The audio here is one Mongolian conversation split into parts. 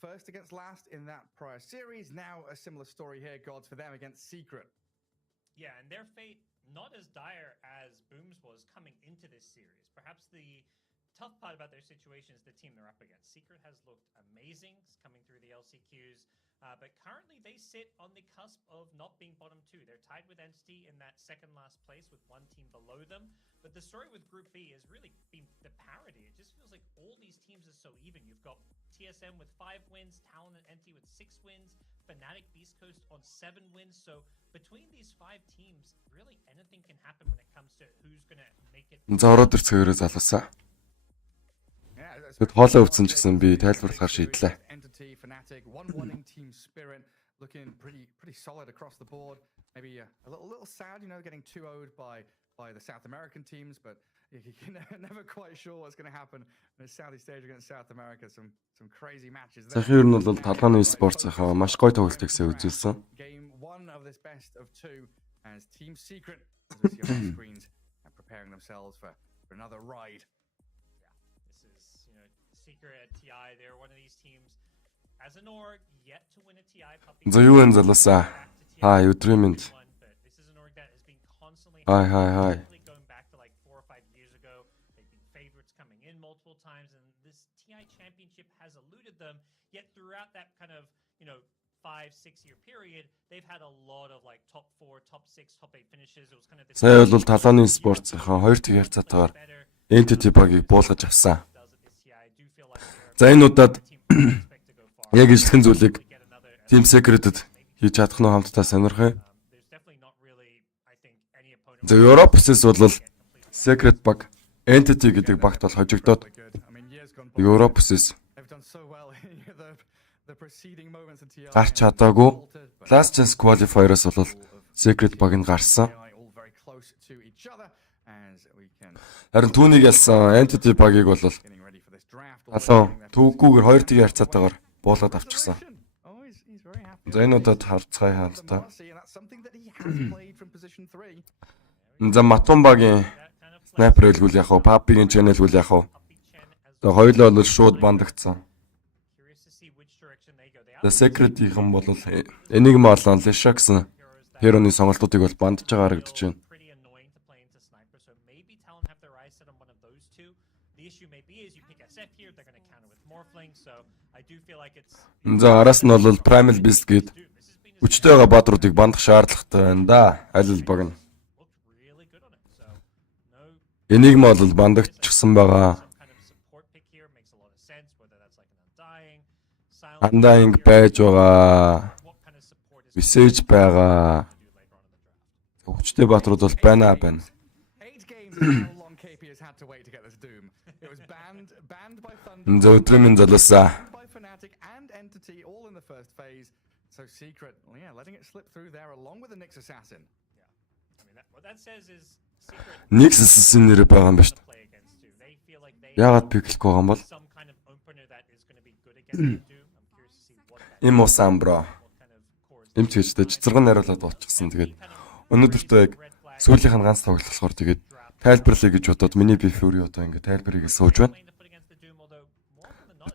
first against last in that prior series. Now a similar story here, Gods, for them against Secret. Yeah, and their fate not as dire as Boom's was coming into this series. Perhaps the tough part about their situation is the team they're up against. Secret has looked amazing coming through the LCQs, but currently they sit on the cusp of not being bottom two. They're tied with Entity in that second last place with one team below them. But the story with Group B has really been the parity. It just feels like all these teams are so even. You've got TSM with 5 wins, Talon and Entity with 6 wins, Fnatic Beast Coast on 7 wins. So between these 5 teams, really anything can happen when it comes to who's going to make it. Зороод ирцгээрээ залуусаа. Тэгэд хоолой өвдсөн ч гэсэн би тайлбарлахаар шийдлээ. Entity, Fnatic, one winning team spirit, looking pretty solid across the board. Maybe a little sad, getting 2-0'd by the South American teams, but you're never quite sure what's going to happen in the Saudi stage against South America. Some crazy matches there. Захир нь бол Talon Esports-ийнхаа маш гоё тоглолт гэсэн үзүүлсэн. Game 1 of this best of 2 as Team Secret as we see on the screens and preparing themselves for another ride. Secret at TI, they're one of these teams as an org yet to win a TI puppy. За юу вэ залуусаа? Өдрийн мэнд. This is an org that has been constantly Hi. going back to like 4 or 5 years ago. They've been favorites coming in multiple times, and this TI championship has eluded them. Yet throughout that kind of 5-6 year period, they've had a lot of like top 4, top 6, top 8 finishes. It was kind of this. Сая бол Talon Esports-ийнхаа 2 тэг харьцаатайгаар Entity баг-ыг буулгаж авсан. За энэ удаад яг ижлэхэн зүйлийг Team Secret-д хийж чадах нь хамтдаа сонирхъя. За Европ-с бол Secret баг Entity гэдэг багт бол хожигдоод Европ-с гарч чадаагүй. Last Chance Qualifier-оос бол Secret баг нь гарсан. Харин түүнийг ялсан Entity багийг бол Алоо түүггүйгээр 2 тэг харьцаатайгаар буулгаад авчихсан. За энэ удаад харцгаая хамтдаа. За Матумбагийн снайпер хэлгүүл яах вэ? Папигийн чанел хөл яах вэ? За хоёулаа бол шууд бандагдсан. За Secret-ийнхэн бол Enigma болон Lesha гэсэн Hero-ны сонголтуудыг бол бандж байгаа харагдаж байна. За араас нь бол Primal Beast гээд хүчтэй байгаа баадруудыг бандах шаардлагатай байна да. Аль л баг нь. Enigma бол бандагдчихсан байгаа. Undying байж байгаа. Visage байгаа. Хүчтэй баадрууд бол байна. За өдрийн минь залуусаа. So Secret, letting it slip through there along with the Nyx Assassin. I mean, what that says is Secret. Nyx Assassin нэр байгаа юм ба шүү дээ. Яагаад пиклэх байгаа юм бол? Имосан бро. Эмч гэжтэй цэцэргэн найруулаад уучсан. Тэгээд өнөөдөртөө яг сүүлийнх нь ганц тоглох болохоор тэгээд тайлбарлая гэж бодоод миний би Furi одоо ингэ тайлбарыг сууж байна.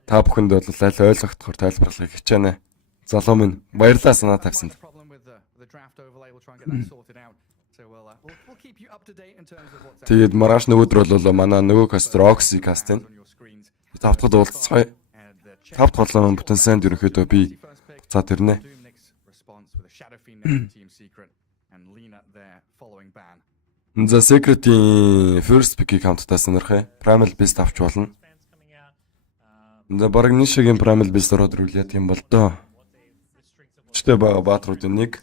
Та бүхэнд бол аль ойлгохдохоор тайлбарлахыг хичээнэ. Залуу минь баярлалаа санаа тавьсанд. Тэгээд маргааш нөгөөдөр бол манай нөгөө кастер Oxy кастинг 5 дахь уулзцгаая. 5 дахь тоглоом бүтэн санд ерөнхийдөө би буцаад ирнэ. За Secret-ийн first pick-ийг хамтдаа сонирхъя. Primal Beast авч болно. За бараг нишигийн Primal Beast ороод ирлээ тийм бол доо. Хүчтэй байгаа баатруудын нэг.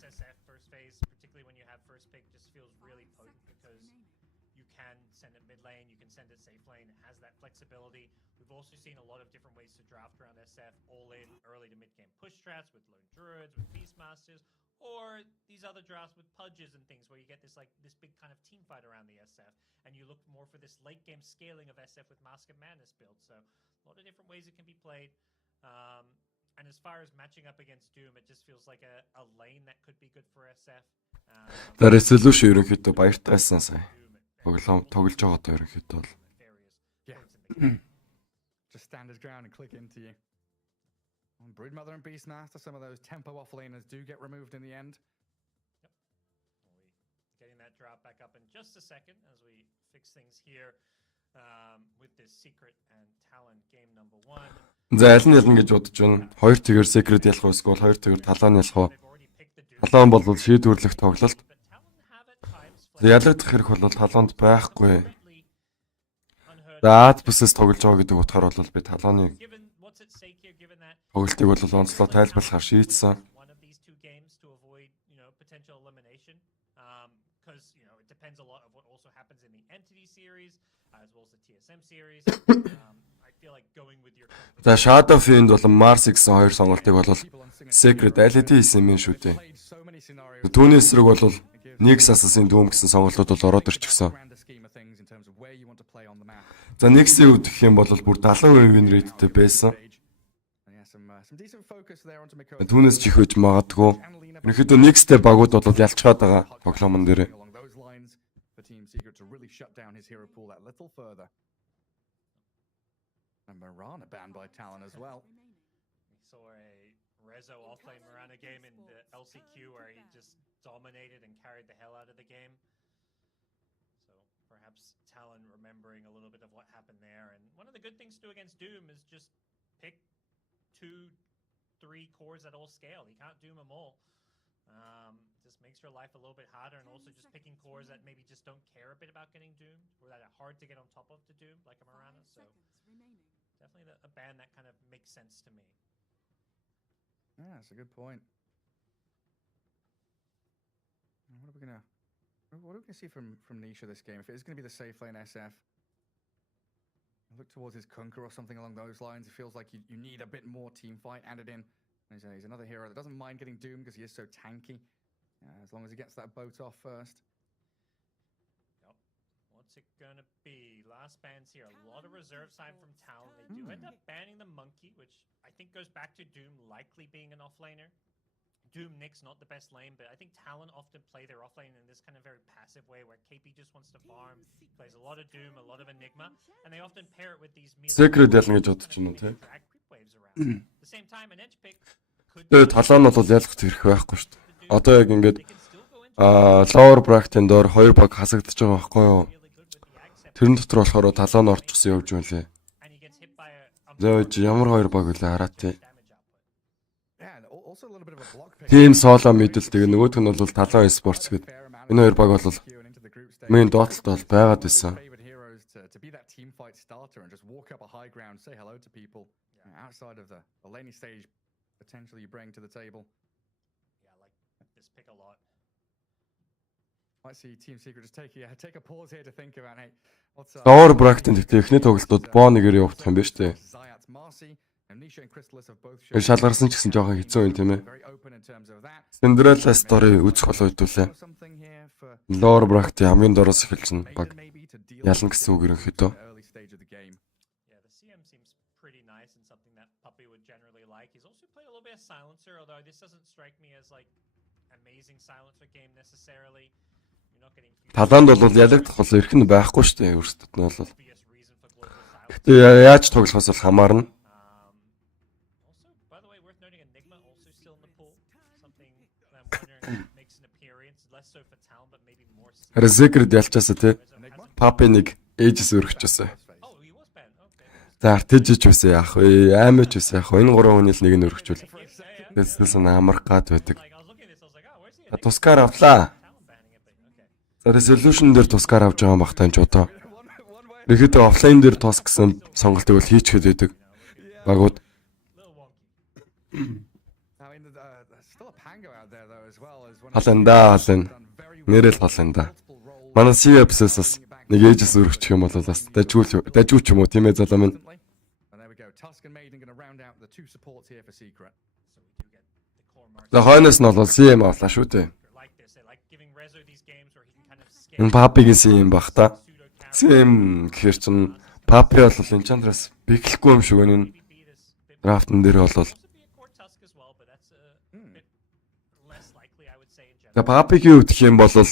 Or these other drafts with pudges and things where you get this big kind of team fight around the SF, and you look more for this late game scaling of SF with Mask of Madness build. So a lot of different ways it can be played. And as far as matching up against Doom, it just feels like a lane that could be good for SF. The resolution ерөнхийдөө баяртайсан сая. Тоглож байгаа одоо ерөнхийдөө бол. Just stand his ground and click into you. Broodmother and Beastmaster, some of those tempo offlaners do get removed in the end. Getting that drop back up in just a second as we fix things here with this Secret and Talon game number 1. За аль нь ялна гэж бодож байна. Хоёр тэгэр Secret ялах уу эсвэл хоёр тэгэр Talon ялах уу? Talon бол шийдвэрлэх тоглолт. Ялагдах хэрэг бол Talon-д байхгүй. За Ад бүсэс тоглож байгаа гэдэг утгаар бол би Talon-ы тоглолтыг бол онцлог тайлбарлахаар шийдсэн. За Shadow Fiend бол Mars гэсэн хоёр сонголтыг бол Secret аль хэдийн хийсэн юм шүү дээ. Түүний эсрэг бол Nix Assassin Doom гэсэн сонголтууд бол ороод ирчихсэн. За Nix-ийн хувьд гэх юм бол бүр 70% win rate-тэй байсан. Түүнээс ч их үж магадгүй. Ерөнхийдөө Nix-тэй багууд бол ялчгаад байгаа тоглоомн дээр. And Marana banned by Talon as well. We saw a Rezo offlane Marana game in the LCQ where he just dominated and carried the hell out of the game. So perhaps Talon remembering a little bit of what happened there. And one of the good things to do against Doom is just pick 2-3 cores at all scale. You can't doom them all. Just makes your life a little bit harder, and also just picking cores that maybe just don't care a bit about getting doomed or that are hard to get on top of to doom, like a Marana. So definitely a ban that kind of makes sense to me. Yeah, that's a good point. What are we gonna see from Nisha this game? If it is gonna be the safe lane SF, look towards his Kunker or something along those lines. It feels like you need a bit more team fight added in. He's another hero that doesn't mind getting doomed because he is so tanky. As long as he gets that boat off first. Yep. What's it gonna be? Last bans here. A lot of reserve side from Talon. They do end up banning the Monkey, which I think goes back to Doom likely being an offlaner. Doom Nix not the best lane, but I think Talon often play their offlane in this kind of very passive way where KP just wants to farm, plays a lot of Doom, a lot of Enigma, and they often pair it with these Secret ялна гэж бодож байна тий. At the same time an edge pick could Talon бол ялах хэрэг байхгүй шүү дээ. Одоо яг ингээд lower bracket-ын доор 2 баг хасагдчихж байгаа байхгүй юу? Тэрэн дотор болохоор Talon орчихсон явж байна лээ. Зөөж ямар 2 баг үлээ хараа тий. Team Solo мэдэл тэгээ нөгөөх нь бол Talon Esports гэдэг. Энэ 2 баг бол main Dota-д бол байгаад байсан. Outside of the laning stage, potentially you bring to the table. Yeah, I like this pick a lot. Might see Team Secret just take a pause here to think about, hey, what's Lower bracket-ын техний тоглолтууд боо нэгээр явагдах юм байна шүү дээ. Шалгарсан ч гэсэн жоохон хэцүү юм тийм ээ. Cinderella story үзэх болоо хэдүүлээ. Lower bracket хамгийн дороос эхэлж нь баг ялна гэсэн үг ерөнхийдөө. Silencer, although this doesn't strike me as like amazing silencer game necessarily. You're not getting Talon бол ялагдах бол эрх нь байхгүй шүү дээ өөрсдөд нь бол. Гэтэ яаж тоглохоос бол хамаарна. Also, by the way, worth noting Enigma also still in the pool. Something that I'm wondering makes an appearance, less so for Talon but maybe more. Secret ялчаасаа тий. Papi нэг ээжс өргөчөөсөө. За артэж ч үсэ яах вэ? Аймаач үсэ яах вэ? Энэ гурван хүнээс нэг нь өргөчүүл. Тэсээс нь амрах гад байдаг. Тускаар авлаа. За resolution дээр тускаар авч байгаа юм бах таанч одоо. Нэхэд офлайн дээр тус гэсэн сонголтыг бол хийчихэд байдаг. Багууд. Халанда халан. Нэрэл халанда. Манай CFS-аас нэг ээжс өргөчих юм бол бас дажгүй ч юм уу тийм ээ залуу минь. За хойноос нь бол CM авлаа шүү дээ. Энэ Papi-гийн CM баг та. CM гэхэр чин Papi бол Enchantress биглэхгүй юм шиг энэ драфтн дээр бол. За Papi-гийн хувьд гэх юм бол за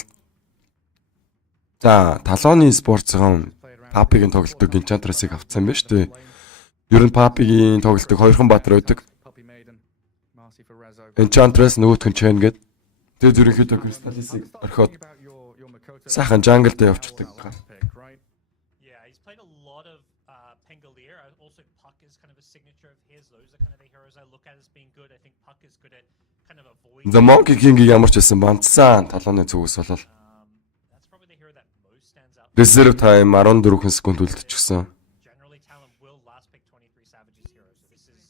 Talon Esports-ын Papi-гийн тоглолтыг Enchantress-ыг авцсан байна шүү дээ. Ер нь Papi-гийн тоглолтыг хоёрхан баатар байдаг. Marcy for Rezo. Enchantress нөгөөх нь chain гээд тэгээд ерөнхийдөө Crystallis-ыг орхиод сайхан jungle дээр явчихдаг. Yeah, he's played a lot of Pengalier. Also, Puck is kind of a signature of his. Those are kind of the heroes I look at as being good. I think Puck is good at kind of avoiding. The Monkey King-ийг ямар ч байсан бандсан талооны зүгээс болол. That's probably the hero that most stands out. Reserve time 14 секунд үлдчихсэн. Generally, Talon will last pick 23 Savage's hero, so this is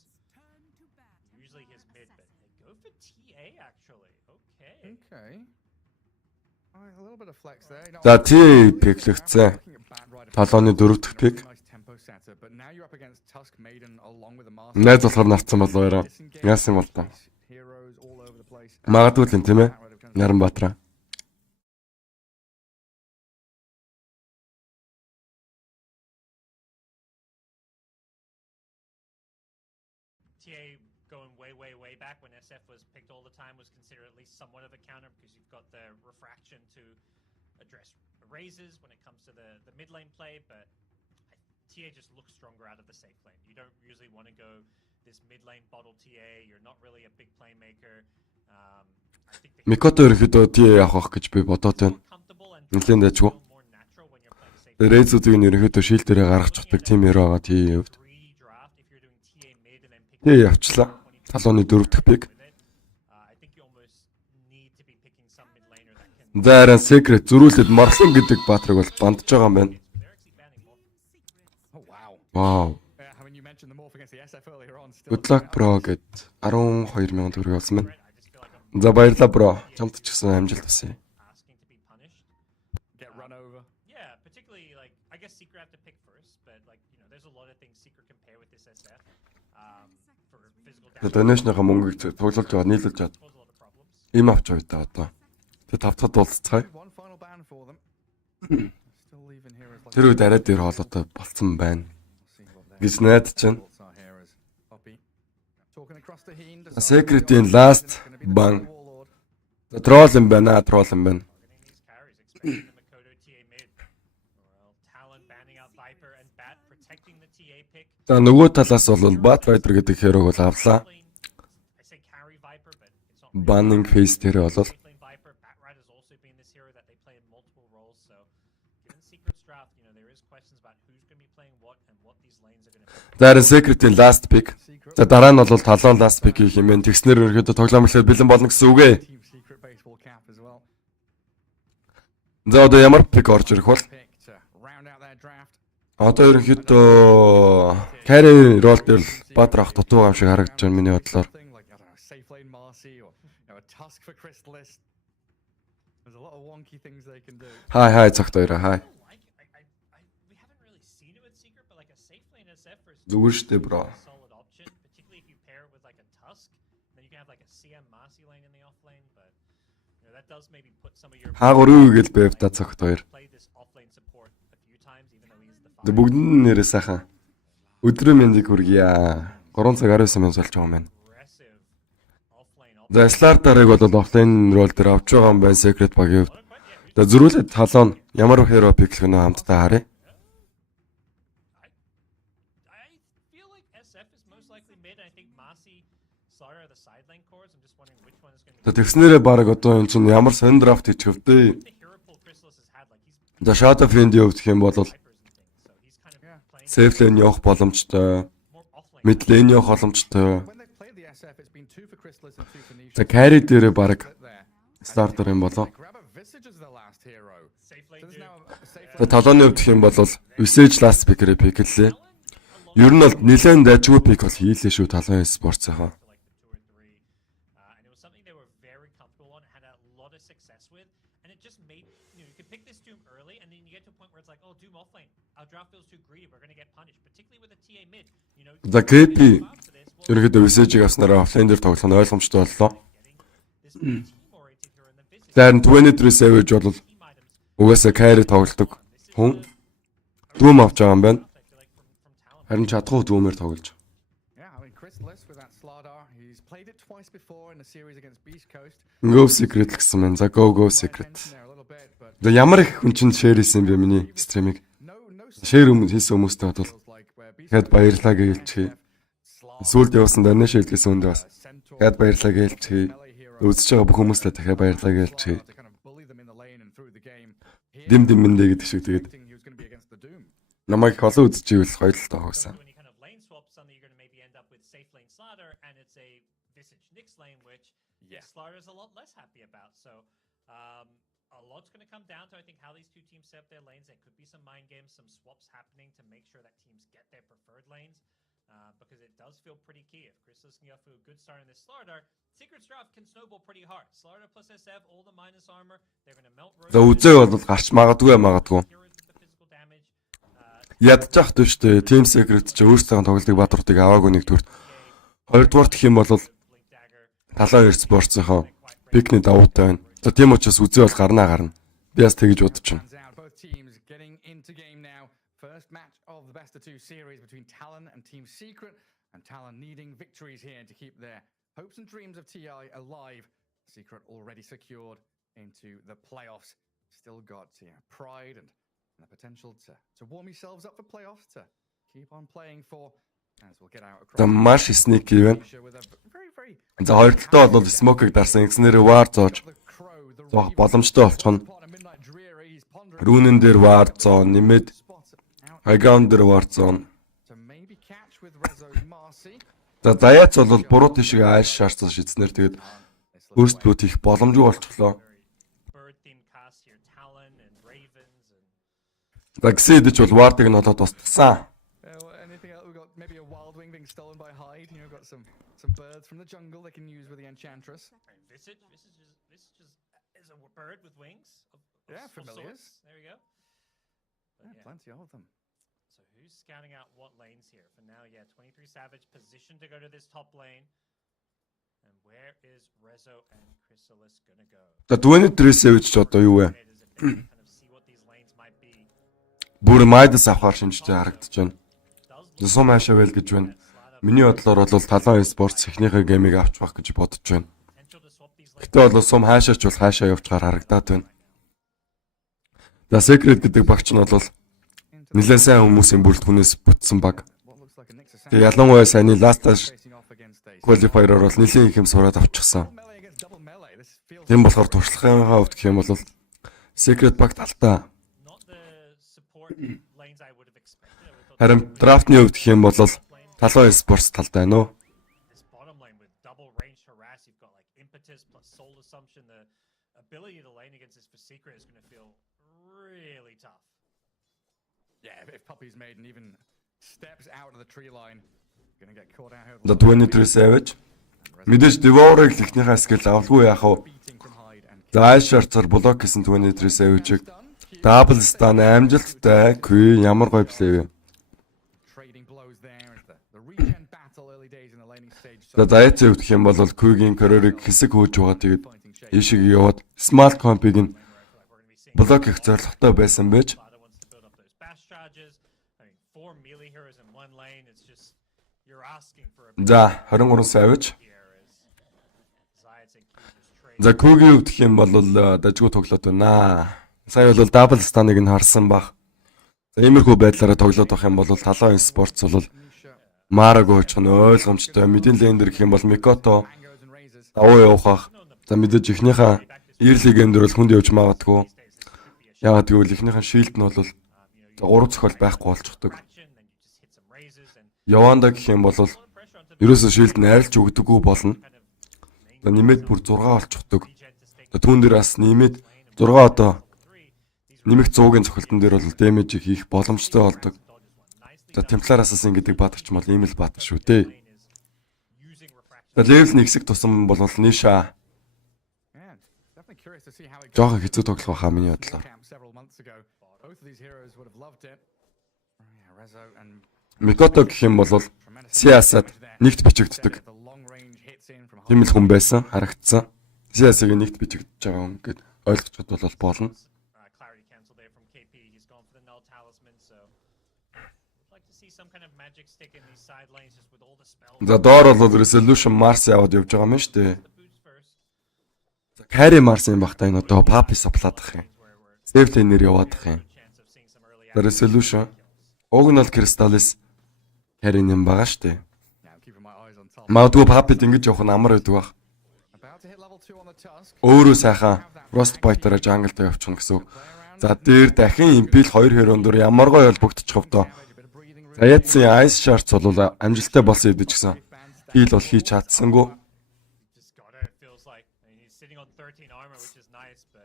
usually his mid, but they go for TA actually. Okay. Okay. All right, a little bit of flex there. За T пиклэгцэн. Талооны 4 дахь пик. Nice tempo setter, but now you're up against Tusk Maiden along with the Master. Найз болохоор нарцсан болоо яраа. Яасан бол та. Heroes all over the place. Магадгүй л юм тийм ээ. Наранбаатараа. TA going way back when SF was picked all the time was considered at least somewhat of a counter because you've got the refraction to address raises when it comes to the mid lane play, but TA just looks stronger out of the safe lane. You don't usually want to go this mid lane bottle TA. You're not really a big playmaker. I think Микото ерөөхдөө T явах гэж би бодоод байна. Нэлээд дайггүй. Рейзүүдийг нь ерөөхдөө шил дээрээ гаргаж чаддаг тим яруу байгаа T-ийн хувьд. T явчлаа. Талооны 4 дахь пик. Заран secret зөрүүлээд Marlin гэдэг баатраг бол бандж байгаа юм байна. Wow. Good luck bro гэд 12,000 төгрөг авсан байна. За баярлалаа bro. Чамд ч гэсэн амжилт хүсье. Get run over. Yeah, particularly like I guess Secret have to pick first, but like you know, there's a lot of things Secret can pair with this SF. For physical damage. Донешныхаа мөнгөийг цуглуулж байгаа нийлүүлж чад. Им авч байгаа та одоо. Тэг тавтахад уулзцгаая. One final ban for them. Still leaving here as like Тэр үед арай дээр хоолойтой болцсон байна. Гэж найдаж байна. Secret-ийн last ban. Troll юм байна, troll юм байна. За нөгөө талаас бол Batrider гэдэг хэрэг бол авлаа. Banning phase дээр бол Заран Secret-ийн last pick. За дараа нь бол Talon last pick хэмээн тэгснэр ерөөдөө тоглоом ирэхэд бэлэн болно гэсэн үг ээ. Team Secret baseball cap as well. За одоо ямар pick орж ирэх бол? Pick to round out their draft. Одоо ерөөдөө carry role дээр Батар ах дутуу юм шиг харагдаж байна миний бодлоор. Thing like I don't know, safe lane Marcy or a Tusk for Crystallis. There's a lot of wonky things they can do. Хай цагт хоёроо хай. We haven't really seen it with Secret, but like a safe lane SF is Зүгээр штэ бро. a solid option, particularly if you pair it with like a Tusk. Then you can have like a CM Marcy lane in the off lane, but you know that does maybe put some of your Хаагур үү гэл бэв та цагт хоёр. play this offlane support a few times, even though he's the Бүгд нь нэрээ сайхан. Өдрөө мэндийг хүргье. 3 цаг 19 минут болж байгаа юм байна. aggressive offlane. За Slar-дарыг бол offline role дээр авч байгаа юм байна Secret багийн хувьд. За зөрүүлээд Talon ямар hero pick-лэх нэ хамтдаа харъя. I feel like SF is most likely mid. I think Marcy, Slaughter are the side lane cores. I'm just wondering which one is going to За тэгснээрээ баг одоо эн чинь ямар сон драфт хийчих вэ? be the hero pool Crystallis has had. Like he's За Shadow Fiend-ийн хувьд гэх юм бол Vipers and things, so he's kind of playing safe lane явах боломжтой, more offlane. mid lane явах боломжтой. When they've played the SF, it's been 2 for Crystallis and 2 for Nisha. За carry дээрээ баг There. Starter юм болоо. Grab a Visage as the last hero. Safe lane So there's dude. now a safe За Talon-ийн хувьд гэх юм бол Usage last pick-ээр pick-лээ. Ер нь бол нэлээд дайггүй pick бол хийлээ шүү Talon Esports-ийнхаа. For like the 2 or 3. And it was something they were very comfortable on, had a lot of success with, and it just made, you know, you could pick this Doom early, and then you get to a point where it's like, oh, Doom offlane, our draft feels too greedy, we're going to get punished, particularly with a TA mid, you know. За KP After this, well, ерөнхийдөө Usage-ийг авснараа offline дээр тоглох нь ойлгомжтой боллоо. getting this team-oriented hero, and then Visage За 23 Savage бол team items. угаасаа carry тоглодог хүн дүүм авч байгаа юм байна. I feel like from Talon. Харин чадахгүй дүүмээр тоглож. Yeah, I mean, Crystallis with that Slardar, he's played it twice before in the series against Beast Coast. Go Secret гэсэн байна. За go Secret. Mentioned there a little bit, but За ямар их хүн чинь share хийсэн бэ миний стримийг. no Share хийсэн хүмүүстэй бол like where Beast тэгэхэд баярлалаа гэлчихье. Slardar, Сүүлд явсан донешн хэлгээс өндөө бас Centaur Гэд баярлалаа гэлцгээе. Үзэж байгаа бүх хүмүүстээ дахиад баярлалаа гэлцгээе. Dim мэндэ гэдэг шиг тэгээд намайг их олон үзэж ивэл хоёр л тоо хөөсөн. A lot's going to come down to, I think, how these two teams set up their lanes. There could be some mind games, some swaps happening to make sure that teams get their preferred lanes, because it does feel pretty key. If Crystallis can get off to a good start in this Slardar, Secret's draft can snowball pretty hard. Slardar plus SF, all the minus armor, they're going to melt. За үзээ бол гарч магадгүй. Ядчих дүү штэ. Team Secret ч өөрсдөө тоглолтыг бадруудыг аваагүй нэгдүгээр. Хоёрдугаар гэх юм бол Talon Esports-ийн пикний давуутай байна. За тийм учраас үзээ бол гарна. Би бас тэгэж бодож байна. First match of the best of two series between Talon and Team Secret, and Talon needing victories here to keep their hopes and dreams of TI alive. Secret already secured into the playoffs. Still got pride and the potential to warm yourselves up for playoffs, to keep on playing for. За маш sneaky байна. За хоёр талдаа бол smoke-ыг дарсан ингэснээр war зоож зоох боломжтой болчихно. Рүүнэн дээр war зоо нэмээд Хайгаун дээр war зоо. За заяац бол буруу тишиг айш шаарцсан шийдснээр тэгээд өөрсдөө тийх боломжгүй болчихлоо. За гисэдэж бол war-ыг нь олоод тусдсан. Some birds from the jungle they can use with the Enchantress. Visage is a bird with wings. Familiars. There we go. Plenty of them. So who's scouting out what lanes here? For now, 23 Savage positioned to go to this top lane. And where is Rezo and Crystallis gonna go? За 23 Savage ч одоо юу вэ? Бүр Майдас авахар шинжтэй харагдаж байна. Сум хаашаа байл гэж байна. Миний бодлоор бол Talon Esports эхнийхээ геймийг авч байх гэж бодож байна. Гэтэ бол сум хаашаач бол хаашаа явчихаар харагдаад байна. За Secret гэдэг багч нь бол нэлээд сайн хүмүүсийн бүрэлдэхүүнээс бүтсэн баг. Тэгээ ялангуяа саяны last qualifier-оор бол нэлийн их юм сураад авчихсан. Тийм болохоор туршлагынхаа хувьд гэх юм бол Secret баг талтай. Харин драфтны хувьд гэх юм бол Talon Esports талтай нөө. The 23 Savage. Мэдээж Devour-ыг ихнийхээ скил авалгүй яах вэ? За Айшарцар блок гэсэн 23 Savage-ийг double stun амжилттай Q ямар гоё плей вэ? За заяац өвдөх юм бол Q-гийн коррорыг хэсэг хөөж байгаа тэгээд ийшиг яваад small comp-ыг нь блок хийх зорилготой байсан байж. За 23 Savage. За Q-гийн өвдөх юм бол дажгүй тоглоод байна. Сая бол double stun-ыг нь харсан баг. За иймэрхүү байдлаараа тоглоод байх юм бол Talon Esports бол Мараг уучих нь ойлгомжтой. Мэдин лендер гэх юм бол Микото давуу явах. За мэдээж ихнийхээ early game дээр бол хүнд явж магадгүй. Яагаад гэвэл ихнийхээ shield нь бол 3 цохол байхгүй болчихдог. Яванда гэх юм бол ерөөсөө shield нь арилж өгдөггүй болно. За нэмээд бүр 6 болчихдог. Түүн дээр бас нэмээд 6 одоо нэмэх 100-ийн цохилтон дээр бол damage хийх боломжтой болдог. За Templar Assassin гэдэг баатарч бол ийм л баатар шүү дээ. За level 1 хэсэг тусам бол ниша. Жохо хэцүү тоглох байхаа миний бодлоор. Микото гэх юм бол Сиасад нэгт бичигддэг. Тийм л хүн байсан, харагдсан. Сиасыг нэгт бичигдэж байгаа юм гэд ойлгочод бол болно. За доор бол Resolution Mars яваад явж байгаа юм шүү дээ. За Carry Mars юм багтаа энэ одоо Papi саплаадах юм. Save Lane-ээр яваадах юм. За Resolution уг нь бол Crystallis Carry юм байгаа шүү дээ. Магадгүй Papid ингэж явах нь амар байдаг баг. About to hit level 2 on the tusk. Өөрөө сайхан Frostbite-аар jungle-д явчихна гэсэн үг. За дээр дахин Impel 2 хэрүүн дөр ямаргой холбогдчих хөвдөө. За яцсан Ice Shards бол амжилттай болсон хэдэж гисэн. Heal бол хийж чадсангүй.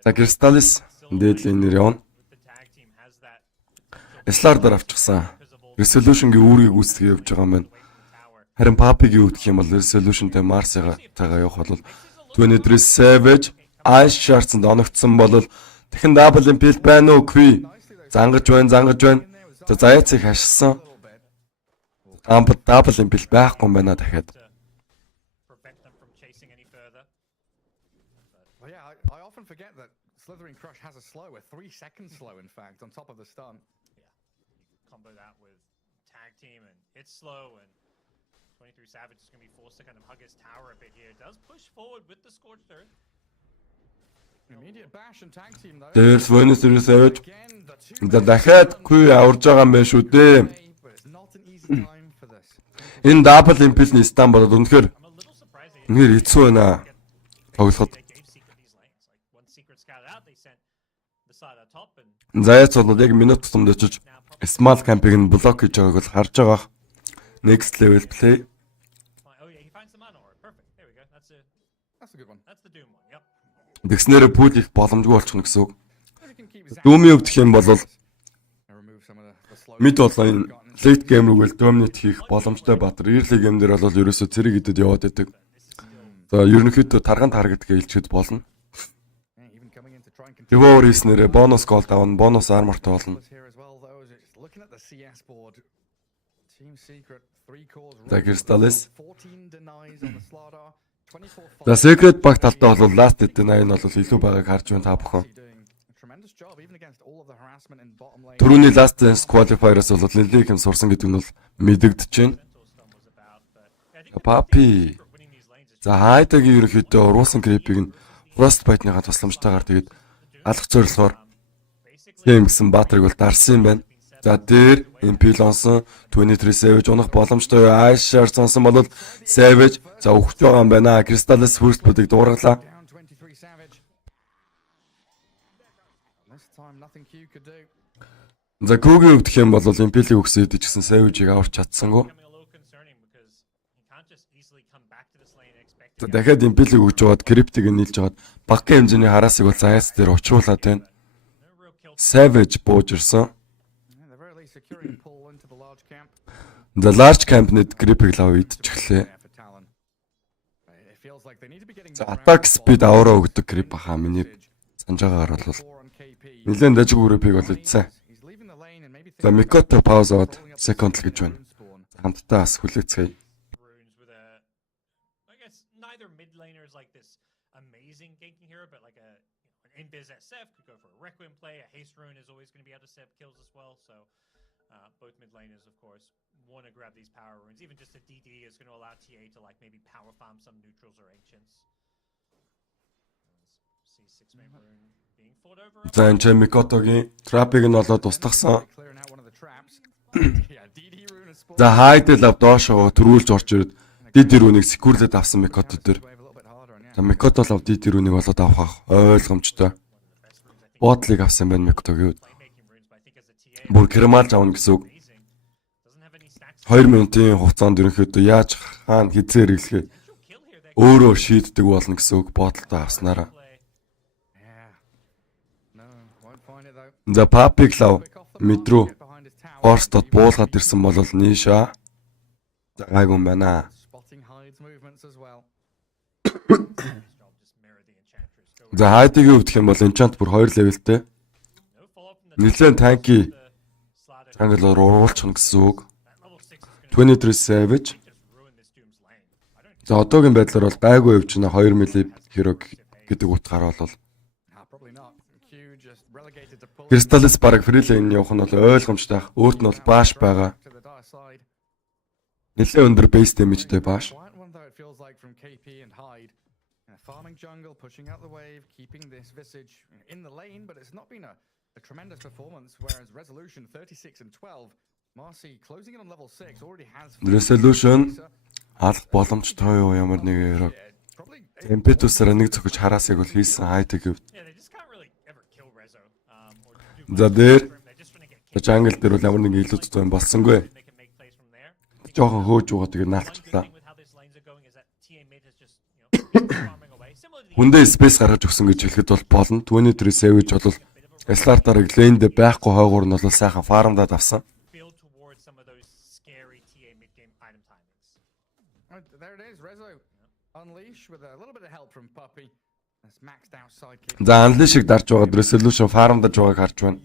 За Crystallis дээдлийн нэр явна. Slar-дар авчихсан. Resolution-гийн үүргийг үүсгэж явж байгаа юм байна. Харин Papi-гийн үүдэх юм бол Resolution-тэй Mars-аагаа явах бол 23 Savage Ice Shards-д оногдсон бол дахин Double Impel байна уу? Гүй. Зангаж байна. За Заяцыг хашсан. Double Impel байхгүй юм байна дахиад. Well, yeah, I often forget that Slithering Crush has a slow, a 3-second slow, in fact, on top of the stun. Combo that with tag team and it's slow and 23 Savage is going to be forced to kind of hug his tower a bit here. Does push forward with the Scorched Earth. Immediate bash and tag team though. There's 23 Savage. За дахиад Гүй аварж байгаа юм байна шүү дээ. But it's not an easy time for this. Энэ Double Impel-ний стан болоод үнэхээр хэцүү байна. Тоглоход. Заяц бол яг минут тутамд очиж Small Camp-ыг нь блок хийж байгааг бол харж байгаа. Next level play. That's a good one. Тэгснээр пул их боломжгүй болчихно гэсэн үг. Doom-ийн өвдөх юм бол Remove some of the slow. mid online late game рүүгээл dominate хийх боломжтой баатар. Early game дээр бол ерөөсөө цэрэг идэд яваад байдаг. За ерөнхийдөө тарган таргадгээ илчээд болно. Even coming in to try and continue Devour хийснээр бонус gold авна, бонус armor-тай болно. here as well though. Just looking at the CS board. Team Secret 3 cores. За Crystallis. 14 denies on the Slardar. 24 За Secret Bug талтай бол last deny нь бол илүү байгааг харж байна та бүхэн. doing a tremendous job even against all of the harassment in bottom lane. Түрүүний last dance qualifier-аас бол нэлээд юм сурсан гэдэг нь бол мэдэгдэж байна. Papi. За Хайдагийн ерөнхийдөө уруулсан крипийг нь Frostbite-ныхаа тусламжтайгаар тэгээд алах зорилгоор тийм гэсэн баатрыг бол дарсан юм байна. За дээр Impel онсон 23 Savage унах боломжтой Ice Shards онсон бол Savage за өгч байгаа юм байна. Crystallis first blood-ыг дуургалаа. Down 23 Savage. This time nothing Q could do. За Google өвдөх юм бол Impel-ийг өгсөд идчихсэн Savage-ийг аварч чадсангүй. За дахиад Impel-ийг өгж жоод Crypt-ийг нийлж жоод багахан хэмжээний хараасыг бол Zayas дээр учруулад байна. Savage бууж ирсэн. Yeah, they're very securing pull into the large camp. The large camp-нэд Crypt-ийг лав идчихлээ. There for Talon. It feels like they need to be getting За more attack out of speed the аваараа өгдөг Crypt баха миний санаж байгаагаар бол 4 on KP. нэлээд дажиг үрэпийг бол идсэн. He's leaving the lane and maybe За Mikoto pause аваад second л гэж байна. Хамтдаа бас хүлээцгээе. Runes with a, I guess neither mid laner is like this amazing ganking hero, but like an Invis SF could go for a Requiem play. A Haste Rune is always going to be able to set up kills as well. So both mid laners, of course, want to grab these power runes. Even just a DD is going to allow TA to like maybe power farm some neutrals or ancients. See 6-man rune being fought over. За энэ ч Mikoto-гийн trap-ыг нь олоод устгасан. clearing out one of the traps. Yeah, DD rune is За Hyde лав доошоо төрүүлж орж ирээд DD рүүнийг секурлээд авсан Mikoto дээр. wave a little bit harder on yeah. За Mikoto лав DD рүүнийг олоод авах ойлгомжтой. Ботлыг авсан байна Mikoto-гийн үед. Playmaking runes, but I think as a TA, Бүр Крэмалж авна гэсэн үг. amazing. Doesn't have any stacks. 2 минутын хугацаанд ерөнхийдөө яаж хаана хизээр ирлэхээ Kill here. That өөрөө шийддэг болно гэсэн үг ботлоо авснараа. play. Yeah. No, won't find it though. За Papi лав Quick off the мэд mark, рүү get behind his tower. Force-тод буулгаад ирсэн бол нийшаа. За гайгүй юм байна. Spotting Hyde's movements as well. Job just mirror the enchantress. Go За Hyde-гийн өвдөх юм бол enchant бүр 2 levelтэй. no follow up from the Нэлээд танки Slardar. ангилоор уруулчихна гэсэн үг. That level 6 is going to 23 Savage. just ruin this Doom's lane. I don't За одоогийн байдлаар бол гайгүй явж байна 2 мили херог гэдэг утгаар бол Probably not. Q just relegated to pull Crystallis баг free lane явах нь бол ойлгомжтой. Өөрт нь бол bash байгаа. to the dire side. Нэлээд өндөр base damage-тэй bash. Quiet one though it feels like from KP and Hyde. Farming jungle, pushing out the wave, keeping this Visage in the lane, but it's not been a tremendous performance. Whereas Resolution 36 and 12, Marcy closing in on level 6 already has. Resolution алах боломжтой юу ямар нэг яруу. Импетусаар нэг цогч хараасыг бол хийсэн хайдаг гэв. За дээр жангл дээр бол ямар нэг илүү зүйн болсонгүй. Жохон хөөж байгаа тэгээ наалчлаа. Хүндээ спейс гаргаж өгсөн гэж хэлэхэд бол болно. Түүний тэр сэвэж бол Слартарыг лэндэ байхгүй хойгуур нь бол сайхан фармдад авсан. За анлишиг дарж байгаа resolution фармдаж байгааг харж байна.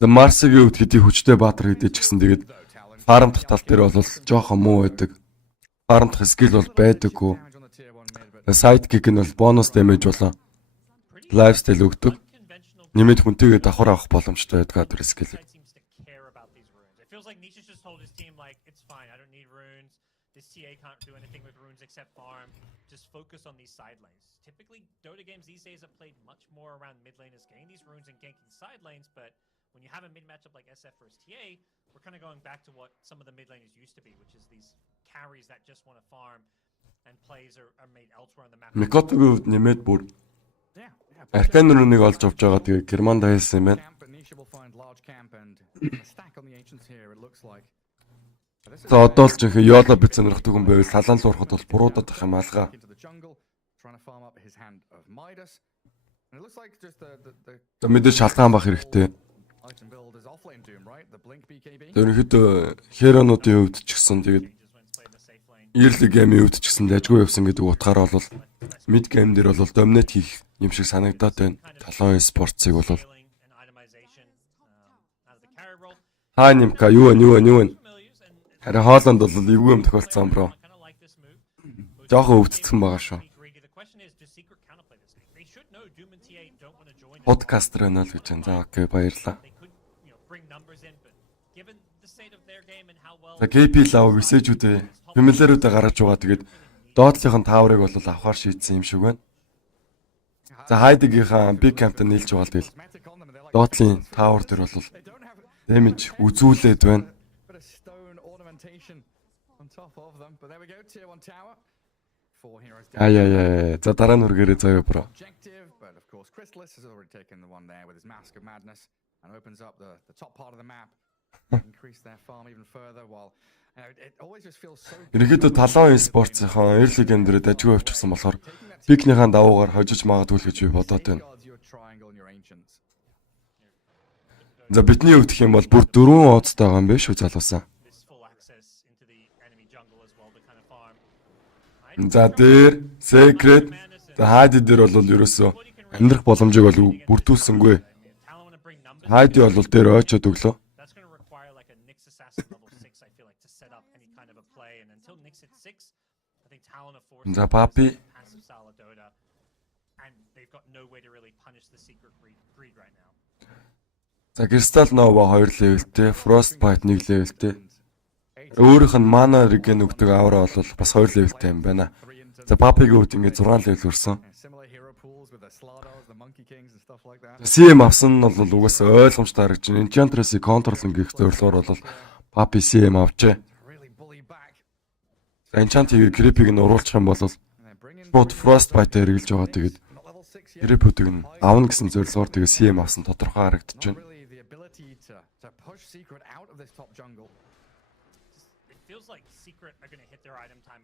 За Марсигийн өвд хэдий хүчтэй баатар хэдий ч гэсэн тэгээд фармдах тал дээр бол жоохон муу байдаг. Фармдах скил бол байдаггүй. Сайдкик нь бол бонус дэмэж болоо. Лайфстайл өгдөг. Нэмээд хүнтэйгээ давхар авах боломжтой байдаг тэр скил. Just focus on these side lanes. Typically, Dota games these days are played much more around mid laners getting these runes and ganking side lanes, but when you have a mid matchup like SF versus TA, we're kind of going back to what some of the mid laners used to be, which is these carries that just want to farm and plays are made elsewhere on the map. Микотогийн хувьд нэмээд бүр Аркан руныг олж авч байгаа тэгээ Германд хайсан юм байна. За одоо л жинхэнэ Йола бит сонирхдаг хүн байвал талан л урахад бол буруудаад ах юм алгаа. За мэдээж шалтгаан бах хэрэгтэй. Тэрнэхэд херонуудын хувьд ч гэсэн тэгээд early game-ийн хувьд ч гэсэн дайггүй явсан гэдэг утгаараа бол mid game дээр бол доминат хийх юм шиг санагдаад байна. Talon Esports-ыг бол Ханимка юу вэ? Харин Хоолонд бол эвгүй юм тохиолдсон бро. Жохон өвдсөн байгаа шүү. Подкастер байна л гэж байна. За окей баярлаа. За KP лав мессежүүдээ фэмилэрүүдээ гаргаж байгаа. Тэгээд доотлынхын тааврыг бол авахар шийдсэн юм шиг байна. За хайдгийнхаа big camp-д нийлж байгаа тэгэл доотлын таавар дээр бол damage үзүүлээд байна. За дараа нь үргээрээ заяа бро. Ерөнхийдөө Talon Esports-ийн early game дээр дажгүй авчихсан болохоор пикнийхэн давуугаар хожиж магадгүй л гэж би бодоод байна. За бидний хувьд гэх юм бол бүр 4 оцтой байгаа юм биш үү залуусаа. За дээр secret хайд дээр бол ерөөсөө амьдрах боломжийг бол бүрдүүлсэнгүй. Хайд бол дээр ойчод өглөө. За папи За Crystal Nova 2 левелтэй, Frostbite 1 левелтэй. Өөрийнх нь mana regen өгдөг авра бол бас 2 левелтэй юм байна. За Papi-гийн хувьд ингээд 6 левел хүрсэн. CM авсан нь бол угаасаа ойлгомжтой харагдаж байна. Enchantress-ийг контролинг гэх зорилгоор бол Papi CM авчээ. Enchant-ийг creep-ийг нь уруулчих юм бол бод Frostbite хэрэгжилж байгаа. Тэгээд creep-үүдийг нь авна гэсэн зорилгоор тэгээд CM авсан тодорхой харагдаж байна.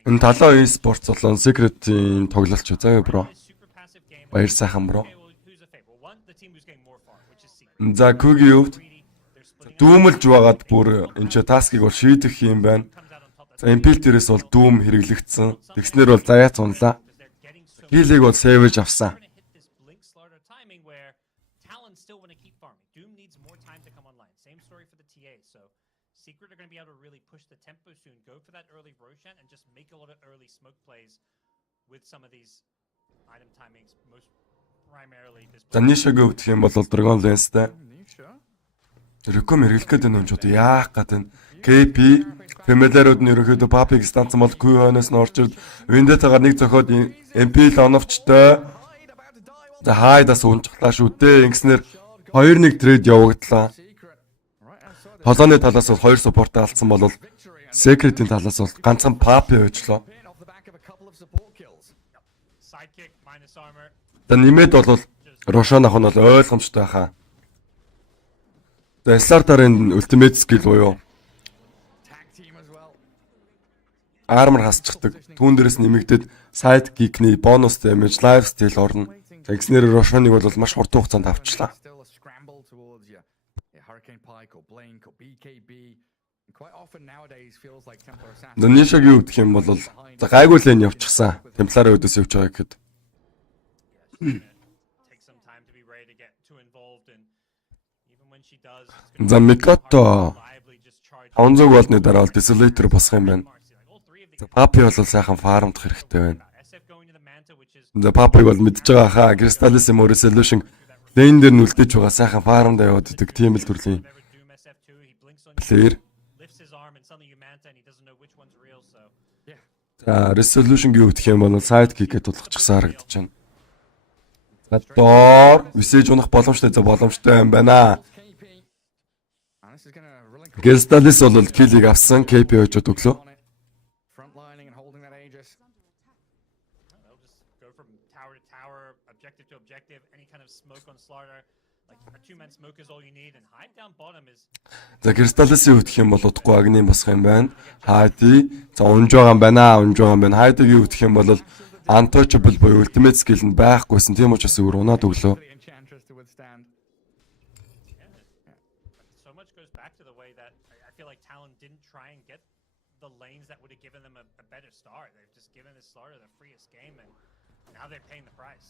Энэ Talon Esports болон Secret-ийн тоглолч заяа бро. Баяр сайхан бро. За Kugi хувьд дүүмэлж байгаад бүр энэ ч таскийг бол шийдэх юм байна. За Impel дээрээс бол дүүм хэрэглэгдсэн. Тэгснэр бол заяац унлаа. Хилийг бол savage авсан. Secret are going to be able to really push the tempo soon, go for that early Roshan and just make a lot of early smoke plays with some of these item timings, most primarily this. Танишагийн өвдөх юм бол Dragon Lance-тай. Реком хэрэглэх гэдэг нь ч яах гэдэг нь KP фэмилэрүүд нь ерөөхдөө Papi-г станцсан бол Q хойноос нь орж ирд Vendetta-гаар нэг зөхиод MP оновчтой. За хайдас унжглаа шүү дээ. Ингэснээр 2-1 трейд явагдлаа. Толооны талаас бол 2 суппорт алдсан бол Secret-ийн талаас бол ганцхан Papi байжлоо. Sidekick minus armor. За нэмээд бол Рошон ах нь бол ойлгомжтой хаа. За Slaughter-ын ultimate skill буюу armor хасчихдаг. Түүн дээрээс нэмэгдээд side geek-ний bonus damage, life steal орно. Тэгснээр Рошоныг бол маш хурдан хугацаанд авчлаа. За Нишаг юу гэх юм бол за гайгүй лэн явчихсан. Темпларын өдөөс явж байгаа гэхэд. Take some time to be ready to get too involved and even when she does it's За Микото reliably just charge 500 голны дараа бол Desolator босох юм байна. all three of the За Papi бол сайхан фармдах хэрэгтэй байна. SF going to the Manta which is За Papi бол мэдж байгаа хаа. Crystallis юм уу Resolution лейн дээр нүлдэж байгаа сайхан фармдаа яваад идэг тийм л төрлийн never Doom SF2 he blinks on you плеер. lifts his arm and suddenly you Manta and he doesn't know which one's real so За Resolution юу гэх юм бол side kick-д тулахчихсан харагдаж байна. За доор висэж унах боломжтой за боломжтой юм байна. Crystallis бол киллийг авсан, KP хожоод өглөө. they'll just go from tower to tower objective to objective any kind of smoke on Slaughter like a two-man smoke is all you need and hide down bottom is За Crystallis юу гэх юм бол удахгүй агны босох юм байна. Хайди за унж байгаа юм байна, унж байгаа юм байна. Хайдиг юу гэх юм бол untouchable буюу ultimate skill нь байхгүйсэн. Тийм учраас өөр унаад өглөө. so much goes back to the way that I feel like Talon didn't try and get the lanes that would have given them a better start. They've just given this Slaughter the freest game and now they're paying the price.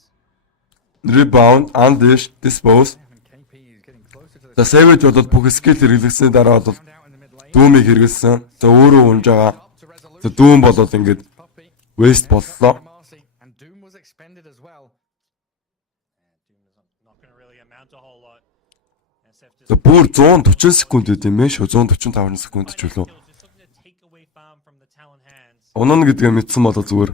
Rebound, undish, dispose. За Savage бол бүх скил хэрэглэсний дараа бол Doom-ыг хэрэглэсэн. За өөрөө унж байгаа. За Doom бол ингээд waste боллоо. And Doom was expended as well. Doom is not going to really amount a whole lot. SF just За бүр 140 секунд үт юм ээ шүү. 145 секунд ч үлээ. just looking to take away farm from the Talon hands. Унана гэдгээ мэдсэн бол зүгээр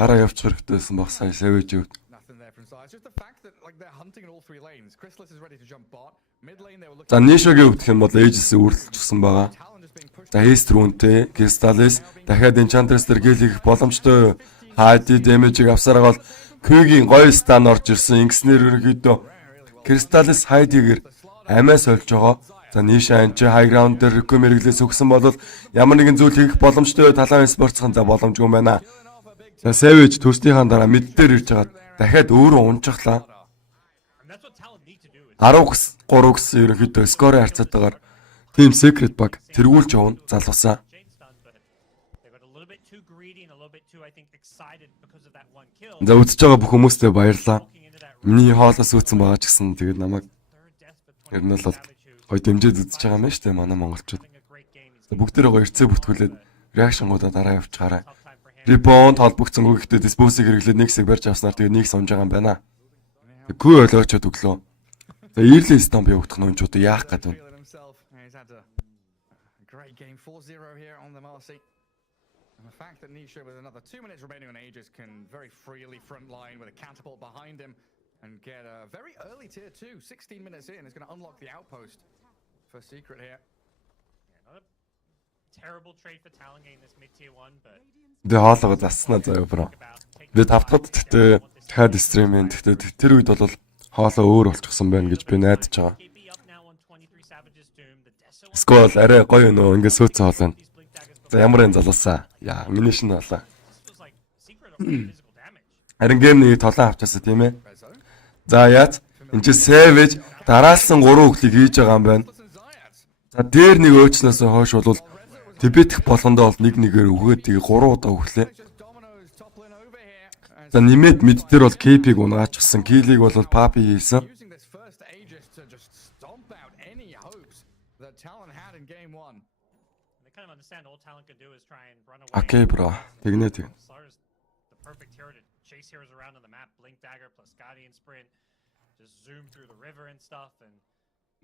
гараа явчих хэрэгтэйсэн баг сая Savage юу. Nothing there from side. It's just the fact that like they're hunting in all three lanes. Chrysalis is ready to jump bot. Mid lane they were looking. За Nishag-ийг өгөх юм бол Aegis-ийг үргэлжлүүлсэн байгаа. Talon just being pushed. За Haste Rune-тэй Crystallis дахиад Enchantress дээр гэл хийх боломжтой. Хайди damage-ийг авсараа бол Q-гийн гоё стан орж ирсэн. Ингэснээр ерөнхийдөө Crystallis Хайдигээр амиас олж байгаа. За Nisha анч high ground дээр Rico мэрэглээс өгсөн бол ямар нэгэн зүйл хийх боломжтой Talon Esports-ын за боломжгүй байна. За Savage төрснийхаа дараа мид дээр ирж хагаад дахиад өөрөө унчихлаа. And that's what Talon need to do. 13 гэсэн ерөнхийдөө скорын харьцаатаагаар Team Secret баг тэргүүлж явна залуусаа. Chain stun, but they got a little bit too greedy and a little bit too, I think, excited because of that one kill. За үзэж байгаа бүх хүмүүстээ баярлалаа. Walking into that Миний хоолоос үүсэн байгаа ч гэсэн тэгээд намайг third death, but ер нь бол 20 Savage who гоё дэмжиж үзэж байгаа юм байна шүү дээ манай монголчууд. having a great game. He's За бүгдээрээ гоё эрцээ бүртгүүлээд реакшнгуудаа дараа явуулчихаарай. tough time for him. Rebound холбогдсонгүй гэхдээ диспосыг хэрэглээд нэг хэсэг барьж авснаар тэгээд нэг сунж байгаа юм байна. Тэггүй ойлгочод өглөө. За early stomp явагдах нь өнчүүд яах гэдэг вэ? Feeling himself. He's had a great game 4-0 here on the Marcy. And the fact that Nisha with another 2 minutes remaining on Aegis can very freely front line with a catapult behind him and get a very early tier 2. 16 minutes in is going to unlock the outpost for Secret here. Yeah, not a terrible trade for Talon getting this mid tier 1, but Би хоолоогоо засснаа заяа бро. about taking Би тавтахад тэгтээ дахиад стримэн тэгтээ тэр үед бол хоолоо өөр болчихсон байна гэж би найдаж байгаа. KB up now on 23 Savage's Doom. The Deso Скол арай гоё нөө ингэ сөөцөн хоолоо. these blink daggers, but За ямар энэ залуусаа. Яа, миний шин болоо. this was like Secret of physical damage. Харин гейм нэг толон авчаасаа тийм ээ. За яац энэ чи Savage дараалсан 3 хөглийг хийж байгаа юм байна. За дээр нэг өөчнөөс хойш бол Тибетх болгондоо бол нэг нэгээр өгөөд тэгээ 3 удаа өглөө. Just dominoes toppling over here. And За нэмээд мид дээр бол KP-г унгаачихсан. Килийг бол Papi хийсэн. using this first Aegis to just stomp out any hopes that Talon had in game 1. They kind of understand all Talon can do is try and run away. Окей бро. Тэгнэ тэг. Slaughter's the perfect hero to chase heroes around on the map. Blink dagger plus Guardian sprint. Just zoom through the river and stuff. And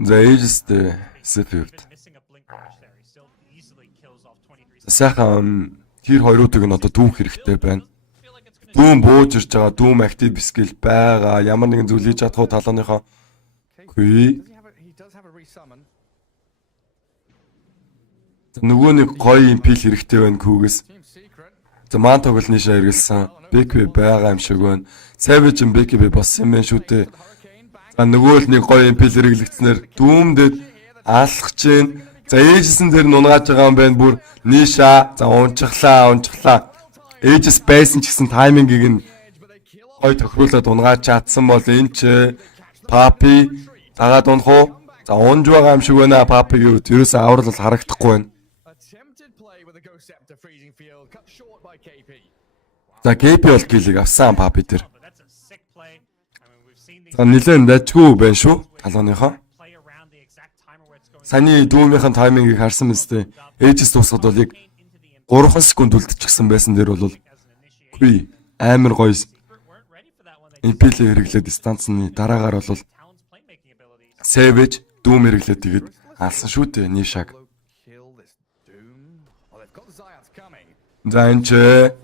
За Aegis-тэй Sif-д. been missing a blink rush there. He still easily kills off 23. Сайхан тэр хоёруудыг нь одоо дүүх хэрэгтэй байна. Feel like it's gonna Дүүм бууж ирж байгаа, дүүм актив скил байгаа. Ямар нэгэн зүйл хийж чадах уу талааныхоо. Үгүй. He does have a resummon. Нөгөө нэг гоё импил хэрэгтэй байна Күүгээс. За маань тоглолны шаа хэрэгэлсэн. BKB байгаа юм шиг байна. Savage BKB болсон юм байна шүү дээ. За нөгөө л нэг гоё импил хэрэглэгдснээр дүүмдэд алхаж чинь. За ээжсэн тэр нунгааж байгаа юм байна бүр ниша. За унчглаа. Ээжс байсан ч гэсэн таймингийг нь гоё тохируулаад унгааж чадсан бол энэ ч Papi тагаад унах уу? За унж байгаа юм шиг байна Papi юу. Тэрээс аврал бол харагдахгүй байна. За KP бол киллийг авсан Papi тэр. За нэлээд дажгүй байна шүү. Талооныхоо. Саяны дүүмийнхэн таймингийг харсан мэт дээ. Ээжс дуусахад бол яг 3 секунд үлдчихсэн байсан дэр бол хүй амар гоё импил хэрэглээд дистанцны дараагаар бол Savage дүүм хэрэглээд тэгээд алсан шүү дээ Нишаг. За энэ ч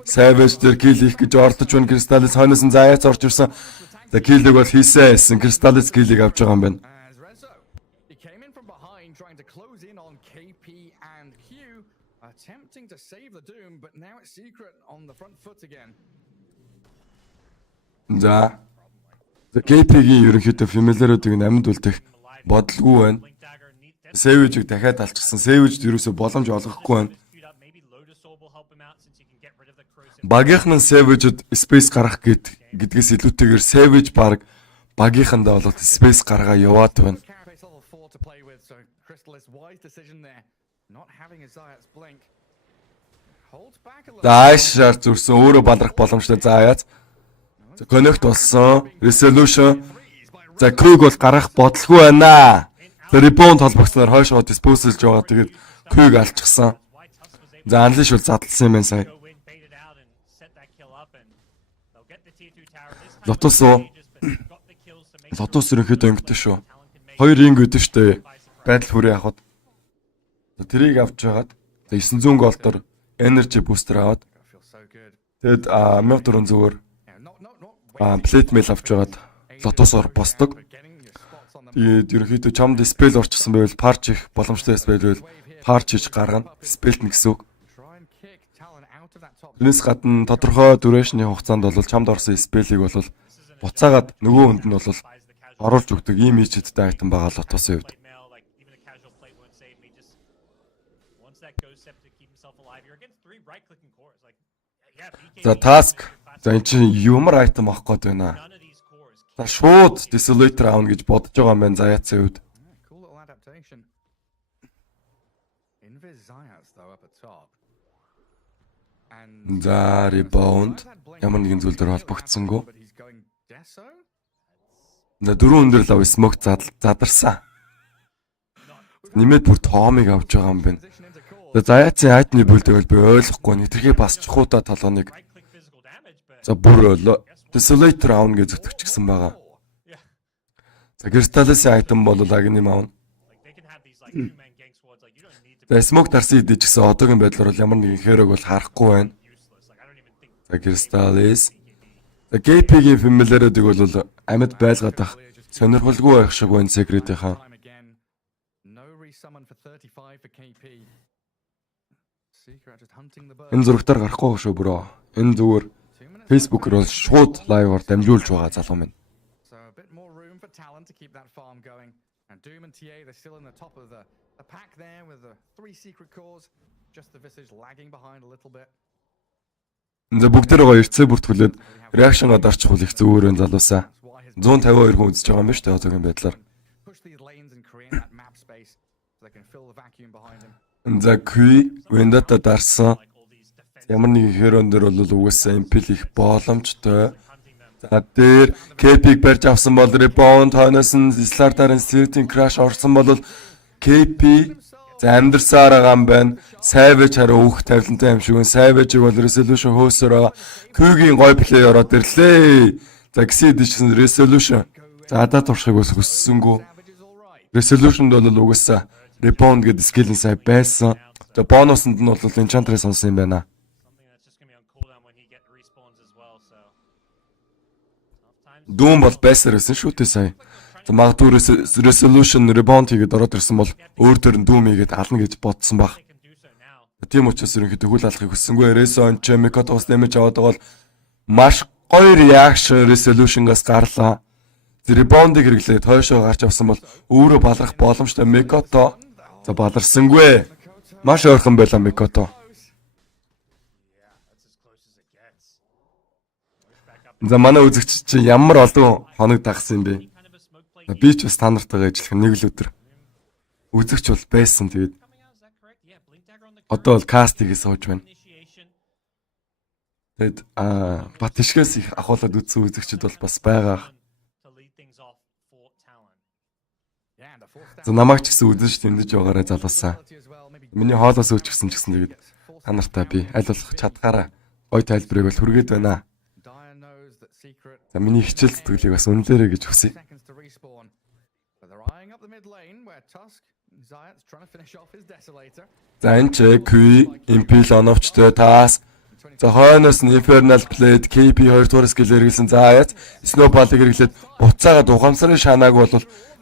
Savage дээр килл хийх гэж ордож байна. Crystallis хойноос нь заяац орж ирсэн. За киллийг бол хийсэн. Crystallis киллийг авч байгаа юм байна. Attempting to save the Doom, but now it's Secret on the front foot again. За KP-гийн ерөнхийдөө фэмилэрүүдийг амьд үлдэх бодлого байна. Savage-ийг дахиад алчихсан. Savage ерөөсө боломж олгохгүй байна. Багийнхан нь Savage-д space гаргах гэдгээс илүүтэйгээр Savage баг багийнхандаа болоод space гаргаа яваад байна. Даашаар зүрсэн өөрөө балрах боломжтой заяац. За connect болсон. Resolution. За Krug бол гарах бодлого байна. За rebound холбогцноор хойшоо disposalж байгаа. Тэгээд Krug алчихсан. За Unleash бол задлсан юм байна сая. Lotus ерөнхийдөө өнгөтэй шүү. 2 ring үүдэн штэ. Байдал хүрээ авахд. Тэрийг авч жагаад 900 голдор energy booster аваад тэгэд 1400-аар plate mail авч жагаад Lotus-оор босдог. Тэгээд ерөнхийдөө чам dispel орчихсан байвал parch их боломжтой байвал parch хийж гаргана. Dispel-т нь гэсэн үг. Тэрнээс гадна тодорхой duration-ы хугацаанд бол чамд орсон spell-ийг бол буцаагаад нөгөө хүнд нь бол оруулж өгдөг ийм ичэдтэй айтан байгаа Lotus-ийн хувьд. За task. За эн чинь ямар айтем авах гээд байна. За шууд Desolator аавна гэж бодож байгаа юм байна Заяацын хувьд. За rebound ямар нэгэн зүйл дээр холбогдсонгүй. За 4 өндөр лав smoke задарсан. Нэмээд бүр тоомыг авч байгаа юм байна. Заяацын айтны бүлдэг бол би ойлгохгүй. Нэтрхий бас чухуудаа талоныг. За бүр Desolator аавна гэж зүтгэжсэн байгаа. За Crystallis-ийн айтем бол агны маавна. За smoke дарсан идэж гисэн одоогийн байдлаар бол ямар нэгэн хэрэг бол харахгүй байна. За Crystallis. За KP-гийн фэмилэрүүдийг бол амьд байлгаад ах сонирхолгүй байх шиг байна Secret-ийнхаа. Энэ зурагтаар гарахгүй шүү бүрөө. Энэ зүгээр Facebook-оор бол шууд лайваар дамжуулж байгаа залуу минь. Talon to keep that farm going, and Doom and TA they're still in the top of the pack there with the 3 secret cores, just the Visage lagging behind a little bit. За бүгдээрээ эрцээ бүртгүүлээд реакшн гадарчих үл их зөвөр энэ залуусаа 152 хүн үзэж байгаа юм байна шүү дээ одоогийн байдлаар. За Q Vendetta дарсан ямар нэг хөрөн дээр бол угаасаа импил их боломжтой. За дээр KP-г барьж авсан бол rebound хойноос нь Slardar-ын Slitting Crash орсон бол KP за амьдсаар байгаа юм байна. Savage хараа өөх тавилантай юм шиг байна. Savage-ийг бол Resolution хөөсөрөө Q-гийн гой плей ороод ирлээ. За гисэд ичсэн Resolution. За адаа туршиг ус өссөнгөө. Resolution-д бол угаасаа rebound гэдэг скилэн сай байсан. За бонусанд нь бол Enchantress сонсон юм байна. Doom бол байсаар байсан шүү дээ сая. За магадгүй Resolution rebound хийгээд ороод ирсэн бол өөр төр нь Doom хийгээд ална гэж бодсон баг. Тийм учраас ерөнхийдөө хөл алахыг хүссэнгүй. Ресон ч Микотоос дэмэж аваад байгаа бол маш гоё reaction resolution-гаас гарлаа. Ребаундыг хэрэглээд хойшоо гарч авсан бол өөрөө баларах боломжтой Микото. За баларсангүй. Маш ойрхон байлаа Микото. За манай үзэгч чи ямар олон хоног дагсан юм бэ? Би ч бас та нартайгаа ажиллах нэг л өдөр. Үзэгч бол байсан тэгээд. Одоо бол кастыг сууж байна. Тэгэд бат тишгээс их ахуулаад үзсэн үзэгчд бол бас байгаа. За намайг ч гэсэн үзэж тэмдэж байгаарай залуусаа. Миний хоолоос өчгсөн ч гэсэн тэгээд та нартай би аль болох чадхаараа гой тайлбарыг бол хүргээд байна. За миний хичээл зүтгэлийг бас үнэлээрэй гэж хүсье. За энэ ч Q, Impel оновчтой таас. За хойноос нь Infernal Blade, KP 2 дугаар скил хэрэглэсэн. За яц Snowball-ыг хэрэглээд буцаагаад ухамсарын шанааг бол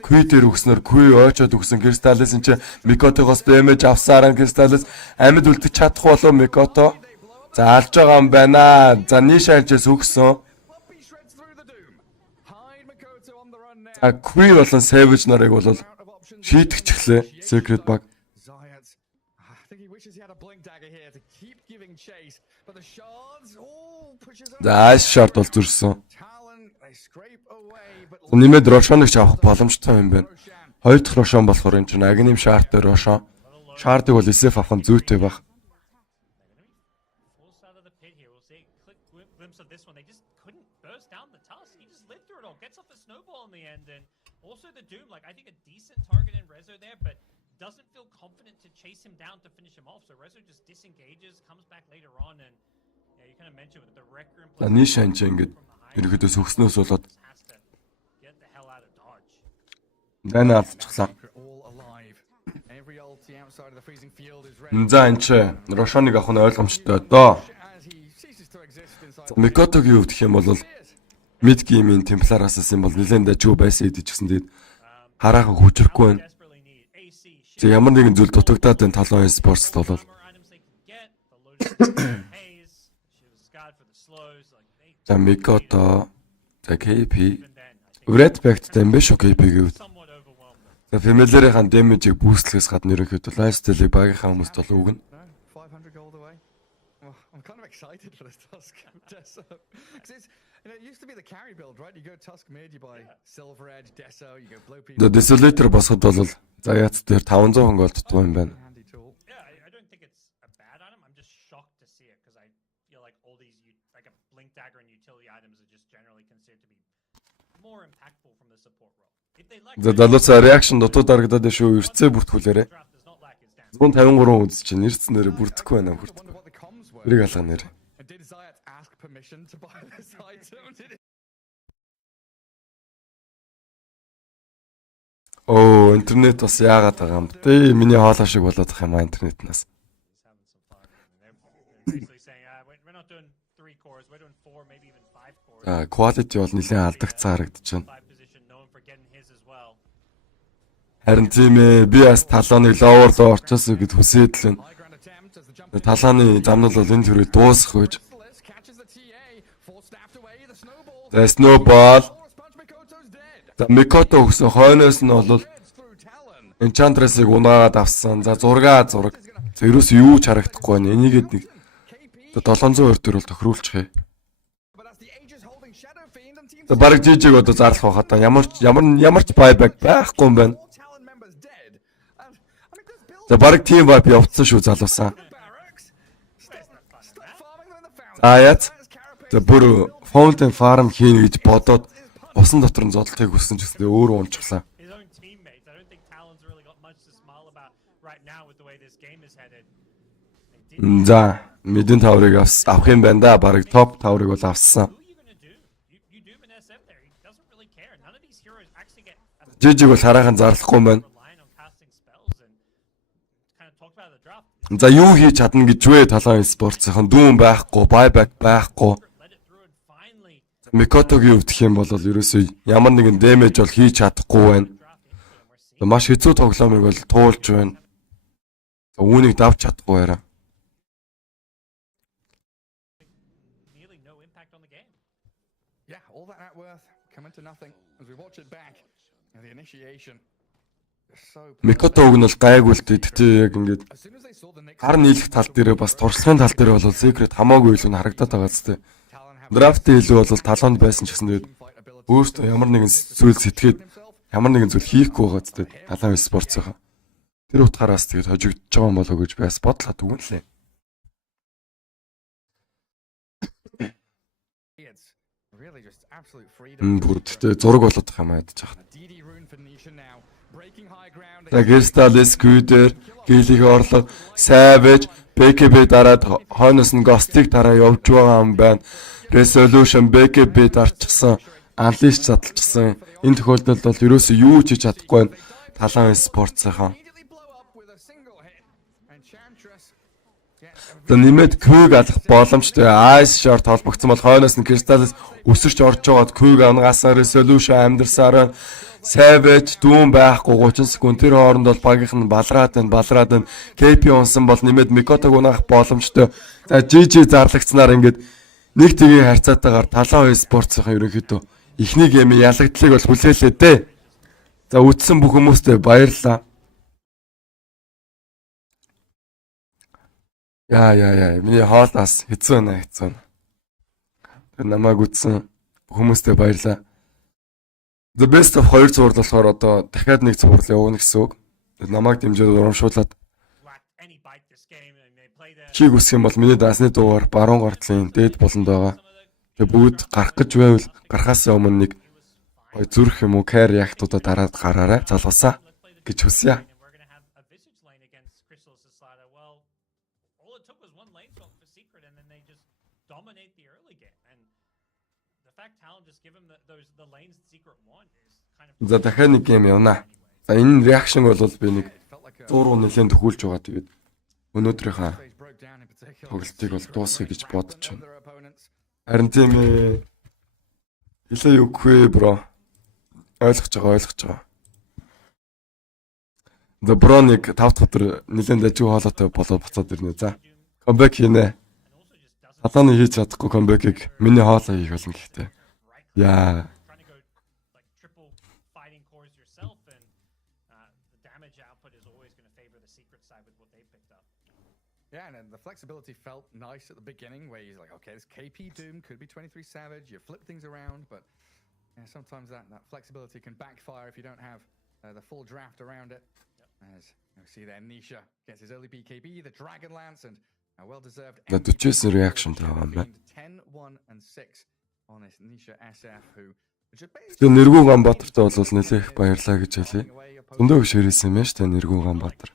Q дээр өгснөөр Q ойчоод өгсөн. Crystallis энэ ч Mikotогоос damage авсараа Crystallis амьд үлдэх чадах болов Mikoto. За алж байгаа юм байна. За Nisha-чээс өгсөн. А Q болон Savage нарыг бол шийдэгчлээ. Secret bug. За Ice Shard бол зөрсөн. Нэмээд Рошоныг ч авах боломжтой юм байна. Хоёр дахь Рошон болохоор энэ чинь Agnim Shard дээр Рошон. Shard-ыг бол SF авах нь зүйтэй баг. Also the Doom, like I think a decent target in Rezo there, but doesn't feel confident to chase him down to finish him off. So Rezo just disengages, comes back later on, and yeah, you kind of mentioned with the wreck room. Nisha энэ ингээд ерөөдөө сөхснөөс болоод дана алдчихлаа. За энэ ч Рошоныг авах нь ойлгомжтой доо. Микотогийн өвдөх юм бол Mid game-ийн Templar-аас юм бол нэлээд дажгүй байсан идэж гисэн тэгээд хараахан хүчрэхгүй байна. Тэг ямар нэгэн зүйл дутагдаад байна Talon Esports бол. За Mikoto, за KP, Red Pact юм биш үү KP-г. За Familiar-ийн damage-ийг бүүстлэхээс гадна ерөнхийдөө lifestyle-ыг багийнхаа хүмүүст бол өгнө. I'm kind of excited for this task. It used to be the carry build, right? You go Tusk mid, you buy Silver Edge, Deso, you go Blue People. The Desolator босоход бол заяац дээр 500 хоног олддог юм байна. Yeah, I don't think it's a bad item. I'm just shocked to see it because I feel like all these like a blink dagger and utility items are just generally considered to be more impactful from the support role. If they like залууса reaction дотоод харагдаад шүү эрцээ бүртгүүлээрэ. 153 үз чинь эрцнэрээ бүрдэхгүй байна бүрдэхгүй. Тэрийг алга нэр. Permission to buy this item. Оо, интернет бас яагаад байгаа юм бэ? Миний хоолой шиг болоод байгаа юм аа интернетнаас. Quality бол нэлээд алдагцсан харагдаж байна. Харин тийм ээ, би бас Talon-ыг lower руу орчоосоо гэд хүсээд л байна. Talon-ы замнал бол энэ төрөй дуусах гэж. За Snowball. За Mikoto өгсөн хойноос нь бол Enchantress-ыг унаагаад авсан. За зураг. За ерөөс юу ч харагдахгүй байна. Энийгээд нэг 720 төр бол тохируулчих. За баг жижиг одоо зарлах байх одоо ямар ч buyback байхгүй юм байна. За баг team wipe явуулсан шүү залуусаа. За яц. За бүр Fountain Farm хийнэ гэж бодоод усан дотор нь зодтолтыг хүссэн ч гэсэн өөрөө унчихлаа. За, Midden Tower-ыг авах юм байна да. Бараг топ Tower-ыг бол авсан. Жижиг бол хараахан зарлахгүй юм байна. За юу хийж чадна гэж вэ Talon Esports-ын дүүн байхгүй, buyback байхгүй. Mikotогийн өвдөх юм бол ерөөсөө ямар нэгэн damage бол хийж чадахгүй байна. Маш хэцүү тоглоомыг бол туулж байна. Үүнийг давж чадахгүй байна. game. Yeah, all that net worth coming to nothing as we watch it back. And the initiation. Микотог нь бол гайгүй л тэгтээ яг ингээд гар нийлэх тал дээр бас туршлагын тал дээр бол Secret хамаагүй илүү харагдаад байгаа зү. Драфт илүү бол талонд байсан ч гэсэн тэгээд өөртөө ямар нэгэн зүйл сэтгэхэд ямар нэгэн зүйл хийхгүй байгаа зү. Talon Esports-ийнхан. Тэр утгаараас тэгээд хожигдож байгаа юм болоо гэж бас бодлоо дүгнэлээ. Бүрдээ зураг болоод байгаа юм ядаж байгаа. Гэртээ скүүдээр гээлийг орлого Savage BKB дараад хойноос нь Ghost-ыг дараа явж байгаа юм байна. Resolution BKB дарчихсан, Unleash задлчихсан. Энэ тохиолдолд бол ерөөсөө юу ч хийж чадахгүй байна. Talon Esports-ийнхан. Нэмээд Q-г алах боломжтой. Ice Short холбогдсон бол хойноос нь Crystal-аас өсөрч орж байгаад Q-г ангасан Resolution амьдсараа Savage дүүн байхгүй 30 секунд тэр хооронд бол багийнх нь балраад байна. KP унсан бол нэмээд Mikotog унаах боломжтой. За GG зарлагдсанаар ингээд нэг тгийн харьцаатайгаар Talon Esports-ийн ерөнхийдөө эхний геймийн ялагдлыг бол хүлээлээ дээ. За үтсэн бүх хүмүүстээ баярлалаа. Яа. Миний хоолоос хэцүү байна. Тэр намайг үтсэн хүмүүстээ баярлалаа. The best of 2 зураг болохоор одоо дахиад нэг зураг явуулна гэсэн үг. Намайг дэмжиж урамшуулад чиг үсэх юм бол миний даасны дуугаар баруун гартлын дээд болонд байгаа. Тэгээ бүгд гарах гэж байвал гарахаас өмнө нэг зүрх юм уу care react-уудаа дараад гараарай. Залуусаа гэж хүсье. За дахиад нэг гейм явна. За энэ реакшн бол би нэг 100 нэлээд төхүүлж байгаа. Тэгээд өнөөдрийнхээ тоглолтыг бол дуусгая гэж бодож байна. Харин тийм ээ. Илээ үгүй бро. Ойлгож байгаа. The Bro-ыг 5 дахь өдөр нэлээд ажиг хоолойтой болоод буцаад ирнэ. За. Comeback хийнэ. Талааны хийж чадахгүй comeback-ыг миний хоолой хийх болно гэхдээ. Яа. Yeah, and the flexibility felt nice at the beginning where he's like, okay, this KP Doom could be 23 Savage, you flip things around, but yeah, sometimes that flexibility can backfire if you don't have the full draft around it. As you see there, Nisha gets his early BKB, the Dragonlance, and a well-deserved reaction to him. 10-1 and 6 on this Nisha SF who Тэгээ Нэргүү Ганбаатартай бол нэлээх баярлаа гэж хэлье. Зөндөө гүшээрсэн юм шүү дээ Нэргүү Ганбаатар.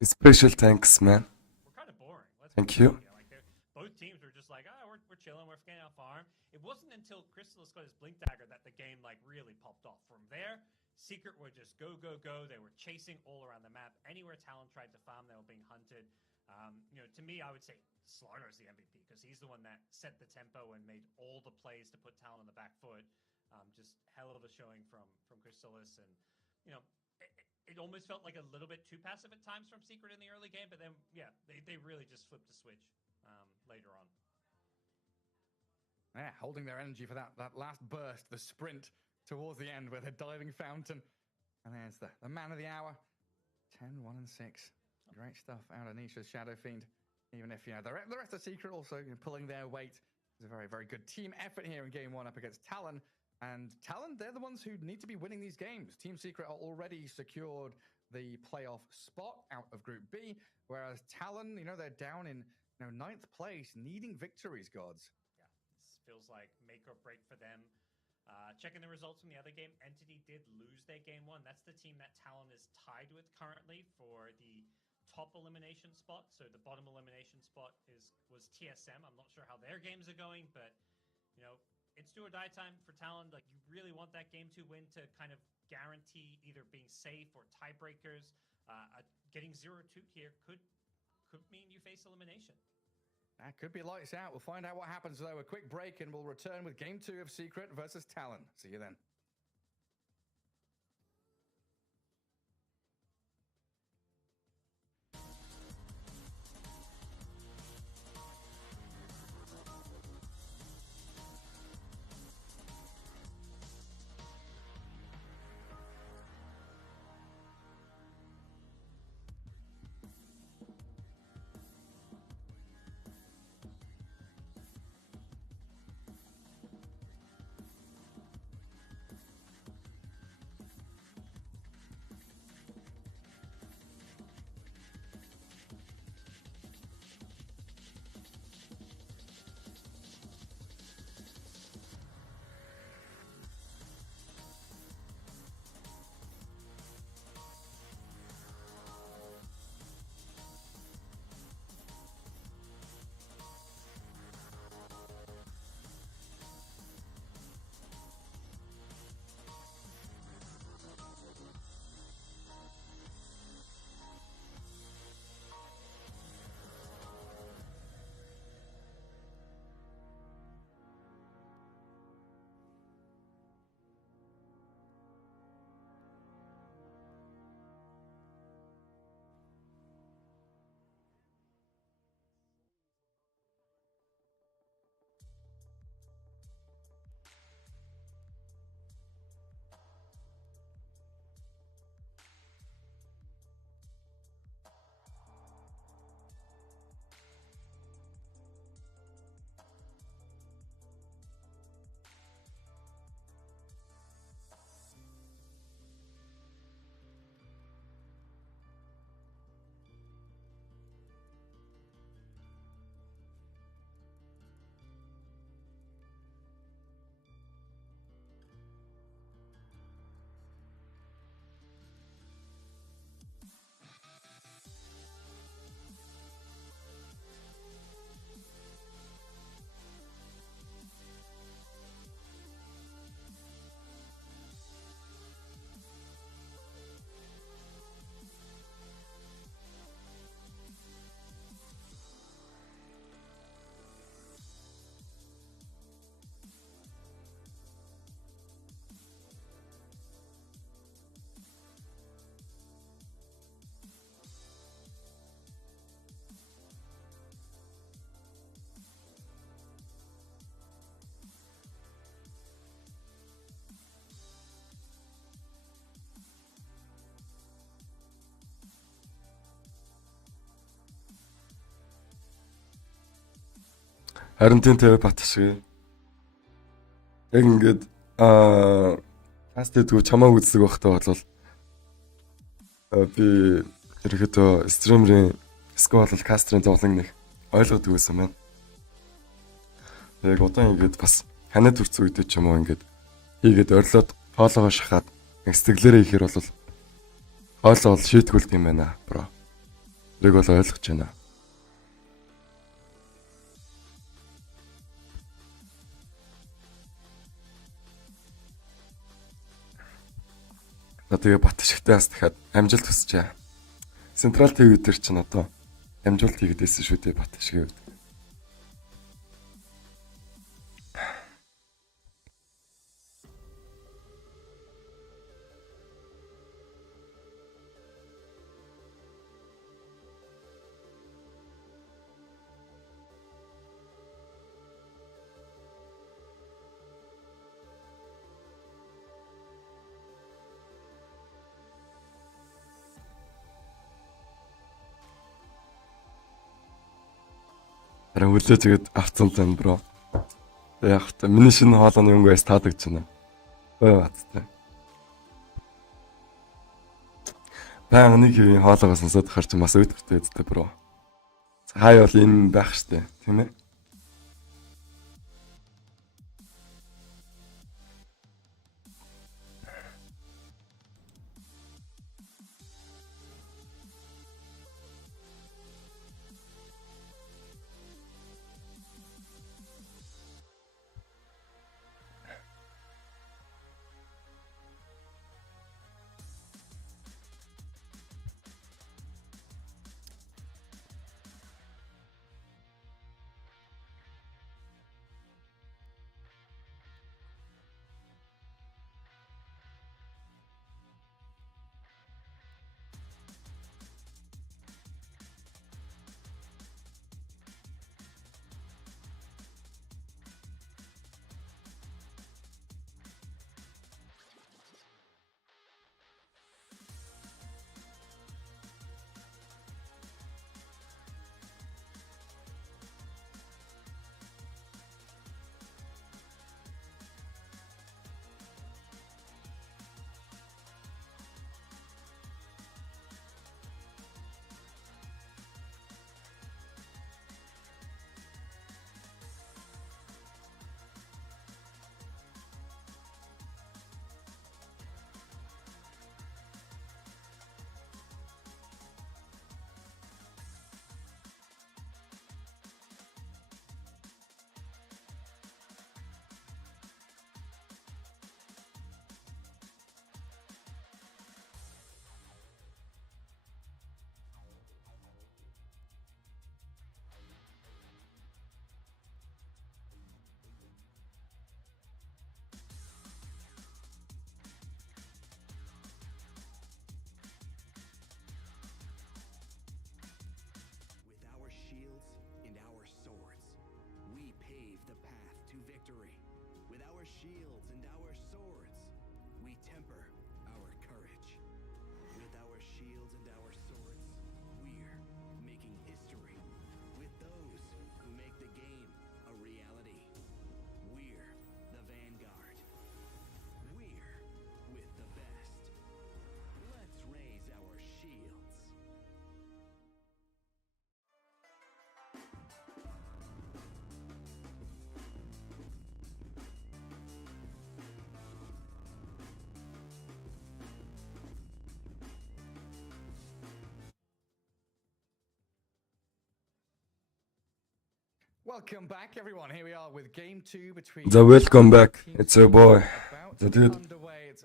Special thanks man. Thank you. Both teams were just like, we're chilling, we're scanning our farm. It wasn't until Crystal's got his blink dagger that the game like really popped off. From there, Secret were just go. They were chasing all around the map. Anywhere Talon tried to farm, they were being hunted. To me, I would say Slaughter is the MVP because he's the one that set the tempo and made all the plays to put Talon on the back foot. Just hell of a showing from Crystallis, and it almost felt like a little bit too passive at times from Secret in the early game, but then, yeah, they really just flipped the switch later on. Yeah, holding their energy for that last burst, the sprint towards the end with a diving fountain. And there's the man of the hour. 10-1 and 6. Great stuff out of Nisha's Shadow Fiend. Even if, the rest of Secret also pulling their weight. It's a very, very good team effort here in Game 1 up against Talon. And Talon, they're the ones who need to be winning these games. Team Secret are already secured the playoff spot out of Group B, whereas Talon, they're down in 9th place, needing victories, gods. Yeah, this feels like make or break for them. Checking the results from the other game, Entity did lose their Game 1. That's the team that Talon is tied with currently for the top elimination spot. So the bottom elimination spot was TSM. I'm not sure how their games are going, but, it's do or die time for Talon. Like, you really want that Game 2 win to kind of guarantee either being safe or tiebreakers. Getting 0-2 here could mean you face elimination. That could be lights out. We'll find out what happens, though. A quick break, and we'll return with Game 2 of Secret versus Talon. See you then. Харин тийм TV бат шиг. Яг ингээд каст хийдгүү чамаа үздэг байхдаа бол би ерөөдөө стримерийн эсвэл кастрын зовлон нэг ойлгодог байсан байна. Яг одоо ингээд бас ханаад төрсөн үедээ ч юм уу ингээд хийгээд орилоод хоолоогоо шахаад сэтгэлээрээ ихээр бол хоолоо бол шийтгүүлт юм байна бро. Тэрийг бол ойлгож байна. Тэгээ бат шигтэй бас дахиад амжилт хүсчээ. Централ ТV дээр чинь одоо амжилт хийгээдсэн шүү дээ бат шигээ. Харин үлээ тэгээд авцсан тань бро. Яг та миний шинэ хоолойны өнгө эс таадагч байна. Ой бацтай. Баян нэг хэвийн хоолойгоо сонсоод харч бас өөдөртэй үсттэй бро. Хай бол энэ байх штэ, тийм ээ. shields and our swords, we temper our courage. With our shields and our swords, we're making history. With those who make the game a reality, we're the vanguard. We're with the best. Let's raise our shields. Welcome back, everyone. Here we are with game 2 between welcome back. It's your boy. The Тэгээд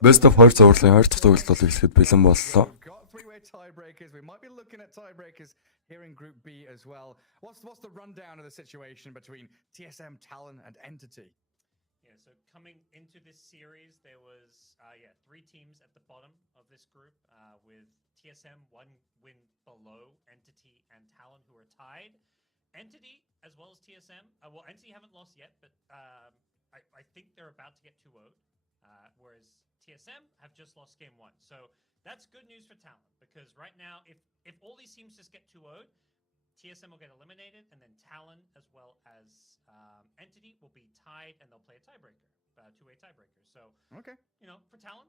best of 2 зурлын 2 дахь тоглолт бол эхлэхэд бэлэн боллоо. Three-way tiebreakers. We might be looking at tiebreakers here in Group B as well. What's the rundown of the situation between TSM, Talon, and Entity? Yeah, so coming into this series, there was 3 teams at the bottom of this group, with TSM 1 win below Entity and Talon, who are tied. Entity, as well as TSM, well, Entity haven't lost yet, but I think they're about to get 2-0'd, whereas TSM have just lost game 1. So that's good news for Talon, because right now, if all these teams just get 2-0'd, TSM will get eliminated, and then Talon as well as Entity will be tied, and they'll play a tiebreaker, two-way tiebreaker. So, Okay. you know, for Talon,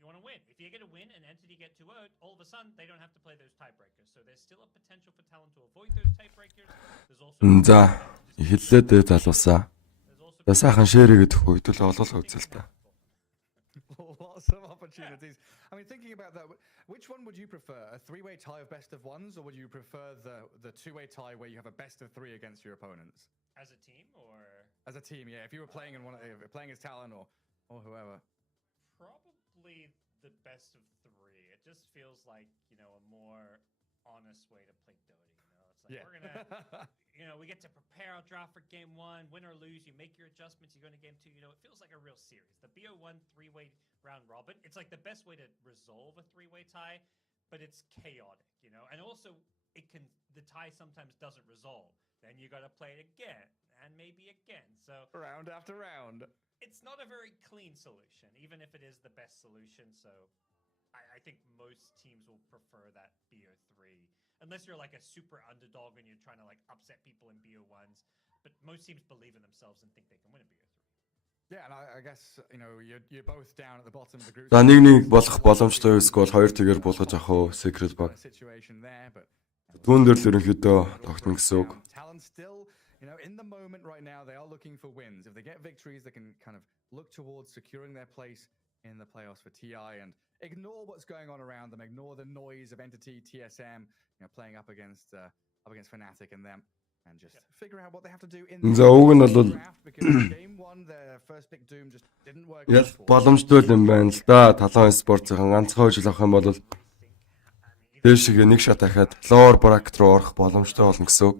you want to win. If you get a win and Entity get 2-0'd, all of a sudden they don't have to play those tiebreakers. So there's still a potential for Talon to avoid those tiebreakers. There's also За эхлээд залуусаа. За сайхан шеэр хийгээд өгөх үед л олоолаа үзэл та. Lots of opportunities. I mean, thinking about that, which one would you prefer? A three-way tie of best of ones, or would you prefer the two-way tie where you have a best of three against your opponents? as a team, or As a team, yeah. If you were playing in playing as Talon or whoever. probably the best of three. It just feels like, you know, a more honest way to play Dota. You know, it's like Yeah. we're gonna, you know, we get to prepare our draft for game one. Win or lose, you make your adjustments. You go into game two. You know, it feels like a real series. The BO1 three-way round robin. It's like the best way to resolve a three-way tie, but it's chaotic. You know, and also the tie sometimes doesn't resolve. Then you got to play it again and maybe again. So Round after round. it's not a very clean solution, even if it is the best solution. So I think most teams will prefer that BO3, unless you're like a super underdog and you're trying to like upset people in BO1s. But most teams believe in themselves and think they can win a BO3. Yeah, and I guess, you know, you're both down at the bottom of the group. За нэг болох боломжтой эсвэл хоёр тэгээр болгож авах уу Secret Bug. Situation there, but Түүн дээр л ерөнхийдөө тогтно гэсэн үг. Talon still, you know, in the moment right now, they are looking for wins. If they get victories, they can kind of look towards securing their place in the playoffs for TI and ignore what's going on around them, ignore the noise of Entity, TSM, you know, playing up against Fnatic and them, and just figure out what they have to do in За уг нь бол draft, because game one, their first pick Doom just didn't work. ял боломжтой юм байна л да. Talon Esports-ын ганцхан хожил авах юм бол дээшгээ нэг шат дахиад lower bracket руу орох боломжтой болно гэсэн үг.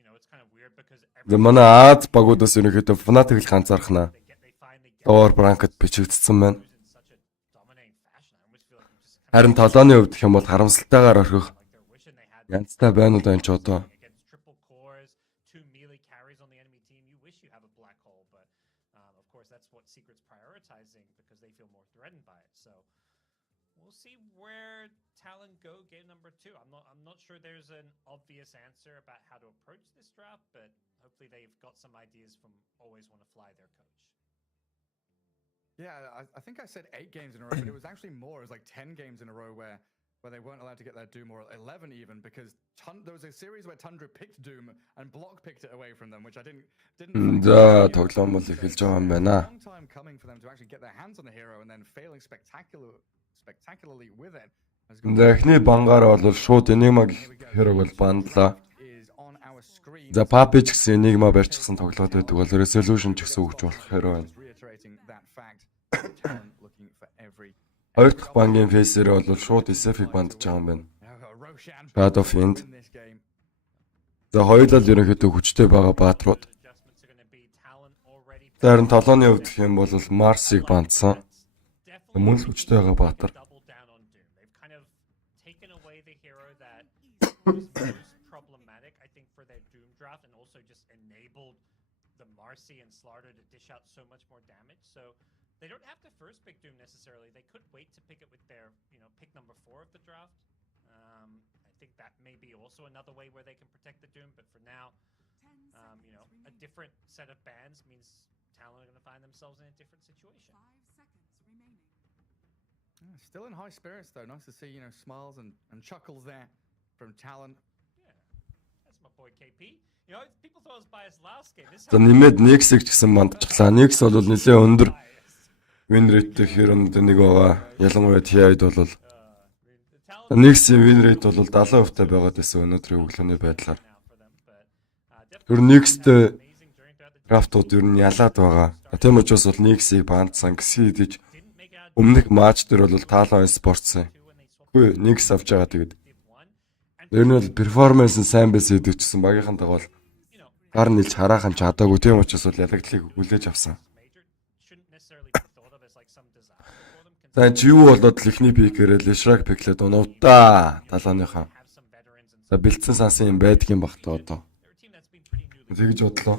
You know, it's kind of weird because За манай Аз багуудаас ерөнхийдөө Fnatic л ганцаархнаа they finally get lower bracket бичигдсэн байна. in such a dominating fashion. I almost feel like you just kind Харин Talon-ы хувьд гэх юм бол харамсалтайгаар орхих of like they're wishing they had янзтай байна уу энэ ч одоо. against triple cores, 2 melee carries on the enemy team. You wish you have a black hole, but of course that's what Secret's prioritizing because they feel more threatened by it. So we'll see where Talon go game number 2. I'm not sure there's an obvious answer about how to approach this draft, but hopefully they've got some ideas from Always Want to Fly, their coach. Yeah, I think I said 8 games in a row, but it was actually more. It was like 10 games in a row where they weren't allowed to get their Doom, or 11 even, because there was a series where Tundra picked Doom and Block picked it away from them, which I didn't. За тоглоом бол эхэлж байгаа юм байна. Long time coming for them to actually get their hands on the hero and then failing spectacularly with it. За эхний бангаар бол шууд Enigma хэрэг бол бандлаа. Is on our screen. За Papi ч гэсэн Enigma барьчихсан тоглоод байдаг бол Resolution ч гэсэн өгч болох хэрэг байна. Reiterating that fact. Talon looking for every Хоёр дахь бангийн фейсээр бол шууд SF-ийг бандж байгаа юм байна. Roshan God of End. in this game. За хоёулаа л ерөнхийдөө хүчтэй байгаа баатрууд. Adjustments are going to be Talon already. Зарим Talon-ы хувьд гэх юм бол Mars-ыг бандсан. Definitely Мөн л хүчтэй байгаа баатар. double down on Doom. They've kind of taken away the hero that was most problematic, I think, for their Doom draft, and also just enabled the Marcy and Slarter to dish out so much more damage. So they don't have to first pick Doom necessarily. They could wait to pick it with their, you know, pick number 4 of the draft. I think that may be also another way where they can protect the Doom. But for now, you know, a different set of bans means Talon are going to find themselves in a different situation. Still in high spirits though. Nice to see, you know, smiles and chuckles there from Talon. Yeah, that's my boy KP. You know, people thought I was biased last game. This is За how нэмээд Nix-ийг ч гэсэн бандчихлаа. Nix бол нэлээд өндөр biased. win rate хэрэнд нэг байгаа. Ялангуяа TI-д бол The Talon Nix-ийн win rate бол 70% таа байгаад байсан өнөөдрийн өглөөний байдлаар. now for them, but Тэр definitely Nix-тэй amazing during throughout the драфтууд ер нь ялаад байгаа. Тийм учраас бол Nix-ийг бандсан гэсэн гэж didn't make it out өмнөх матч дээр бол Talon Esports two when they swapped үгүй Nix авч байгаа тэгээд div 1. And ер нь бол перформанс нь сайн байсан гэдэг чсэн багийнхан дагавал you know, гар нэлж хараахан чадаагүй тийм учраас бол ялагдлыг хүлээж авсан. major shouldn't necessarily be thought of as like some disaster for them. За чи юу болоод л ихний пикээрээ Lishrak пиклээд унавдаа Talon-ынхаа. Have some veterans and За бэлдсэн сансан юм байдаг юм бах та одоо. they're a team that's been pretty new. Тэгж бодлоо.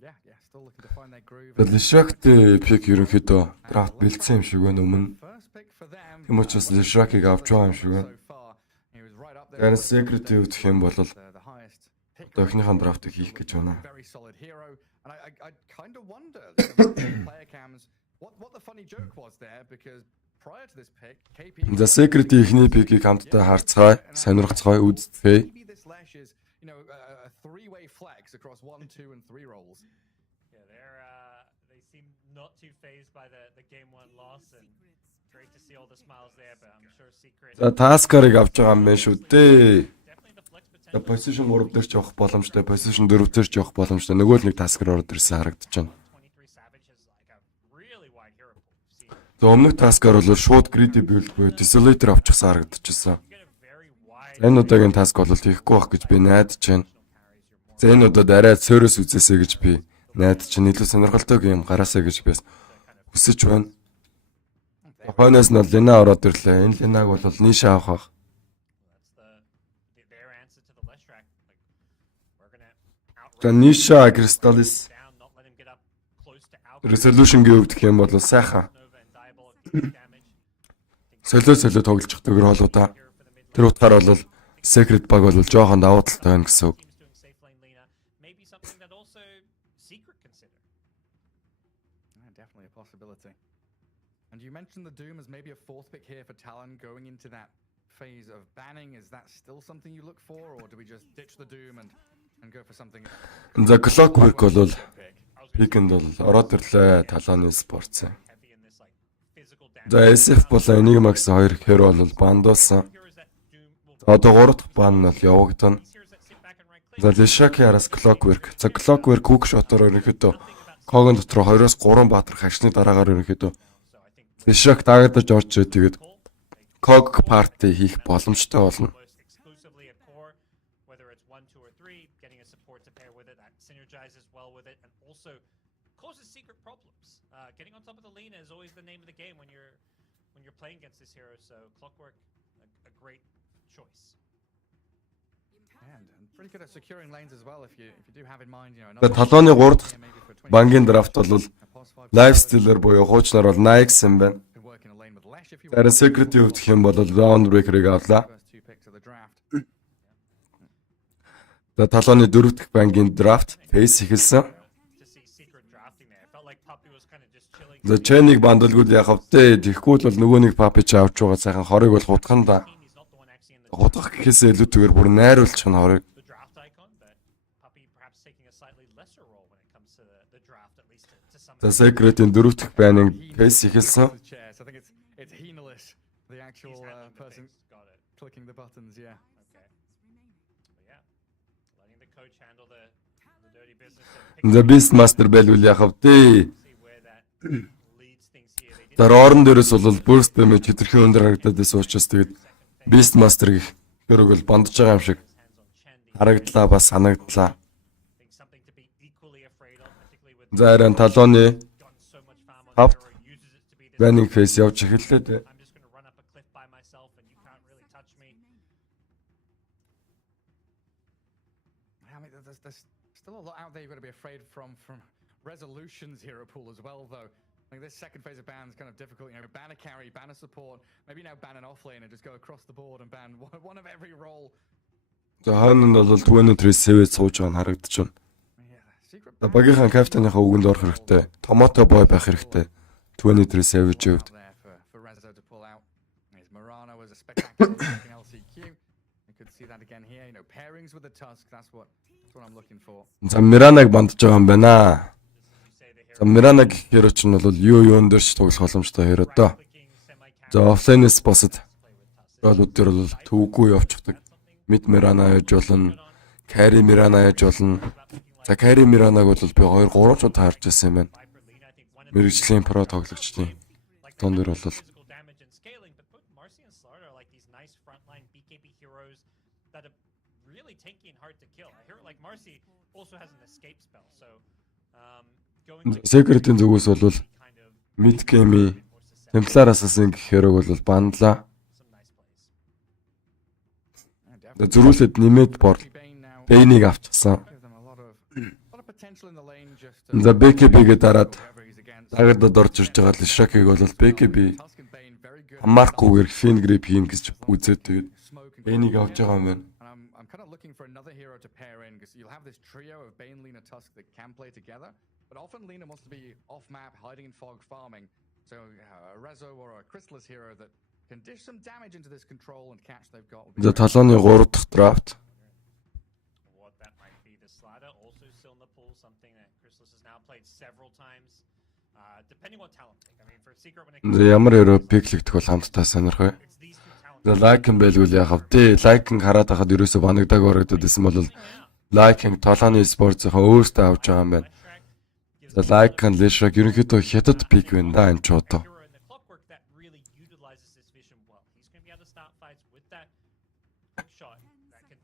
Yeah, still looking to find their groove. За Lishrak-тэй пик ерөнхийдөө драфт бэлдсэн юм шиг байна өмнө. First pick for them. Тийм учраас Lishrak-ыг авч байгаа юм шиг байна. So far, he was right up there. Гэртээ Secret-ийг үзэх юм бол The Охиныхон драфтыг хийх гэж байна. Very solid hero, and I kind of wonder player cams what the funny joke was there because prior to this pick, KP. За Secret-ийн эхний пикийг хамтдаа харцгаая, сонирхцгаая, үздэхэй. Maybe this lash is, a three-way flex across 1, 2, and 3 rolls. Yeah, they seem not too phased by the game one loss, and great to see all the smiles there. But I'm sure Secret. За Tasker-ыг авч байгаа юм байна шүү дээ. Definitely the flex За potential. position 3 дээр ч явах боломжтой, position 4 дээр ч явах боломжтой. Нөгөө л нэг Tasker ороод ирсэн харагдаж байна. 23 Savage has like a really wide hero pool. See, За өмнөх Tasker бол шууд greedy build буюу Desolator авчихсан харагдчихсан. you get a very wide. За энэ удаагийн task бол хийхгүй байх гэж би найдаж байна. За энэ удаад арай цөөрөөс үзээсэй гэж би найдаж байна. Илүү сонирхолтой юм гараасаа гэж би хүсэж байна. Хойноос нь Лена ороод ирлээ. Энэ Ленаг бол ниша авах. That's their answer to the less track. Like we're gonna outright За ниша Crystallis down, not let him get up close to out. resolution-гийн өвдөх юм бол сайхан. Nova and Diabolic damage. Солио тоглож байгаа хоолуудаа. Тэр утгаар бол Secret баг бол жоохон давуу талтай байна гэсэн үг. Teams doing safe lane Lena. Maybe something that also Secret consider. Yeah, definitely a possibility. And you mentioned the Doom as maybe a fourth pick here for Talon going into that phase of banning. Is that still something you look for, or do we just ditch the Doom and go for something? За Clockwork бол Pick. пикэнд бол ороод ирлээ Talon Esports. Heavy in this like physical damage. За SF болон Enigmax хоёр хэр бол бандуулсан. Heroes that Doom will. За одоо 3 дахь бан нь бол явагдана. These heroes that sit back and right click. За Lishaki араас Clockwork. За Clockwork hook shot-оор ерөнхийдөө Когийн дотор 2-оос 3 баатар хагшны дараагаар ерөнхийдөө So I think Lishak дагадж орж тэгээд Cog party хийх боломжтой болно. almost exclusively a core, whether it's 1, 2, or 3, getting a support to pair with it that synergizes well with it, and also causes Secret problems. Getting on top of the Lena is always the name of the game when you're playing against this hero. So Clockwork, a great choice. And pretty good at securing lanes as well. If you do have in mind, За Talon-ы 3 дахь бангийн драфт бол Lifestealer буюу хуучнаар бол Nike юм байна. could work in a lane with Lash if you Дараа Secret-ийн өвдөх юм бол Round Breaker-ыг авлаа. First 2 picks of the draft. За Talon-ы 4 дахь бангийн драфт Face эхэлсэн. To see Secret drafting there, it felt like Puppy was kind of just chilling. За Chain-ыг бандалгууд яхав дээ. Тэгэхгүй бол нөгөө нэг Papi ч авч байгаа сайхан хорыг бол хутган да. He's not the one actually in the Хутгах гэхээсээ илүүтэйгээр бүр найруулчих нь хорыг. the draft icon, but Puppy perhaps taking a slightly lesser role when it comes to the draft, at least to some За Secret-ийн 4 дахь баныг Face эхэлсэн. The chair, so I think it's Heenalish, the actual he's handling the person things. Got it. clicking the buttons. Yeah. Okay. But yeah, letting the coach handle the dirty business. And За Beastmaster байлгүй яхав дээ. see where that leads things here. They did За орон дээрээс бол burst damage хэтэрхий өндөр харагдаад байсан учраас тэгээд Beastmaster гэх хөрөг бол бандж байгаа юм шиг hands on Chandy. харагдлаа бас санагдлаа. Think something to be equally afraid of, particularly with За харин Talon-ы gotten so much farm on Хавт. hero, uses it to be this. banning face явж эхэллээ дээ. I'm just going to run up a cliff by myself and you can't really touch me. I mean, there's still a lot out there you've got to be afraid from Resolution's hero pool as well, though. Like this second phase of ban is kind of difficult. Ban a carry, ban a support, maybe now ban an offlane and just go across the board and ban one of every role. За хойно нь бол 23 сэвэд сууж байгаа нь харагдаж байна. Yeah, secret За ban багийнхаа капитаныхаа үгэнд орох хэрэгтэй. Tomato boy байх хэрэгтэй. 23 savage out өвд. there for Rezo to pull out. His Murano was a spectacular second LCQ. You could see that again here. Pairings with the Tusk. That's what I'm looking for. За Mirana-г бандж байгаа юм байна. You say the hero За Mirana гэх хero ч нь бол юун дээр ч тоглох боломжтой hero доо. clicking semi-cam За offlane-с босод play with Tusk. ролууд дээр бол төвгүй явчихдаг. Mid Mirana яж болно. Carry Mirana яж болно. За Carry Mirana-г бол би 2-3 ч удаа харж байсан юм байна. Viper Lena, I think one of Мэргэжлийн про тоглогчдын like тон дээр бол physical damage and scaling, but both Marcy and Slaughter are like these nice frontline BKB heroes that are really tanky and hard to kill. A hero like Marcy also has an escape spell, so going to Secret-ийн зүгээс бол kind of mid game-ийн more susceptible. Templar Assassin гэх hero бол бандлаа. Some nice plays. Yeah, Зөрүүлээд нэмээд бор Bane now Bane-ыг авчихсан. gives them a lot of potential in the lane. Just За BKB-гээ дараад whoever he's against. дагардад орж ирж байгаа Lishaki-г бол BKB Tusk and Bane very good. хамаарахгүйгээр fin grip хийн гэж үзээд тэгээд Smoke and Bane-ыг авч байгаа юм байна. And I'm kind of looking for another hero to pair in because you'll have this trio of Bane, Lina, Tusk that can play together, but often Lina wants to be off map, hiding in fog, farming. So a Rezo or a Chrysalis hero that can dish some damage into this control and catch they've got. За Talon-ы 3 дахь драфт. What that might be. The slider also still in the pool, something that Chrysalis has now played several times. Depending on talent pick. I mean, for Secret when it comes За ямар яруу пиклэгдэх бол хамтдаа сонирхоо. it's these two talents. За лайкн байлгүй яхав. Тэ лайкн хараад байхад ерөөсө банагдааг орогдод исэн бол лайкн Talon Esports-ийн өөртөө авч байгаа юм байна. За лайкн Leshak ерөнхийдөө хятад пик байна да энэ ч одоо. Hero in the clockwork that really utilizes this vision well. He's going to be able to start fights with that hook shot that can,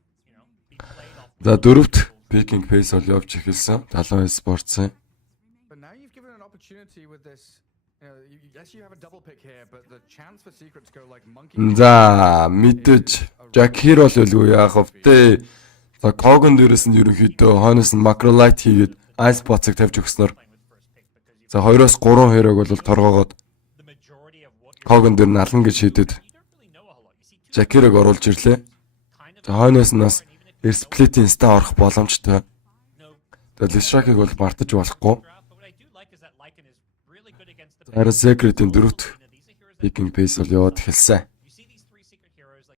be played off. За дөрөвт пикинг фейс бол явж эхэлсэн. Talon Esports-ийн. But now you've given an opportunity with this. Yes, you have a double pick here, but the chance for Secret to go like monkey. За мэдээж Jack-ир бол үлгүй яахав тэ. За Kogan дээрээс нь ерөнхийдөө хойноос нь Macrolite хийгээд Ice Box-ыг тавьж өгснөөр. За 2-оос 3 хэрэг бол торгоогоод The majority of what Kogan дээр нь алан гэж шийдэд you don't really know a whole lot. You see two Jack-ирыг оруулж ирлээ. kind of За хойноос нь бас Split-ийн ста орох боломжтой. no Тэгээд Leshak-ыг бол мартаж болохгүй. draft, but what I do like is that Lycan is really good against the Харин Secret-ийн дөрөвт these are heroes that пикинг фейс бол яваад эхэлсэн. you see these three secret heroes like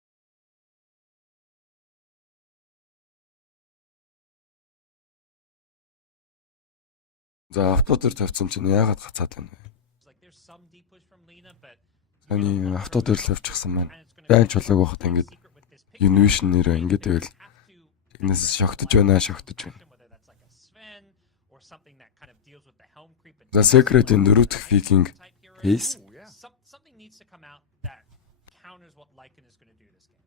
За авто дээр тавьсан чинь яагаад гацаад байна вэ? there's some deep push from Lina, but Таны авто дээр л тавьчихсан маань. and it's going to Дайн чулууг байхад ингээд secret with this pick. Innovation нэрээ ингээд байвал Have to тэгнээс шогтож байна. whether that's like a Sven or something that kind of deals with the helm creep and За Secret-ийн дөрөвт пикинг type hero. фейс. Ooh, yeah. Something needs to come out that counters what Lycan is going to do this game.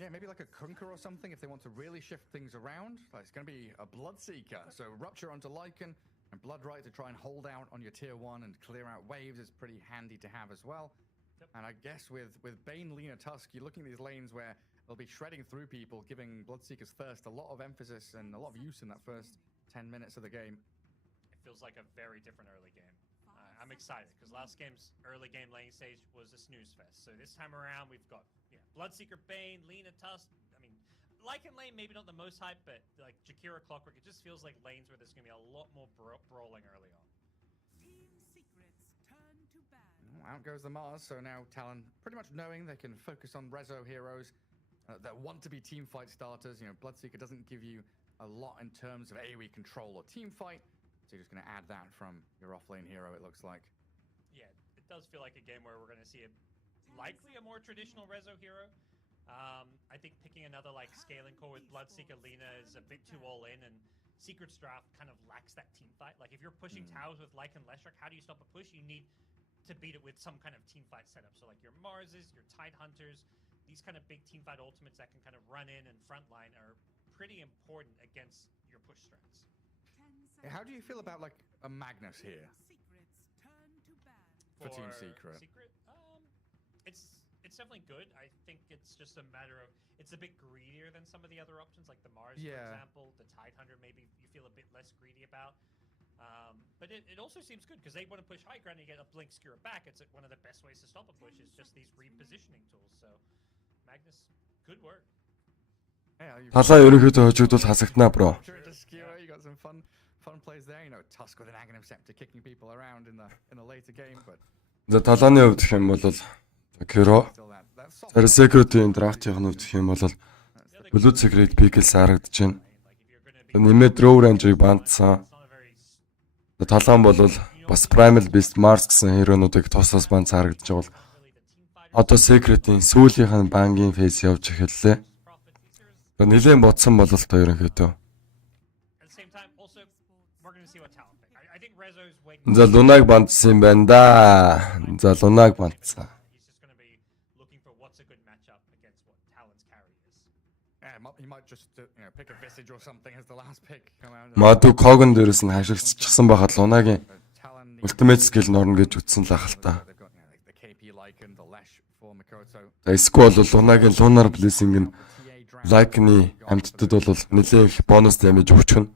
Yeah, maybe like a Kunker or something if they want to really shift things around. Like it's going to be a Bloodseeker. So Rupture onto Lycan and Bloodright to try and hold out on your tier 1 and clear out waves is pretty handy to have as well. And I guess with Bane, Lina, Tusk, you're looking at these lanes where they'll be shredding through people, giving Bloodseeker's Thirst a lot of emphasis and a lot of use in that first 10 minutes of the game. It feels like a very different early game. I'm excited because last game's early game lane stage was a snooze fest. So this time around we've got Bloodseeker, Bane, Lina, Tusk. I mean, Lycan lane maybe not the most hype, but like Jakira Clockwork, it just feels like lanes where there's going to be a lot more brawling early on. Out goes the Mars, so now Talon pretty much knowing they can focus on Rezo heroes that want to be team fight starters. Bloodseeker doesn't give you a lot in terms of AoE control or team fight, so you're just going to add that from your offlane hero, it looks like. Yeah, it does feel like a game where we're going to see likely a more traditional Rezo hero. I think picking another like scaling core with Bloodseeker Lina is a bit too all in, and Secret's draft kind of lacks that team fight. Like if you're pushing towers with Lycan Leshak, how do you stop a push? You need to beat it with some kind of team fight setup. So like your Marses, your Tide Hunters, these kind of big team fight ultimates that can kind of run in and frontline are pretty important against your push strats. How do you feel about like a Magnus here for Team Secret? It's definitely good. I think it's just a matter of it's a bit greedier than some of the other options, like the Mars, for example. The Tide Hunter maybe you feel a bit less greedy about. But it also seems good because they want to push high ground and you get a blink skewer back. It's one of the best ways to stop a push is just these repositioning tools. So Magnus, good work. Талаа ерөнхийдөө хожигдвол хасагтнаа бро. You got some fun plays there. Tusk with an Aghanim Scepter kicking people around in the later game, but За Talon-ы хувьд гэх юм бол Kero. still that soft. За Secret-ийн драфтын хувьд гэх юм бол Blue Secret Pickles харагдаж байна. Нэмээд Draw Range-ыг бандсан. Talon бол бас Primal Beast Mars гэсэн хиронуудыг тоосоос банд харагдаж байгаа бол одоо Secret-ийн сүүлийнх нь бангийн фейс явж эхэллээ. Нилээн бодсон бололтой ерөнхийдөө. At the same time, also we're going to see what talent pick. I think Rezo's waiting. За Лунаг бандсан юм байна да. За Лунаг бандсан. He's just going to be looking for what's a good matchup against what Talon's carry is. Yeah, he might just pick a Visage or something as the last pick come out. Мadu Kogan дээрээс нь хашигдчихсан байхад Лунагийн Talon Ultimate Skill норно гэж үтсэн л ахalta. they've got the KP Lycan, the Lesh for Mikoto. За эсвэл бол Лунагийн Lunar Blessing нь Lycan-ы амьтдад бол нэлээд их бонус damage өгчгөн.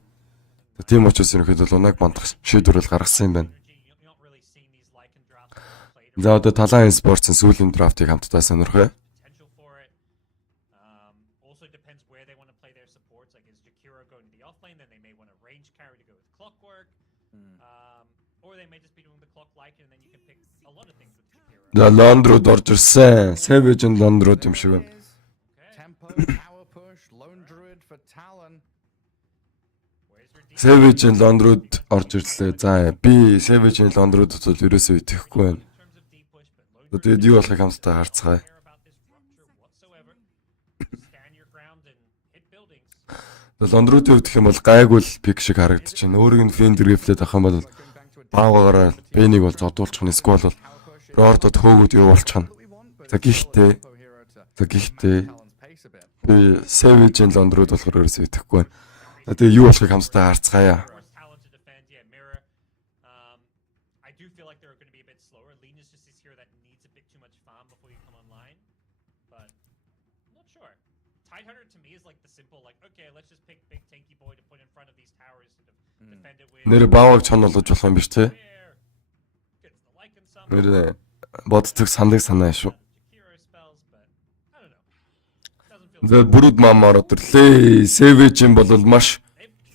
Тийм учраас ерөнхийдөө Лунаг бандах шийдвэрэл гаргасан юм байна. You're not really seeing these Lycan drafts played За одоо Talon Esports-ын сүүлийн драфтыг хамтдаа сонирхъя. potential for it. Also depends where they want to they may just be doing the clock like, and then you can pick a lot of things with Shakira. За Лондрууд орж ирсэн. Savage-ийн Лондрууд юм шиг байна. Tempo, power push, lone druid for Talon. Where's your deep? Savage-ийн Лондрууд орж ирлээ. За би Savage-ийн Лондруудад бол ерөөсөө итгэхгүй байна. In terms of deep push, but Lone Тэгээд юу болохыг хамтдаа харцгаая. care about this rupture whatsoever. Stand your ground and hit buildings. Лондруудын хувьд гэх юм бол гайгүй л пик шиг харагдчихэв. Өөрийг нь финд рэфлээд авах юм бол баагаар Бэнийг бол зодуулчих нь эсвэл бол Рордод хөөгүүд явуулчих нь. За гэхдээ би Savage-ийн Лондрууд болохоор ерөөсөө итгэхгүй байна. Тэгээд юу болохыг хамтдаа харцгаая. Force Talon to defend, yeah, Mirror. I do feel like they're going to be a bit slower. Linus just is here that needs a bit too much farm before you come online, but I'm not sure. Tidehunter to me is like the simple, like, okay, let's just pick big tanky boy to put in front of these towers to defend it with. Нэр бааваг чон болгож болох юм биш те. There. Gets the like and some. Нэр боддог сандаг санаа шүү. Shakira spells, but I don't know. Doesn't feel. За бүрүүд маамаар өдөрлөө. Savage-ийн бол маш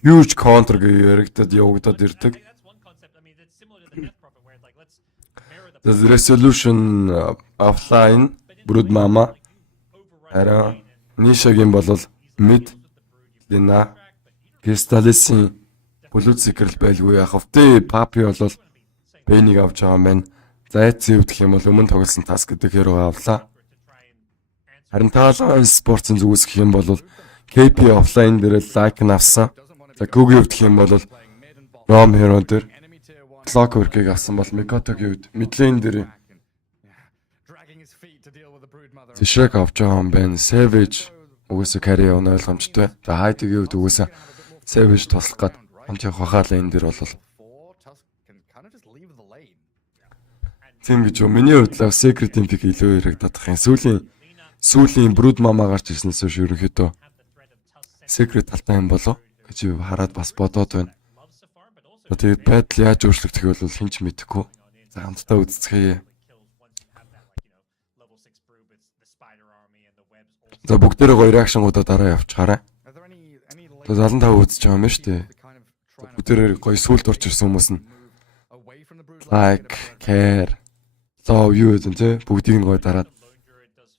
huge counter гэж яригдаад явагдаад ирдэг. I think that's one concept. I mean, it's similar to the Death Prophet, where it's like, let's mirror the. The resolution offline бүрүүд маама арай нишагийн бол mid дина Crystallis-ийн Blue Secret байлгүй яах вэ? Papi бол Бэнийг авч байгаа юм байна. Зайцын хувьд гэх юм бол өмнө тоглосон тас гэдэг хэрэг авлаа. Харин Talon Esports-ын зүгээс гэх юм бол KP offline дээр лайк нь авсан. За Google хувьд гэх юм бол Rom Hero дээр Clock work-ыг авсан бол Mikoto-гийн хувьд mid lane дээр Dragging his feet to deal with the brood mother. Zishrak авч байгаа юм байна. Savage угсаа carry явна ойлгомжтой. За Hyde-гийн хувьд угсаа Savage тослох гад хамт явах хаа лейн дээр бол Four, Tusk can kind of just leave the lane. тийм гэж юу. Миний хувьд л Secret-ийн pick илүү яригдах юм. Сүүлийн Brood Mama гарч ирснээс хойш ерөнхийдөө Secret талтай юм болов гэж хараад бас бодоод байна. Тэгээд байдал яаж өөрчлөгдөх вэ бол хэн ч мэдэхгүй. За хамтдаа үзцгээе. За бүгдээрээ гоё реакшнгуудаа дараа явчихаарай. Are there any Тэгээд 75 үзэж байгаа юм байна шүү дээ. kind of trying to Бүгдээрээ гоё сүулт орж ирсэн хүмүүс нь away from the brood like, care, love юу гэдэг нь те бүгдийг нь гоё дараад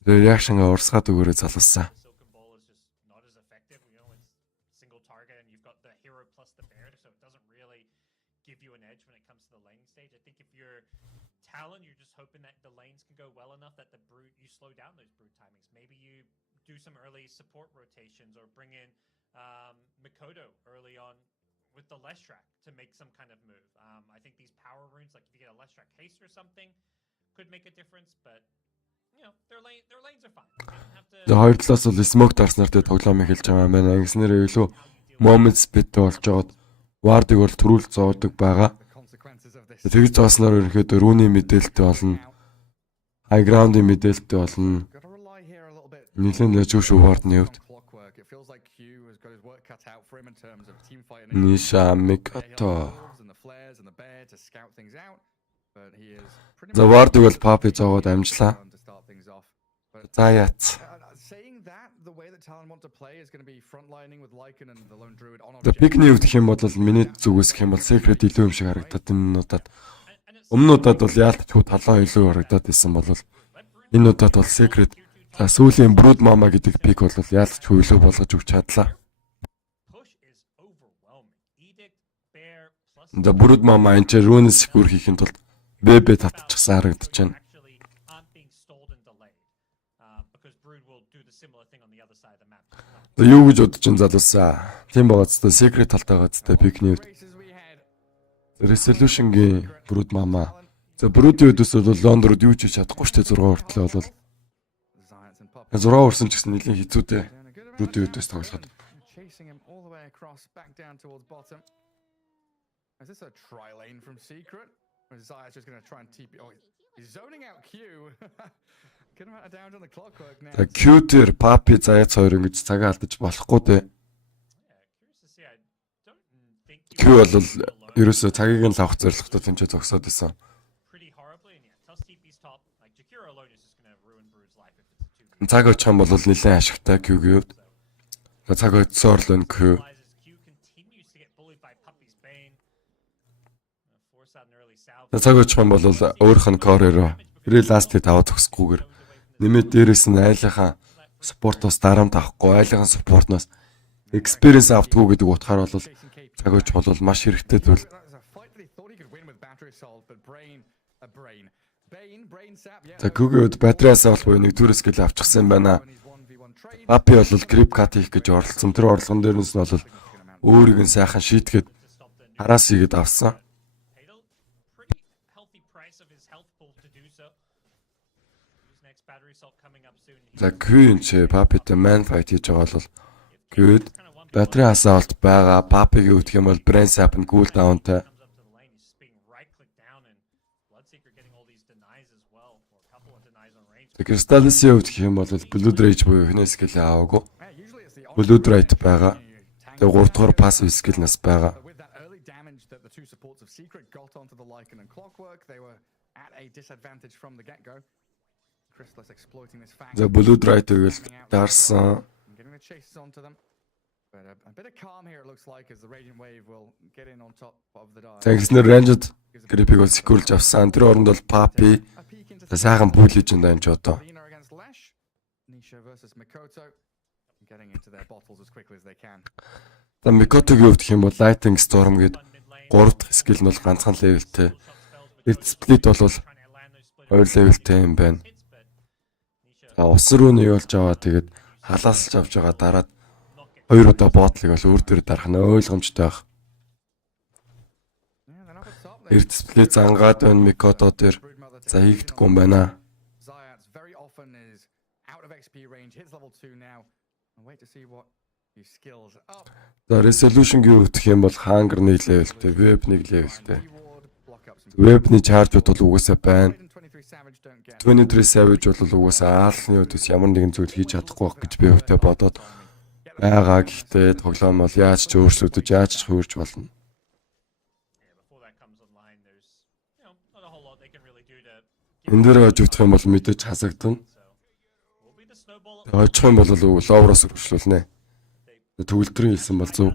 реакшнгаа урсгаад өгөөрэй залуусаа. Silken Ball is just not as effective. You know, it's single target, and you've got the hero plus the bear, so it doesn't really give you an edge when it comes to the laning stage. I think if you're Talon, you're just hoping that the lanes can go well enough that the brood you slow down those brood timings. Maybe you do some early support rotations or bring in Mikoto early on with the Leshrac to make some kind of move. I think these power runes, like if you get a Leshrac haste or something, could make a difference, but you know, their lanes are fine. You don't have to. За хоёр талаас бол smoke дарснаар тэ тоглоом эхэлж байгаа юм байна. Ингэснээр илүү moment speed болж жоод ward-ыг бол төрүүл зоодог байгаа. the consequences of this. Тэгж зоосноор ерөнхийдөө рүүний мэдээлэлтэй болно. High ground-ийн мэдээлэлтэй болно. Got to rely here a little bit. Нилэн лажгүй шүү ward-ны хувьд. Clockwork. It feels like Q has got his work cut out for him in terms of team fight. Ниша Mikoto. And the flares and the bear to scout things out, but he is pretty За ward-ыг бол Papi зоогоод амжлаа. to start things off. But За яац. saying that, the way that Talon want to play is going to be frontlining with Lycan and the lone druid on За objective. пикний хувьд гэх юм бол миний зүгээс гэх юм бол Secret илүү юм шиг харагдаад энэ удаад. Өмнө удаад бол яалтчгүй талаа илүү харагдаад байсан бол энэ удаад бол Secret за сүүлийн Brood Mama гэдэг пик бол яалтчгүй илүү болгож өгч чадлаа. Push is overwhelming. Edict, bear plus. За Brood Mama энэ ч Rune Secure хийхэд тулд BB татчихсан харагдаж байна. Actually aren't being stalled and delayed because brood will do the similar thing on the other side of the map. За юу гэж бодож ин залуусаа. Тийм байгаадстай Secret талтайгаадстай пикний хувьд Races we had. Resolution-гийн Brood Mama. За Brood-ийн хувьдс бол Лондорд юу ч хийж чадахгүй шүү дээ 6 хүртэл бол Giants and Pop 6 хүрсэн ч гэсэн нэлийн хэцүүтэй doing a good amount Brood-ийн of хувьдс тоглоход. chasing him all the way across, back down towards bottom. Is this a tri lane from Secret? Or is Zaya's just going to try and TP? Oh, he's zoning out Q. Good amount of damage on the clockwork now. За Q-тер Papi заяац хоёр ингэж цагаа алдаж болохгүй дээ. Yeah, curious to see. I don't think Q бол ерөөсөө цагийг нь лавх зорилготой тэмцээ зогсоод байсан. pretty horribly, and yeah, Tusk TP's top. Like Jakiro alone is just gonna ruin Brood's life if it's a 2v. Цаг очих юм бол нэлээд ашигтай Q-гийн хувьд. За цаг оцсоор л Q. Realizes Q continues to get bullied by Puppy's Bane. Force out an Цаг очих юм бол өөрөх нь core-оор ластыг таваад төгсөхгүйгээр нэмээд дээрээс нь айлынхаа спортоос дарамт авахгүй, айлынхаа спортноос experience авдаггүй гэдэг утгаар бол цаг очих бол маш хэрэгтэй зүйл. За Google-д батареас авах буюу нэг төр скил авчихсан байна. Папи бол grip cut хийх гэж оролцсон. Тэр орлогон дээрнээс нь бол өөрийг нь сайхан шийтгээд хараас игээд авсан. За Queen ч Папитэй man fight хийж байгаа бол Queen батаре асаалт байгаа. Папиг өвдөх юм бол brain sap and cool down-тай. Crystallis-ийн өвдөх юм бол Blood Rage буюу эхний скил аваагүй. Blood Rage байгаа. Тэгээ 3 дугаар passive skill нас байгаа. За Blood Rage тэгэл дарсан. Тэгснээр ranged grip-ийг бол secure-лж авсан. Тэр оронд бол Papi сайхан пул хийж энэ юм ч одоо. За Mikoto-гийн өвдөх юм бол Lightning Storm гээд 3 дахь скил нь бол ганцхан левелтэй. Split бол 2 левелтэй юм байна. За ус руу нь явуулж аваа тэгээд халаасалж авч байгаа дараад 2 удаа ботлыг бол өөр дөр дарах нь ойлгомжтой байх. Split зангаад байна Mikoto дээр. За хийгдэхгүй юм байна. За resolution-гийн өвдөх юм бол hunger 1 level-тэй, web 1 level-тэй. Web-ний charge-ууд бол угаасаа байна. 23 savage бол угаасаа аалсны өдөөс ямар нэгэн зүйл хийж чадахгүй байх гэж би өвдөө бодоод байгаа. Гэхдээ тоглоом бол яаж ч өөрсөдөж яаж ч хөөрч болно. Энд дээр очих юм бол мэдээж хасагдана. Очих юм бол ловроос өргөжлүүлнэ. Төгөлдрийн хэлсэн бол зөв.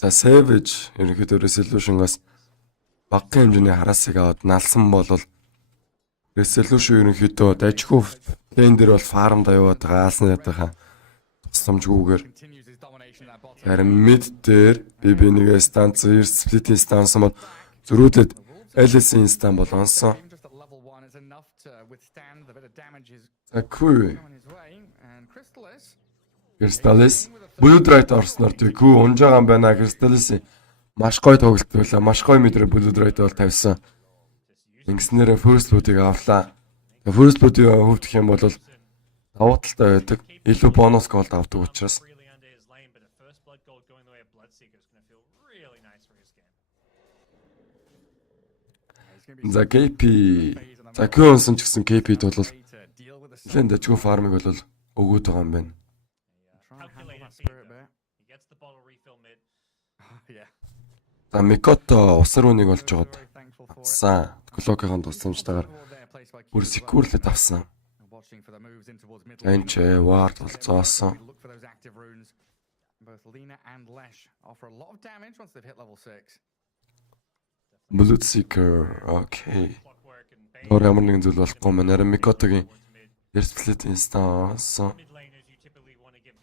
За Savage ерөнхийдөө resolution-аас багахан хэмжээний хараасыг аваад налсан бол resolution ерөнхийдөө дажгүй плейн дээр бол фармд яваад байгаа аалсны ядахаа тусламжгүйгээр харин mid дээр би нэгэ станц split станц бол зөрүүлээд LS инстан бол онсон. Акгүй. Crystallis Blood Rite орсноор тэггүй унж байгаа юм байна. Crystallis маш гоё тоглолт байлаа. Маш гоё мэдрээ Blood Rite бол тавьсан. Ингэснээр first blood-ыг авлаа. First blood-ийг хөвдөх юм бол давуу талтай байдаг. Илүү бонус голд авдаг учраас. За KP. За Q-онсон ч гэсэн KP-д бол нэлээд дажгүй фармыг бол өгөөд байгаа юм байна. За Mikoto ус руу нэг болж жоод авсан. Клокийн тусламжтайгаар бүр secure-лэд авсан. Энд ward бол зоосон. Blood Seeker. Окей. Өөр ямар нэгэн зүйл болохгүй юм. Нарийн Mikoto-гийн split instance.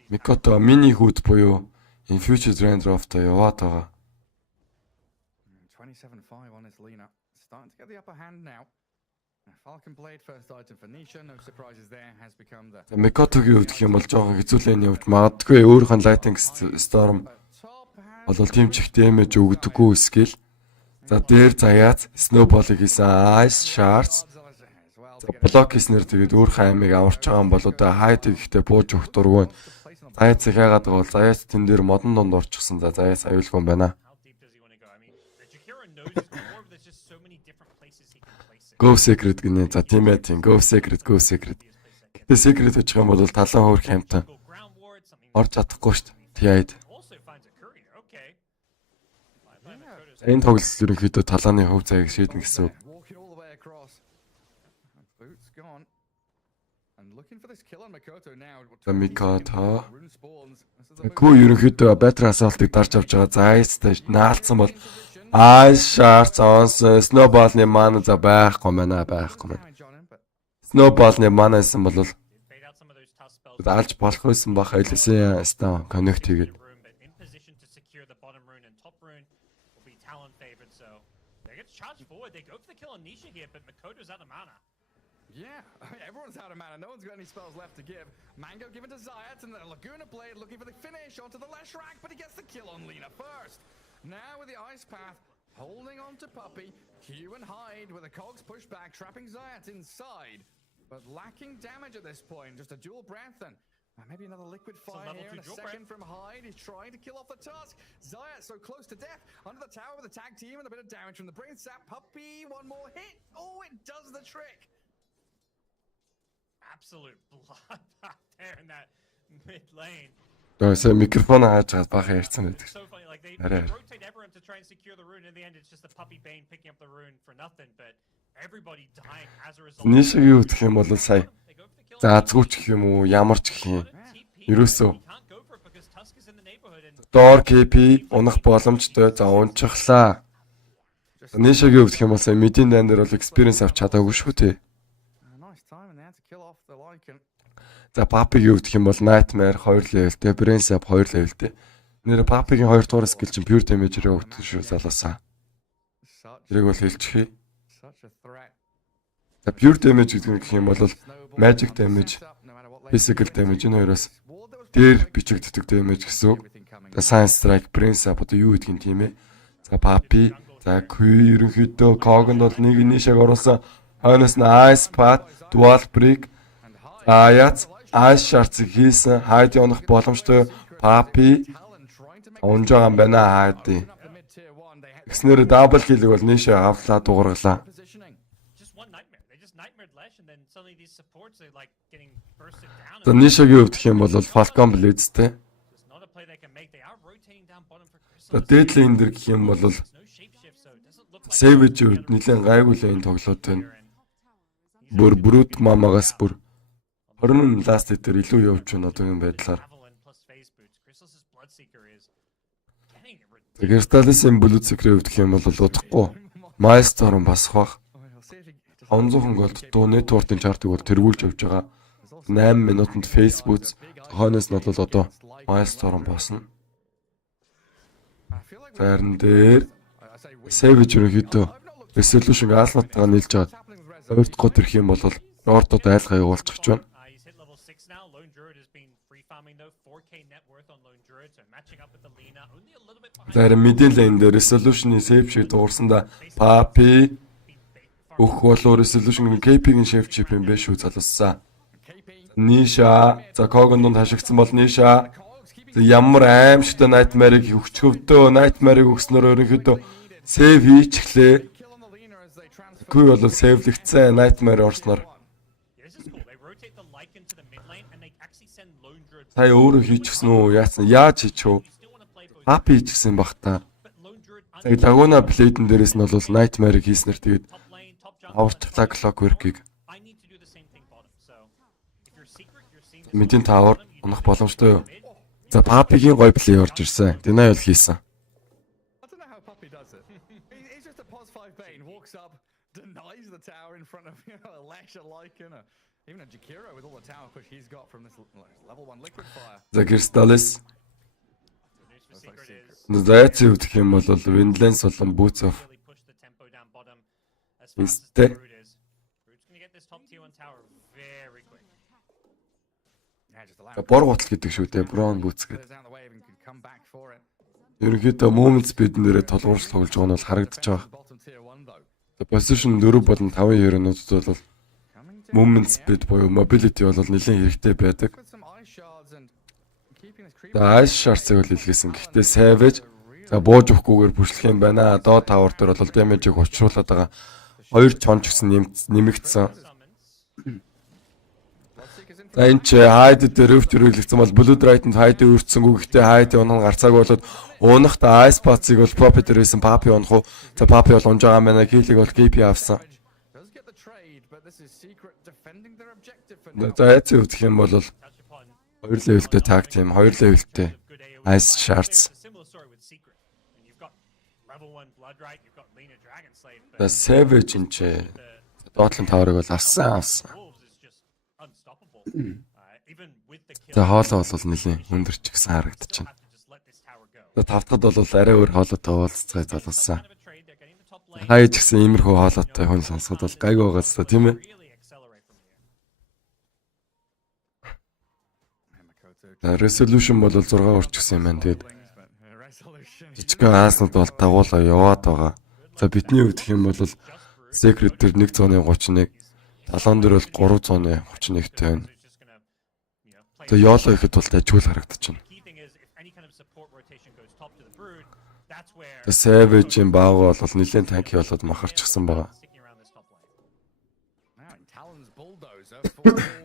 Mikoto mini hood буюу in future Raindrop-тай яваад байгаа. 27-5 on his Lena. Starting to get the upper hand now. Falcon Blade first item for Nisha. No surprises there has become the Mikoto-гийн өвдөх юм бол жоохон хэцүүлэн явж магадгүй. Өөрийнх нь Lightning Storm бол тийм чих damage өгдөггүй skill. За дээр заяац Snowball-ыг хийсэн Ice Shards. За блок хийснээр тэгээд өөрийнхөө аймыг аварч байгаа юм бол одоо хайд ихтэй бууж өгөх дургүй. Заяац яагаад байгаа бол заяац тэн дээр модон донд орчихсон. За заяац аюулгүй юм байна. Go Secret гинэ. За тийм ээ тийм Go Secret. Гэтэ Secret очих юм бол талан хөөрх хамтан орж чадахгүй шүү дээ. Тяйд. Энэ тоглолт ерөнхийдөө талааны хөв заяаг шийднэ гэсэн үг. За Микото. Күү ерөнхийдөө Battery Assault-ыг дарж авч байгаа. За Ice-тай наалцсан бол Ice Shards Ons Snowball-ны mana за байхгүй байна. Snowball-ны mana исэн бол алж болох байсан бах айлсан стан connect хийгээд. Yeah, everyone's out of mana. No one's got any spells left to give. Mango given to Zayat, and the Laguna Blade looking for the finish onto the Leshrac, but he gets the kill on Lina first. Now with the Ice Path, holding on to Puppey, Q and Hyde with the cogs pushed back, trapping Zayat inside, but lacking damage at this point. Just a dual breath and maybe another liquid fire here in a second from Hyde. He's trying to kill off the Tusk. Zayat so close to death under the tower with the tag team and a bit of damage from the Brain Sap. Puppey, one more hit. Oh, it does the trick. Absolute bloodbath there in that mid lane. Төөс микрофон хааж байгаа бахан ярьсан байдаг. So funny, like they rotate everyone to try and secure the rune. In the end, it's just the Puppey Bane picking up the rune for nothing, but everybody dying as a result. Нишиг юу гэх юм бол сая заазгүйч гэх юм уу, ямар ч гэх юм. Ерөөсөө Доор KP унах боломжтой. За унчихлаа. Нишиг юу гэх юм бол сая мэдийн дан дээр бол experience авч чадаагүй шүү дээ. За Puppey юу гэх юм бол Nightmare 2 levelтэй, Brain Sap 2 levelтэй. Нэр Puppey-гийн 2 дугаар skill чинь pure damage-ээр өгдөг шүү залуусаа. Тэрийг бол хэлчихье. За pure damage гэх юм бол magic damage, physical damage энэ хоёроос дээр бичигддэг damage гэсэн үг. За Science Strike, Brain Sap одоо юу гэдгийг тийм ээ. За Puppey, за Q ерөнхийдөө Cog-нд бол нэг нишаг оруулсан. Хойноос нь Ice Path, Dual Break, Ayats Ice Shards-ыг хийсэн. Hyde унах боломжтой. Puppey унж байгаа юм байна Hyde. Гэснээр double kill-ийг бол нишээ авлаа дуургалаа. За нишэгийн хувьд гэх юм бол Falcon Blades-тэй. За Deadline дээр гэх юм бол Savage үед нэлээд гайгүй лайн тоглоод байна. Бүр Brute Mama-гаас бүр 20 last дээр илүү явж байна одоогийн байдлаар. Тэгэхээр Talon Blue Secret гэх юм бол удахгүй. Milestone басах бах. 500 голд дуу network-ийн chart-ыг бол тэргүүлж явж байгаа. 8 минутанд Facebook хойноос нь бол одоо Milestone босно. Зарн дээр Savage ерөнхийдөө resolution алнатгаа нийлж байгаа. Өөрт гот ирэх юм бол Lord-од айлгаа явуулчих гэж байна. Зарим мэдэн лайн дээр resolution-ийн save шиг дуурсандаа Puppey өөх болоо resolution-ийн KP-ийн save chip юм бэ шүү залуусаа. Ниша за Cog-нд хашигдсан бол Ниша ямар аимшигтай Nightmare-ыг өгчхөвдөө Nightmare-ыг өгснөөр ерөнхийдөө save хийчихлээ. Күй бол сейвлэгцэн Nightmare орсноор. Сая өөрөө хийчихсэн үү? Яасан? Яаж хийчихв? Puppey хийчихсэн баг та. Яг Laguna Blade-н дээрээс нь бол Nightmare-ыг хийснээр тэгээд аварчлаа Clockwork-ыг. Мэдин Tower унах боломжтой юу? За Puppey-гийн гоё плей орж ирсэн. Deny бол хийсэн. Denies the tower in front of Lasher Lycan, even a Jakiro with all the tower push he's got from this level 1 liquid fire. За Crystallis. Зайцын үгдэх юм бол Windlands болон Boots of Истэ. Бор гутал гэдэг шүү дээ. Brown Boots гэдэг. Ерөнхийдөө Movement Speed нэрээ толгуурч тоглож байгаа нь бол харагдаж байгаа. Position 4 болон 5 хөрөнүүдэд бол movement speed буюу mobility бол нэлээд хэрэгтэй байдаг. За Ice Shards-ыг бол илгээсэн. Гэхдээ Savage за бууж өгөхгүйгээр бүшлэх юм байна. Доо Tower дээр бол damage-ийг учруулад байгаа. 2 чонч гэсэн нэмэгдсэн. За энэ ч Hyde дээр өвч өрөөлөгдсөн бол Blue Drive-нд Hyde өртсөнгүү. Гэхдээ Hyde унах гарцааг болоод унахт Ice Path-ыг бол Puppey дээр хийсэн. Puppey унах уу? За Puppey бол унж байгаа юм байна. Kill-ийг бол KP авсан. defending their objective for now. За айц өвдөх юм бол 2 левелтэй tag team, 2 левелтэй Ice Shards. За Savage энэ ч доотлон таврыг бол авсан. За хоолой бол нэлийн өндөрч гисэн харагдчихна. За 5 дахьд бол арай өөр хоолойтой уулзцай залгасан. Хаяж гисэн иймэрхүү хоолойтой хүн сонсоход бол гайгүй байгаа зү тийм ээ. Resolution бол 6 урчсан юм байна. Тэгээд жижигхэн ааснууд бол дагуулаа яваад байгаа. За бидний өвдөх юм бол Secret дээр 131, Talon дээр бол 331-тэй байна. За YOLO ихэд бол ажгүй харагдчихна. За Savage-ийн баага бол нэлээд танки болоод махарчихсан байгаа.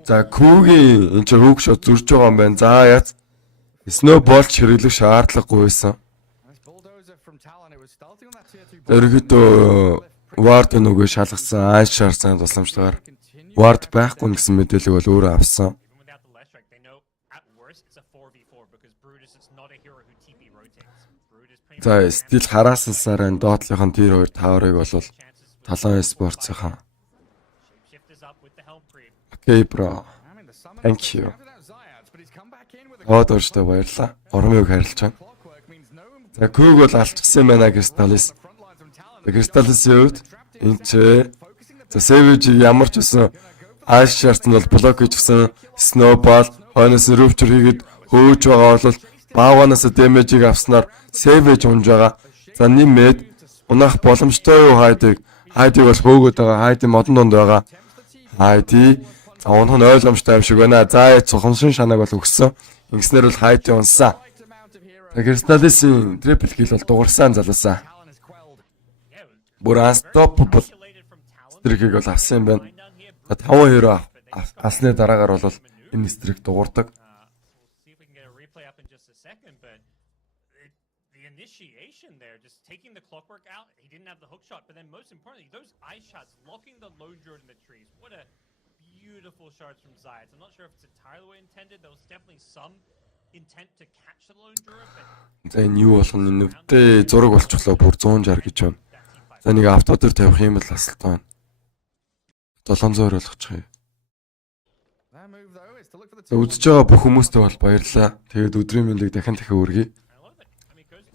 За Күүгийн энэ ч хүүг шот зурж байгаа юм байна. За яц Snowball хэрэглэх шаардлагагүй байсан. Ерөнхийдөө Ward нүгөө шалгасан Ice Shards-ын тусламжтайгаар Ward байхгүй гэсэн мэдээлэл бол өөрөө авсан. За стил хараасансаар энэ доотлынхан тэр хоёр таврыг бол Talon Esports-ийн. Okay bro. Thank you. Одооштой баярлаа. Ормыг харилж байна. За Күүг бол алчсан байна Crystallis. Crystallis-ийн үед энэ ч за Savage ямар ч байсан Ice Shards нь бол блок хийчихсэн. Snowball хойноос rupture хийгээд хөөж байгаа бол бааганаас damage-ийг авснаар Savage унж байгаа. За нэмээд унах боломжтой юу хайдыг бол хөөгөөд байгаа. Хайдын модон донд байгаа. Хайди за унах нь ойлгомжтой юм шиг байна. За цухамшин шанаг бол өгсөн. Ингэснээр бол хайди унсан. Crystallis-ийн triple kill бол дуурсан залуусаа. Бүр unstoppable streak-ийг бол авсан юм байна. За 5-2 авсны дараагаар бол энэ streak дуурдаг. Taking the clockwork out, he didn't have the hook shot, but then most importantly, those ice shots locking the lone druid in the trees. What a beautiful shots from Zayat. I'm not sure if it's entirely what intended. There was definitely some intent to catch the lone druid, but за энэ юу болох нь нүгтэй зураг болчихлоо бүр 160 гэж байна. За нэг авто дээр тавих юм бол асалтай байна. 700 ойлгочих юм. За үзэж байгаа бүх хүмүүстээ бол баярлалаа. Тэгээд өдрийн мэндийг дахин өргөе.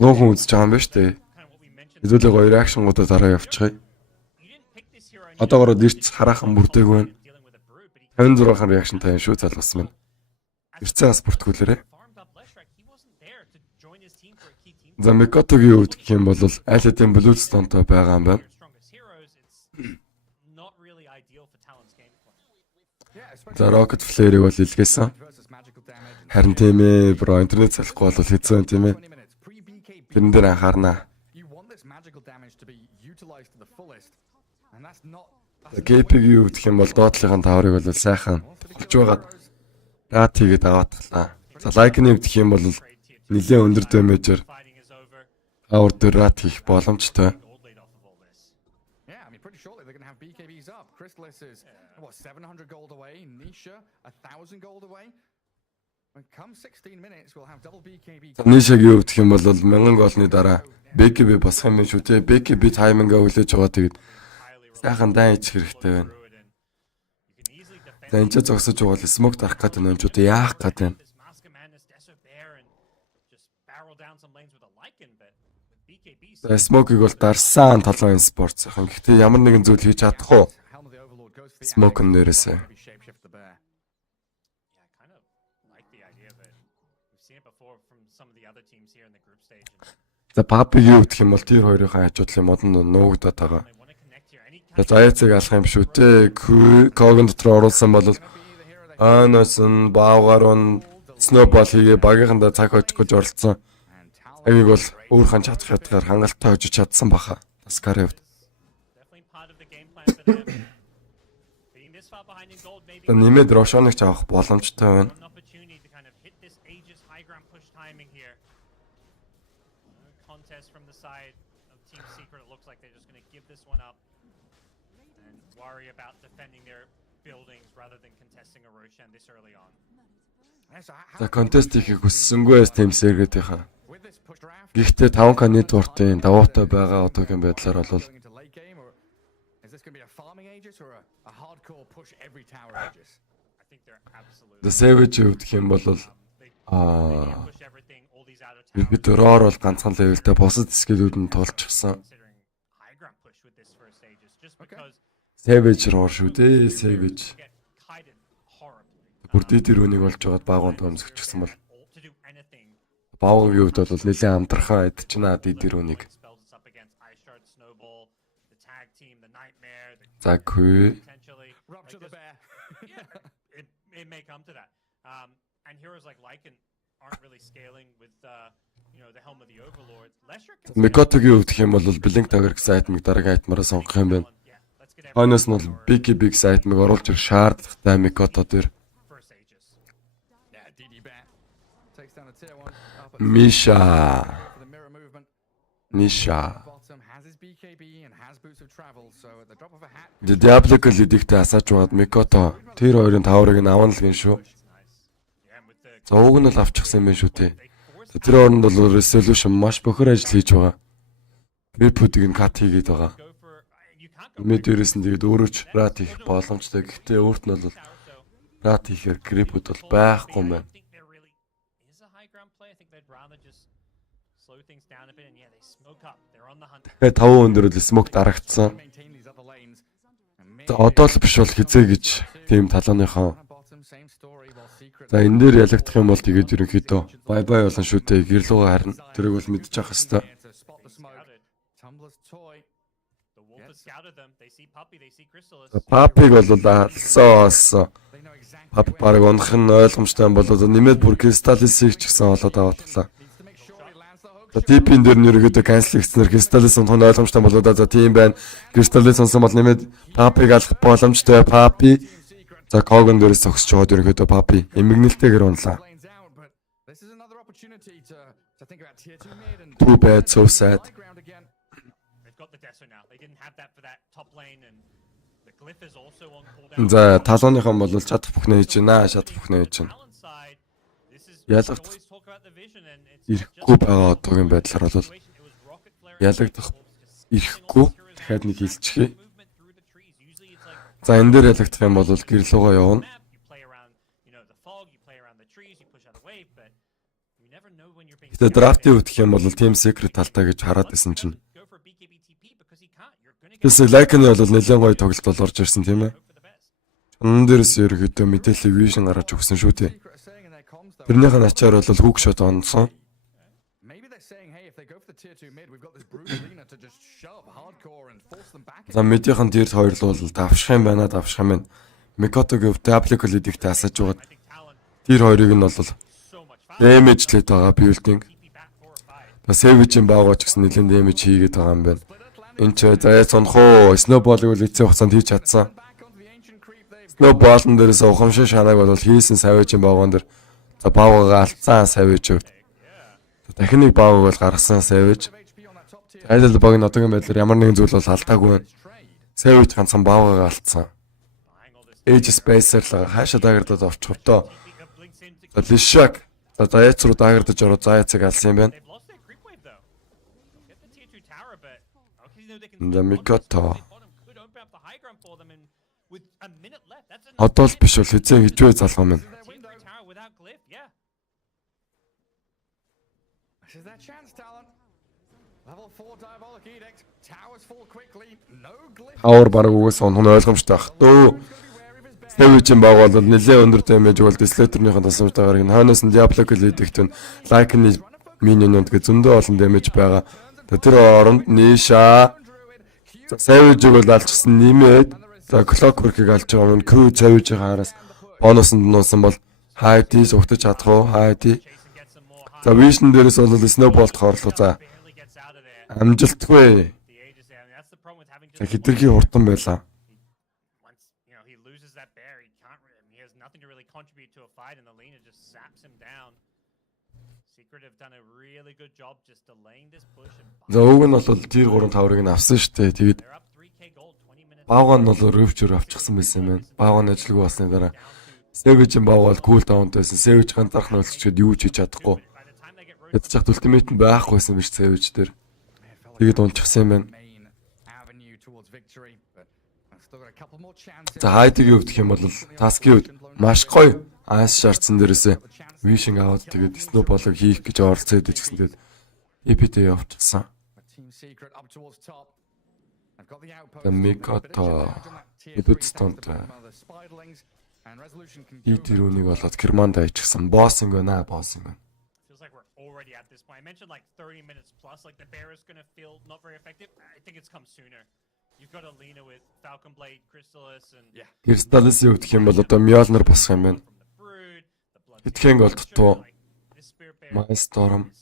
Нуу хүн үзэж байгаа юм байна шүү дээ. Хэзүүлээ гоё реакшнгуудаа дараа явуучих. Одоогоор ирц хараахан бүрдээг байна. 56-хан реакшн тань шүү залгасан байна. Ирцээс бүртгүүлээрэ. За Микотогийн үед гэх юм бол аль хэдийн Bluestone-той байгаа юм байна. За Rocket Flare-ийг бол илгээсэн. Харин тийм ээ бро интернет салахгүй бол хэцүү тийм ээ. Тэрэн дээр анхаарнаа. KP-ийн өвдөх юм бол доотлынхан таврыг бол сайхан болж байгаа. Рат хийгээд аваатлаа. За лайкны өвдөх юм бол нэлээд өндөр дэмэжээр авар дээр рат хийх боломжтой. Нишагийн өвдөх юм бол 1000 голны дараа BKB босох юм шүү те. BKB таймингаа хүлээж байгаа тэгээд сайхан дан ич хэрэгтэй байна. За энэ ч зогсож байгаа л смок дарах гэдэг нь ч үгүй яах гэдэг. За смокийг бол дарсан Talon Esports хан. Гэхдээ ямар нэгэн зүйл хийж чадах уу? Смок нэрээсээ. За Papi-ийн өвдөх юм бол тэр хоёрын хажуудлын модон нуугдаад байгаа. За Zayat-ыг алах юм шүү те. Когийн дотор оруулсан бол Аноос нь баавгаар нь Snowball хийгээ багийнхандаа цаг хожих гэж оролцсон. Энийг бол өөрхөн чадах ятгаар хангалттай хожиж чадсан баха. Таскарын хувьд. Нэмээд Рошоныг ч авах боломжтой байна. buildings rather than contesting a Roshan this early on. За контест хийхийг хүссэнгүй team сэргээд байхаа. With this push draft, Гэхдээ 5K network-ийн даваатай байгаа одоогийн байдлаар бол going into late game, or is this going to be a farming Aegis or a hardcore push every tower Aegis? I think they're absolutely. The Savage өвдөх юм бол They push everything, all these outer towers. бид өрөөр бол ганцхан левелтэй босод скилүүд нь тулчихсан. Considering high ground push with this first Aegis, just because Savage роор шүү дээ. Savage. get kited horribly. Бүрдээ тэр үнийг болж байгаад багуун томсгчихсан бол To do anything. баагийн хувьд бол нэлээд амтрахаа идчихнаа дидэр үнийг. Spells us up against Ice Shard, Snowball, the tag team, the Nightmare, the За хүү. potentially. Rupture the bear. Yeah, it may come to that. And heroes like Lycan aren't really scaling with the helm of the Overlord. Lesher can Микотогийн өвдөх юм бол Blink Dagger гэсэн айтмыг дараагийн айтмаараа сонгох юм байна. yeah, let's get Хойноос нь бол big айтмыг оруулж ирэх шаардлагатай Микото дээр first Aegis. Yeah, DD bear takes down a tier 1 up at Миша, for the mirror movement. Ниша. Bottom has his BKB and has boots of travel, so at the drop of a hat. Diablo-г лидэгтэй асааж байгаад Микото тэр хоёрын таврыг нь авна л гин шүү. Yeah, and with the За уг нь л авчихсан юм байна шүү дээ. За тэр оронд бол resolution маш бохор ажил хийж байгаа. Крипүүдийг нь кат хийгээд байгаа. go for you can't go Мэд дээрээс нь тэгээд өөрөө ч рат хийх боломжтой. Гэхдээ өөрт нь бол tower, so рат хийхээр крипүүд бол байхгүй юм I байна. don't think there really is a high ground play. I think they'd rather just slow things down a bit and yeah, they smoke up. They're on the hunt. Тэгээд 5 өндөр л смок дарагдсан. Maintain these other lanes. And За одоо л биш бол хизээ гэж тийм талааныхаа. bottom, same story, while secret. За энэ дээр ялагдах юм бол тэгээд ерөнхийдөө бай болон шүүтэй гэрлүүгээ харна. Тэрийг бол мэдчих хэвээр. To spot the smoke. Tumbler's toy. The wolf has scouted them. They see Puppy, they see Chrysalis. Папиг бол алсан. They know exactly Пап баг унах нь ойлгомжтой юм болоо нэмээд бүр кристаллисийг ч гэсэн олоод аваатглаа. needs to make sure he lands the hook. За типийн дээр нь ерөөдөө канцел хийснээр кристаллис унах нь ойлгомжтой болоо за тийм байна. Кристаллис унсан бол нэмээд папиг алах боломжтой папи. За когон дээрээс зогсож чад ерөөдөө папи эмгэнэлтэйгээр унлаа. Lanes out, but this is another opportunity to think about tier 2 mid and Too bad, so sad. high ground again. They've got the Deso now. They didn't have that for that top lane and the glyph is also on cooldown. За талооныхон бол чадах бүхнээ хийж байна. Чадах бүхнээ хийж байна. Talon side, this is Ялагдах we always talk about the vision and it's ирэхгүй байгаа одоогийн байдлаар бол it was rocket flare. ялагдах ирэхгүй дахиад нэг хэлчихье. Movement through the trees. Usually it's like За энэ дээр ялагдах юм бол гэрлүүгээ явна. map, you play around, the fog, you play around the trees, you push out a wave, but you never know when you're being Гэтэ драфтын үтх юм бол team secret талтай гэж хараад байсан чинь. go for BKB TP because he can't. You're going to get Тэс лайкны бол нэлээд гоё тоглолт бол орж ирсэн тийм ээ. hope for the best. Унан дээрээс ерөөдөө мэдээлэл vision гаргаж өгсөн шүү дээ. Secret are saying in their comms though. Тэрнийхэн ачаар бол hook shot онсон. Maybe they're saying, hey, if they go for the tier 2 mid, we've got this brutal Lena to just shove hardcore and force them back. За мэдийнхэн дээр хоёр л бол давших юм байна. Микотогийн Diablo лидэгтэй асааж байгаад I think Talon тэр хоёрыг нь бол so much faster. damage лээд байгаа building. TP back 4 or 5. Та Savage-ийн баагач гэсэн нэлээд damage хийгээд байгаа юм байна. Энд ч заяа сонох уу? Snowball-ыг бол эцсийн хугацаанд хийж чадсан. Back onto the ancient creep they've Snowball-н дээрээс ухамшиг шанааг бол хийсэн Savage-ийн баагаан дээр за баагаа алдсан Savage. Дахин нэг баагааг бол гаргасан Savage. HP on that top tier. Айлал баг нь одоогийн байдлаар ямар нэгэн зүйл бол алдаагүй байна. Trade. Savage ганцхан баагааг алдсан. Buying all this Age Spacer л хаашаа дагардаад овчихвтоо. TP blinks into. За Lishak за Заяц руу дагардаж ороод Заяцыг алсан юм байна. They've lost their creep wave though. Get the tier 2 tower, but okay, they can. За Mikoto. Bottom could open up the high ground for them, and with a minute left, that's enough. Одоо л биш бол хизээ хижвэ залгам байна. Tier 3 tower without glyph, yeah. This is their chance, Talon. Level 4 Diabolic Edict. Towers fall quickly. No glyph. Хавар баг угаас онох нь ойлгомжтой ах. Дөө Savage-ийн баг бол нэлээд өндөр damage бол Slater-ийн тасамжтайгаар ин хойноос нь Diablo лидэгт нь Like-ны minion-ууд гэ зөндөө олон damage байгаа. Тэр оронд Nisha за Savage-ыг бол алчсан нэмээд за Clockwork-ыг алж байгаа юм. Crew Savage-ийн хараас бонуснд нуусан бол Heidi сухтаж чадах уу? Heidi Jason gets some more high. за Vision дээрээс бол Snowball-т хорлоо за Barely gets out of there. амжилтгүй. The Aegis there. I mean, that's the problem with having За just хитрхи хурдан байлаа. once he loses that bear, he can't. He has nothing to really contribute to a fight, and the Lena just saps him down. Secret have done a really good job just delaying this push. And За уг нь бол тэр 3 таврыг нь авсан шүү дээ. Тэгээд they're up 3k Баага нь бол ревчөр авчихсан байсан юм байна. Баага нь ажилгүй болсны дараа Savage-ийн баага бол cool down-тайсэн. Savage ганцаархан өлсчихэд юу ч хийж чадахгүй. Ядчих ultimate нь байхгүйсэн биш Savage дээр. Тэгээд унчихсан юм байна. За хайдгийн өвдөх юм бол таскийн өвд маш гоё айс шаардсан дээрээсээ вишинг аваад тэгээд snowball-ыг хийх гэж оролцоод ичсэн тэгээд EPT явчихсан. Микото өвдсөн Итэрүүнийг болоод Германд ичсэн. Боссинг байна, боссинг байна. Feels like we're already at this point. I mentioned like 30 minutes plus, like the bear is going to feel not very effective. I think it's come sooner. You've got Alina with Falcon Blade, Crystalis and Crystalis өвдөх юм бол одоо Mjolnir босох юм байна. Хитгэн голдтуу. Mindstorm,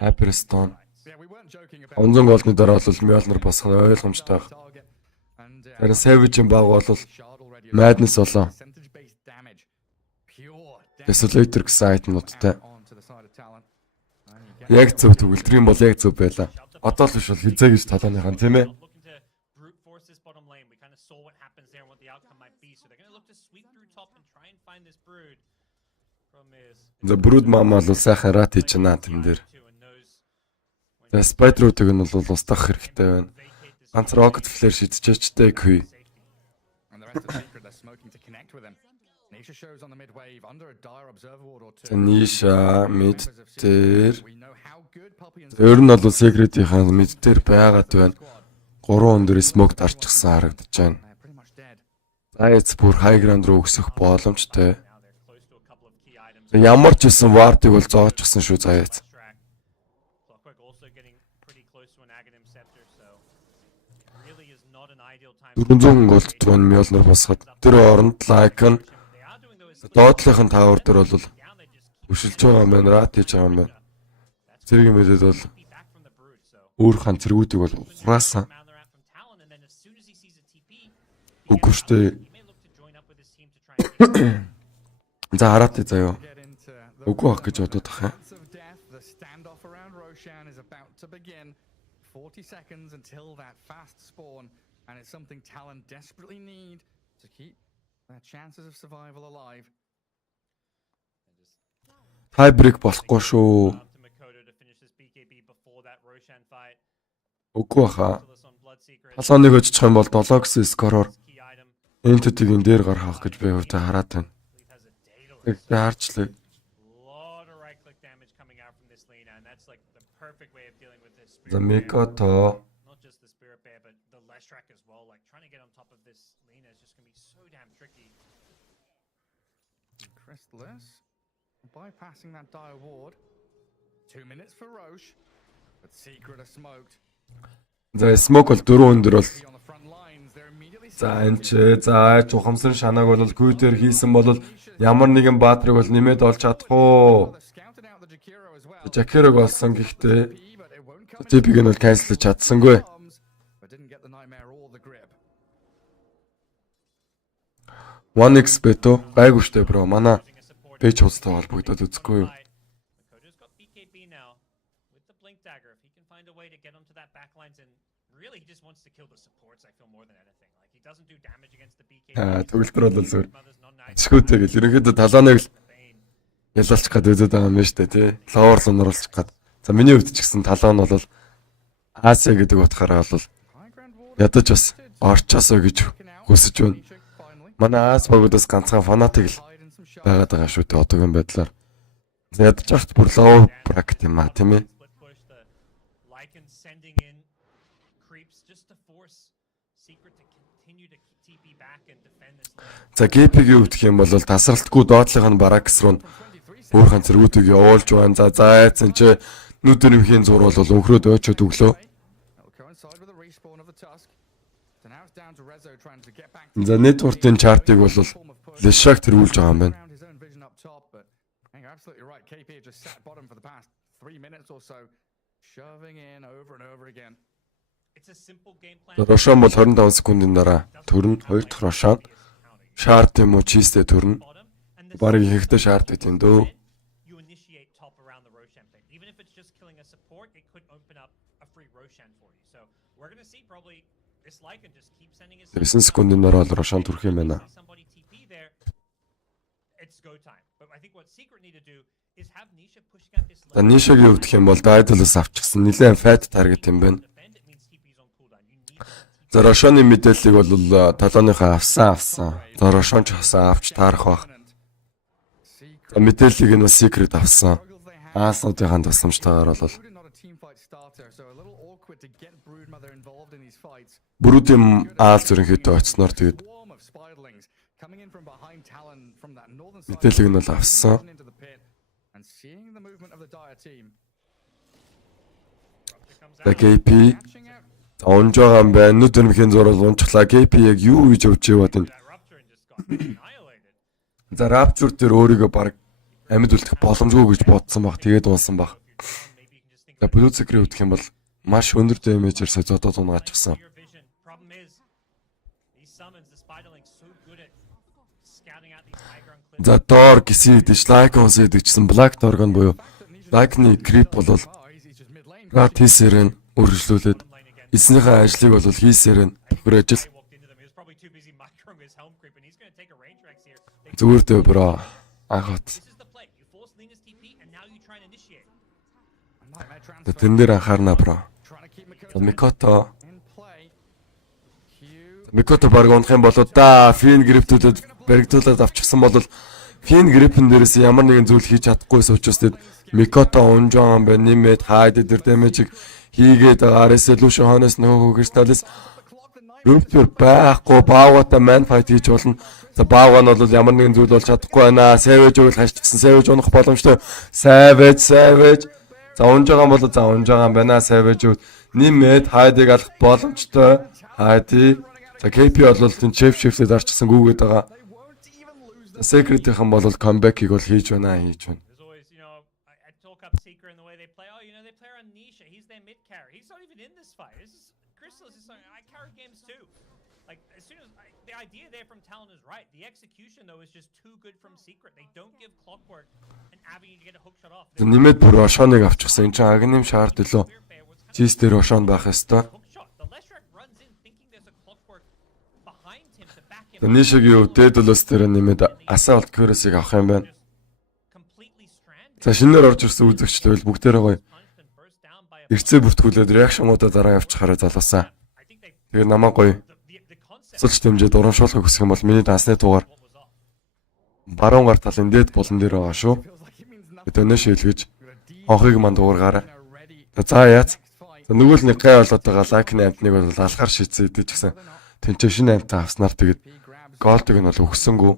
Hyperstone. Онзон голдны дараа бол Mjolnir босох нь ойлгомжтой байна. Харин Savage-ийн баг бол Madness болоо. Desolator гэсэн айтнуудтай. Яг зөв төгөлдрийн бол яг зөв байлаа. Одоо л биш бол хизээ гэж талааныхан тийм ээ. За Brood Mama бол сайхан рат хийж байна тэн дээр. За Spider-уудыг нь бол устгах хэрэгтэй байна. Ганц Rocket Flare шидчихтэй хүй. Ниша мид дээр ер нь бол Secret-ийн мид дээр байгаад байна. 3 өндөр smoke дарчихсан харагдаж байна. Заяц бүр high ground руу өсөх боломжтой. Ямар ч байсан ward-ыг бол зоочсон шүү заяц. Дөрвөн голд туун Mjolnir босгоод тэр оронд Lycan доотлынхын тавар дээр бол өшөлж байгаа юм байна, рат хийж байгаа юм байна. Зэрэг мэдээд бол өөр хан зэргүүдийг бол ухраасан. Үгүйштэй. За хараат заяа. Үгүй ах гэж бодоод тах юм. 40 seconds until that fast spawn, and it's something Talon desperately need to keep their chances of survival alive. Tiebreak болохгүй шүү. Үгүй аха. Талоныг очих юм бол 7 гэсэн скороор Entity-гийн дээр гарах гэж би өөртөө хараад байна. Тэг харчлаа. The Mikoto. Not just the Spirit Bear, but the Leshrac as well. Like trying to get on top of this Lina is just going to be so damn tricky. Crystalis bypassing that dire ward. 2 minutes for Roche, but Secret are smoked. За smoke бол 4 өндөр бол. За энэ ч за чухамсан шанааг бол гүйдэр хийсэн бол ямар нэгэн баатрыг бол нэмээд олж чадах уу? Жакерог олсон гэхдээ TP-г нь бол cancelж чадсангүй. 1x бето гайгүй штэ бро. Манай пэйж хуудастай холбогдоод үзэхгүй юу? Төгөлтөр бол зүгээр. Шгүүтэй гэл ерөнхийдөө талааныг л ялалчих гад үзээд байгаа юм байна штэ тий. Ловерлон оруулчих гад. За миний хувьд ч гэсэн талаан бол Асия гэдэг утгаараа бол ядаж бас орчоосоо гэж хүсэж байна. Манай Ас багуудаас ганцхан фанатик л байгаад байгаа шүү дээ одоогийн байдлаар. Ядаж ахт бүр лоу бракт юм а тийм ээ. За GP-ийн өвдөх юм бол тасралтгүй доотлынх нь баракс руу өөрхөн зэргүүдийг явуулж байна. За зайцсан чи нүдэр юмхийн зур бол өнхрөөд ойчод өглөө. За network-ийн чартыг бол Leshrac тэргүүлж байгаа юм байна. Рошан бол 25 секундын дараа төрн 2 дахь Рошан шарт юм уу чистэ төрн. Бараг ихтэй шарт байт юм дөө. 9 секундын дараа бол Рошан төрөх юм байна. За Нишагийн өвдөх юм бол Idol-ос авчихсан нэлээд файт таргет юм байна. За Рошоны мэдээллийг бол Талоныхаа авсан. За Рошон ч авч таарах баг. За мэдээллийг нь Secret авсан. Ааснуудын тусламжтайгаар бол Бүрүүдийн аал зүрхэнхийдээ очсноор тэгээд мэдээллийг нь бол авсан. За KP онж байгаа юм байна. Нүд өрмөхийн зураг унчглаа. KP яг юу гэж өвч яваад энэ. За Rapture дээр өөрийгөө баг амьд үлдэх боломжгүй гэж бодсон баг. Тэгээд унсан баг. За Blue Secret өвдөх юм бол маш өндөр дэмэжээр зодоод унгаачихсан. За Дор гисэн дишлайк онсэд гэсэн Black Dorgon буюу Black-ны creep бол Ратисэрэн үргэлжлүүлээд эзнийхээ ажлыг бол хийсээр нь хүрээжл. Зүгээр дээ бро. Ахат. Тэн дээр анхаарна бро. Микото баг унах юм болоо да. Фин гриптүүдэд баригдуулаад авчихсан бол фин грипэн дээрээс ямар нэгэн зүйл хийж чадахгүйс учраас тэд Микото унжаан байна нэмээд хайд дээр дэмэжиг хийгээд байгаа resolution хонос нөгөө кристаллис рүптер байхгүй баавата man fight хийж болно. За баава нь бол ямар нэгэн зүйл болж чадахгүй байна. Savage үйл хашчихсан. Savage унах боломжтой. Savage. За унж байгаа бол за унж байгаа юм байна. Savage нэмээд хайдыг алах боломжтой. Хайди. За KP бол тэн shift-д арчсан гүүгээд байгаа. Secret-ийнхэн бол comeback-ийг бол хийж байна. The idea there from Talon is right. The execution though is just too good from Secret. They don't give Clockwork an avenue to get a hook shot off. Нэмээд бүр Ошоныг авчихсан. Энд чинь агним шаард илүү. Чиз дээр Ошон байх ёстой. Нишагийн өвдөд лос дээр нэмээд асаа болт Curse-ийг авах юм байна. За шинээр орж ирсэн үзэгчлэл бүгдээрээ гоё. Ирцээ бүртгүүлээд реакшнуудаа дараа явчихаараа залуусан. Тэгээ намаа гоё. Цолч дэмжээд урамшуулах хүсэх юм бол миний дансны тугаар баруун гар талын дээд болон дээр байгаа шүү. Өнөө шилгэж хонхыг манд дуургаарай. За яац. За нөгөө л нэг гай болоод байгаа лайкны амтныг бол алхаар шийдсэн идэж гисэн. Тэнцээ шинэ амтаа авснаар тэгээд голтыг нь бол өгсөнгүү.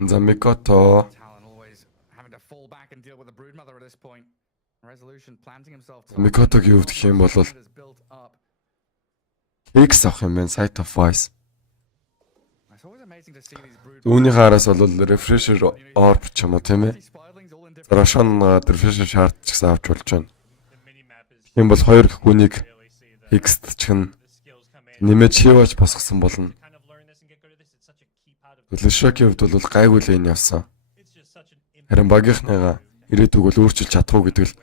За Микото Микотогийн өвдөх юм бол X авах юм байна. Sight of Voice. Үүний хараас бол refresher orb ч юм уу тийм ээ. Рошон refresher шаард ч гэсэн авч болж байна. Тийм бол хоёр хүнийг X-т чин нэмээд шиваж босгосон болно. Лешоки хувьд бол гайгүй лейн явсан. Харин багийнхныгаа ирээдүг бол өөрчилж чадах уу гэдэг л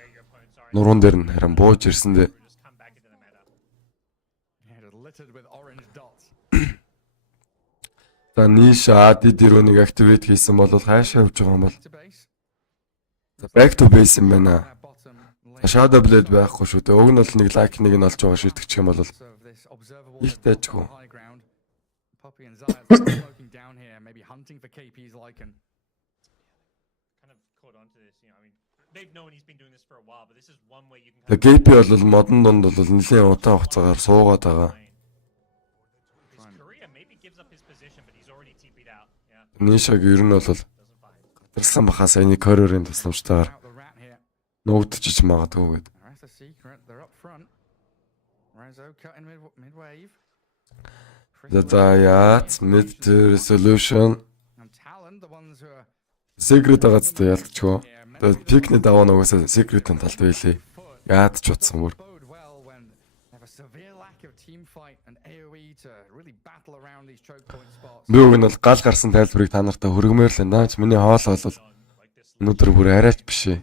нуруунд дээр нь харин бууж ирсэн дээ. За Ниша дидэрөнийг активейт хийсэн бол хайшаа явж байгаа юм бол back to base юм байна. Shadow Blade байхгүй шүү дээ. Уг нь бол нэг лайк нэг нь олж байгаа шийдэгч юм бол их тайчгүй. The KP бол модон донд бол нэлийн удаан хугацаагаар суугаад байгаа. Нишаг ер нь бол гадарсан баха саяны коррорын тусламжтайгаар нуугдчих магадгүй гэдэг. За яац mid resolution Secret агацтай ялцчихөө. Тэгээд пикний даваа нугасаа Secret-ын талд байлээ. Яад ч утсан бүр. Би үг нь бол гал гарсан тайлбарыг та нартай хүргэмээр л наач миний хоол бол өнөөдөр бүр арайч биш ээ.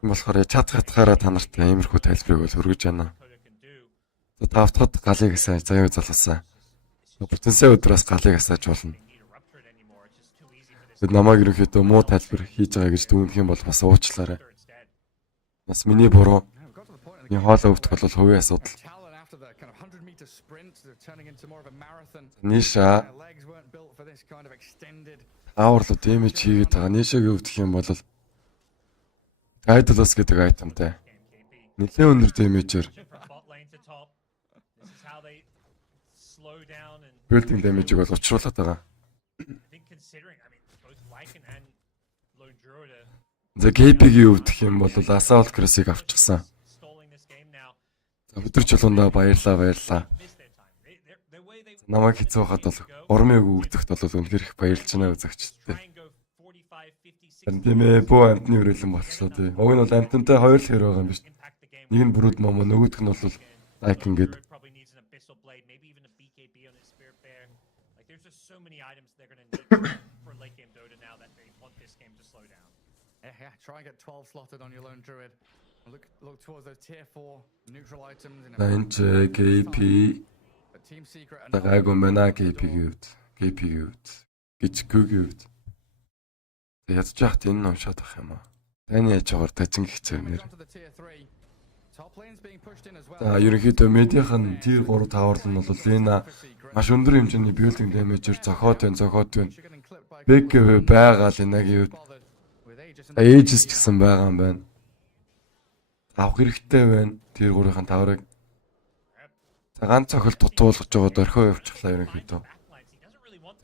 Болохоор чат хатгаараа та нарт иймэрхүү тайлбарыг бол хүргэж байна. За та автоход галыг асаа заяа залуусаа. Бүтэнсээ өдрөөс галыг асааж болно. Бид намайг ерөнхийдөө муу тайлбар хийж байгаа гэж дүгнэх юм бол бас уучлаарай. Бас миний буруу. Энэ хоолой өвдөх бол хувийн асуудал. Ниша ааварлуу дэмэж хийгээд байгаа. Нишагийн өвдөх юм бол Idolus гэдэг айтемтай. Нэлээд өндөр дэмэжээр building damage-ийг бол учруулад байгаа. За KP-гийн өвдөх юм бол Assault Cross-ыг авчихсан. За өдөр чулуундаа баярлаа. Намайг хэцүү хаад бол урмыг өвдөхт бол үнэхээр их баярлж байна үзэгчтэй. Тийм ээ, бөө амтны өрөөлөн болчихлоо тий. Уг нь бол амтантай хоёр л хэр байгаа юм биш. Нэг нь брүүд момо, нөгөөх нь бол лайк ингээд. Yeah, try and get 12 slotted on your lone druid. Look towards those tier 4 neutral items in a KP team secret. Тагааг мана KP-гийн үүд. Гिचгүүгийн үүд. Ядж яхад энэ ном шатах юм аа. Таны яж байгаа тажин гихцээр. За ерөнхийдөө медиахан tier 3 таварлал нь бол Лена маш өндөр хэмжээний building damage-ээр зохиот байна. Бэг байгаа Ленагийн үүд. Ээжс ч гэсэн байгаа юм байна. Авах хэрэгтэй байна. Tier 3-ын таврыг. За ганц цохол дутуулгаж байгаа дөрхөө явчихлаа ерөнхийдөө.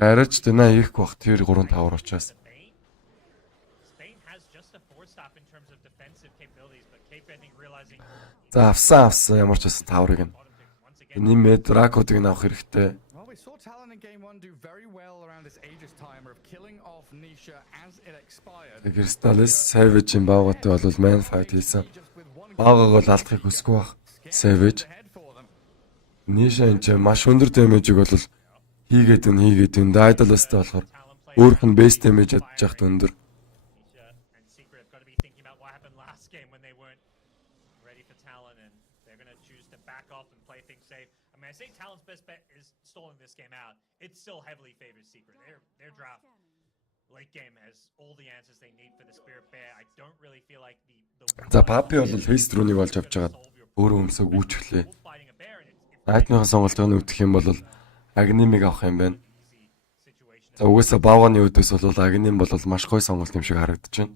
Арайч дэнэ их бах Tier 3 тавар учраас. За авсан ямар ч байсан таврыг нь. Нэмээд дракодыг нь авах хэрэгтэй. Crystallis Savage-ийн баагатай бол man fight хийсэн. Баагааг бол алдахыг хүсэхгүй байх. Savage. Ниша энэ маш өндөр damage-ийг бол хийгээд энэ Idolus-тай болохоор өөрөх нь base damage ядж яхад өндөр. I say Talon's best bet is stalling this game out. It's still heavily favored Secret. Their draft late game has all the answers they need for the Spirit Bear. I don't really feel like the За Papi бол Haste рууник болж авч байгаа. Өөрөө өмсөг үүчглээ. Найтныхаа сонголтыг өвдөх юм бол Agnim-ыг авах юм байна. За угаасаа Бавганы үүдээс бол Agnim бол маш гоё сонголт юм шиг харагдаж байна.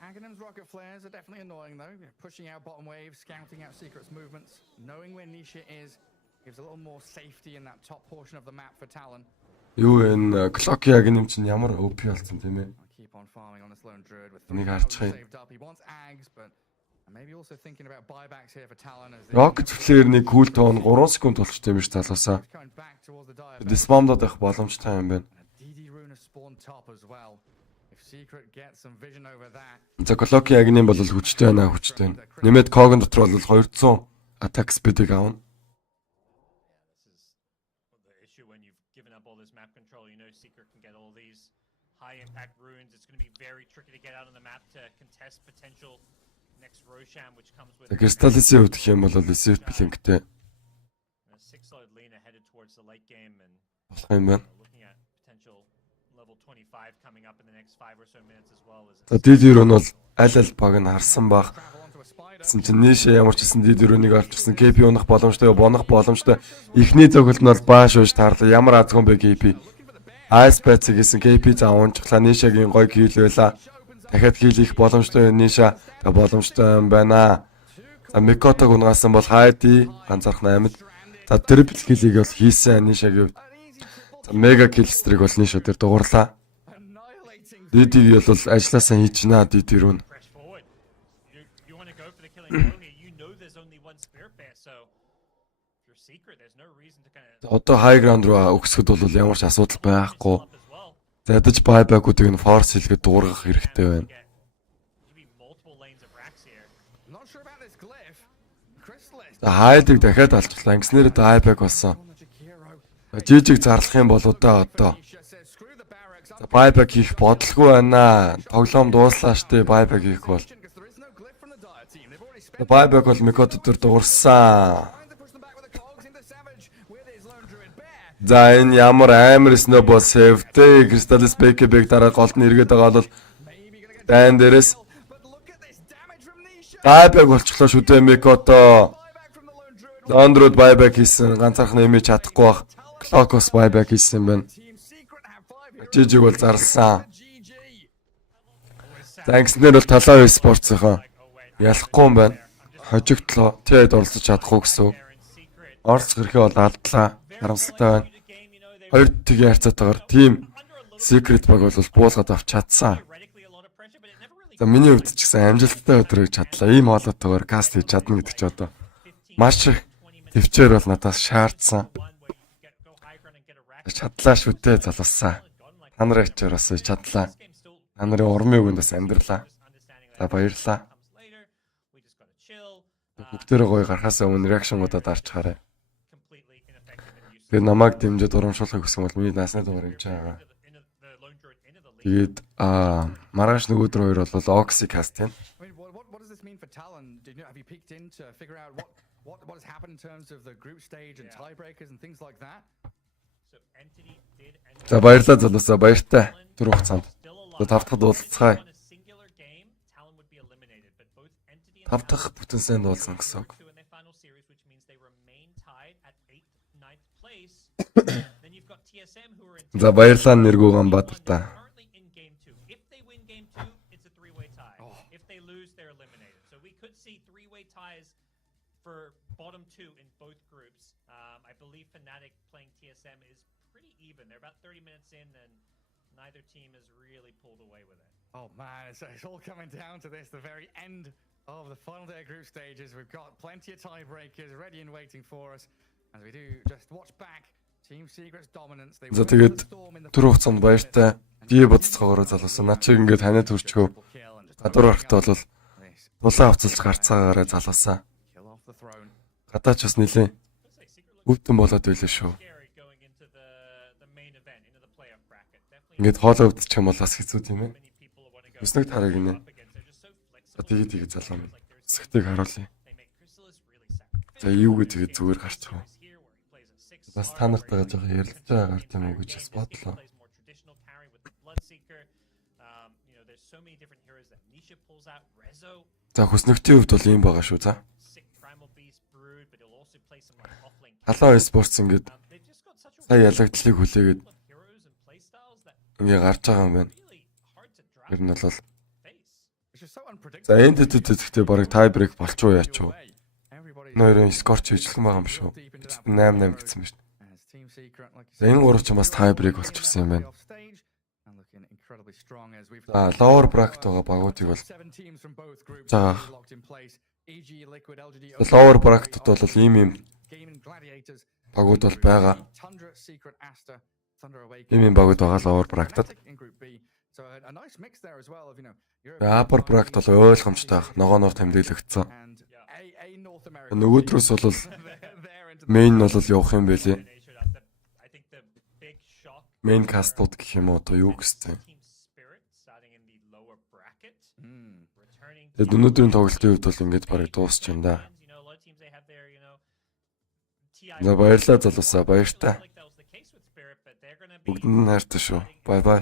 Agnim's rocket flares are definitely annoying though. Pushing out bottom wave, scouting out Secret's movements, knowing where Nisha is. Gives a little more safety in that top portion of the map for Talon. Юу энэ Clock Agnim чинь ямар OP болсон тийм ээ. Keep on farming on this lone druid with Нэг харчих. saved up. He wants Ags, but maybe also thinking about buybacks here for Talon as Rocket Flare-ний cool tone 3 секунд болчтой юм биш залуусаа. going back towards the dive. Dismount авах боломжтой юм байна. DD rune has spawned top as well. If Secret gets some vision over that. За Clock Agnim бол хүчтэй байна. Нэмээд Kogan дотор бол 200 attack speed-ийг авна. Impact runes. It's going to be very tricky to get out on the map to contest potential next Roshan, which comes with Crystallis-ийн өвдөх юм бол Receive Blink-тэй. 6-load Lena headed towards the late game and болох юм байна. looking at potential level 25 coming up in the next 5 or so minutes as well. За DD-р нь бол аль баг нь харсан баг. Гэсэн чинь Nisha ямар ч гэсэн DD-р-ыг олчихсан. KP унах боломжтой, бонох боломжтой. Эхний цогцолт нь бол бааш ууж таарлаа. Ямар азгун бэ KP? Ice Bats гэсэн KP зааванчлаа Nisha-гийн гой kill байла. Дахиад kill хийх боломжтой Nisha боломжтой юм байна. За Mikotog унгасан бол Heidi ганцаархан амьд. За triple kill-ийг бол хийсэн Nisha-гийн. За mega kill streak бол Nisha дээр дугуурлаа. DD-г бол ажилласаа хийж гинэ DD рүү. You want to go for the killing blow here. You know there's only one Spirit Bear, so if you're Secret, there's no reason to kind of Одоо high ground руу өгсөд бол ямар ч асуудал байхгүй. Задаж buyback-уудыг нь force хийлгээд дуургах хэрэгтэй байна. Хайдыг дахиад алчлаа. Ингэснээр buyback болсон. Жижиг зарлах юм бол одоо. Buyback хийх бодлого байна. Тоглоом дууслаа штэ buyback хийх бол. Байбек бол Микото төр дуурсан. За энэ ямар амар snowball save-тэй Crystal Spike-ийг дараа голд нь эргээд байгаа бол дайн дээрээс Байбек болчихлоо шүү дээ Микото. Лондрууд Байбек хийсэн ганцаархан нэмэж чадахгүй бах. Clockos Байбек хийсэн байна. Жижиг бол зарлсан. За ингэснээр бол Talon Esports-ийн ялахгүй юм байна. Хожигдлоо тэд оролцож чадахгүй гэсэн үг. Орц гэрхээ бол алдлаа. Харамсалтай байна. Хоёр тгийн харьцаатаагаар team secret баг бол буулгаад авч чадсан. За миний хувьд ч гэсэн амжилттай өдрөг чадлаа. Ийм хоолойтойгоор каст хийж чадна гэдэг чи одоо маш их төвчээр бол надаас шаардсан. Чадлаа шүү дээ залуусаа. Та нарын ачаар бас чадлаа. Та нарын урмын үгэнд бас амьдралаа. За баярлалаа. Бүгдээрээ гоё гарахаас өмнө реакшнгуудад арчхаарай. Тэгээд намайг дэмжиж урамшуулахыг хүсэн бол миний наасны дугаар юм чагаа. Тэгээд маргааш нөгөөдөр хоёр бол Oxy cast юм. What does this mean for Talon? Have you peeked in to figure out what has happened in terms of the group stage and tiebreakers and things like that? За баярлалаа залуусаа баяртай. Түр хугацаанд. За тав дахь уулзцгаая. Тав дахь бүтэн сайн дуулсан гэсэн үг. За баярлалаа нэргүүган Баатартаа. For bottom two in both groups. I believe Fnatic playing TSM is pretty even. They're about 30 minutes in and neither team has really pulled away with it. Oh man, it's all coming down to this, the very end of the final day of group stages. We've got plenty of tiebreakers ready and waiting for us. As we do just watch back Team Secret's dominance. За тэгээд түр хугацаанд баяртай. Би бодцоогоор залуусан. Наа чи ингээд ханиад төрчгөө. Гадуур орохтой бол дулаан авцалж гарцаагаараа залуусаа. Гадаач бас нилээ. Өвдсөн болоод байлаа шүү. Ингээд хоолой өвдчих юм бол бас хэцүү тийм ээ. Бүснэг тараг гинэ. За тэгээд залуу минь. Сэхтийг харуулъя. За юу гэ тэгээд зүгээр гарчих. Бас та нартайгаа жоохон ярилцж байгаа гар тийм үү гэж бас бодлоо. За хүснэгтийн хувьд бол ийм байгаа шүү за. Talon Esports ингээд сая ялагдлыг хүлээгээд ингээ гарч байгаа юм байна. Ер нь бол за энд гэхдээ барыг тайбрейк болчихоо яач вэ? Нойрын скорч хийжлэн байгаа юм шүү. 8-8 гэсэн юм шүү. За энэ гурав ч бас тайбрейк болчихсон юм байна. За lower bracket байгаа багуудыг бол за lower bracket бол ийм багууд бол байгаа. Ийм багууд байгаа lower bracket. Upper bracket бол ойлгомжтой байх. Ногооноор тэмдэглэгдсэн. Нөгөөдрөөс бол main бол явах юм байлээ. Main cast-ууд гэх юм уу одоо юу гэстэй. Тэгээд өнөөдрийн тоглолтын хувьд бол ингэж барыг дуусч байна да. За баярлалаа залуусаа баяртай. Бүгдэнд нь хайртай шүү. Бай бай.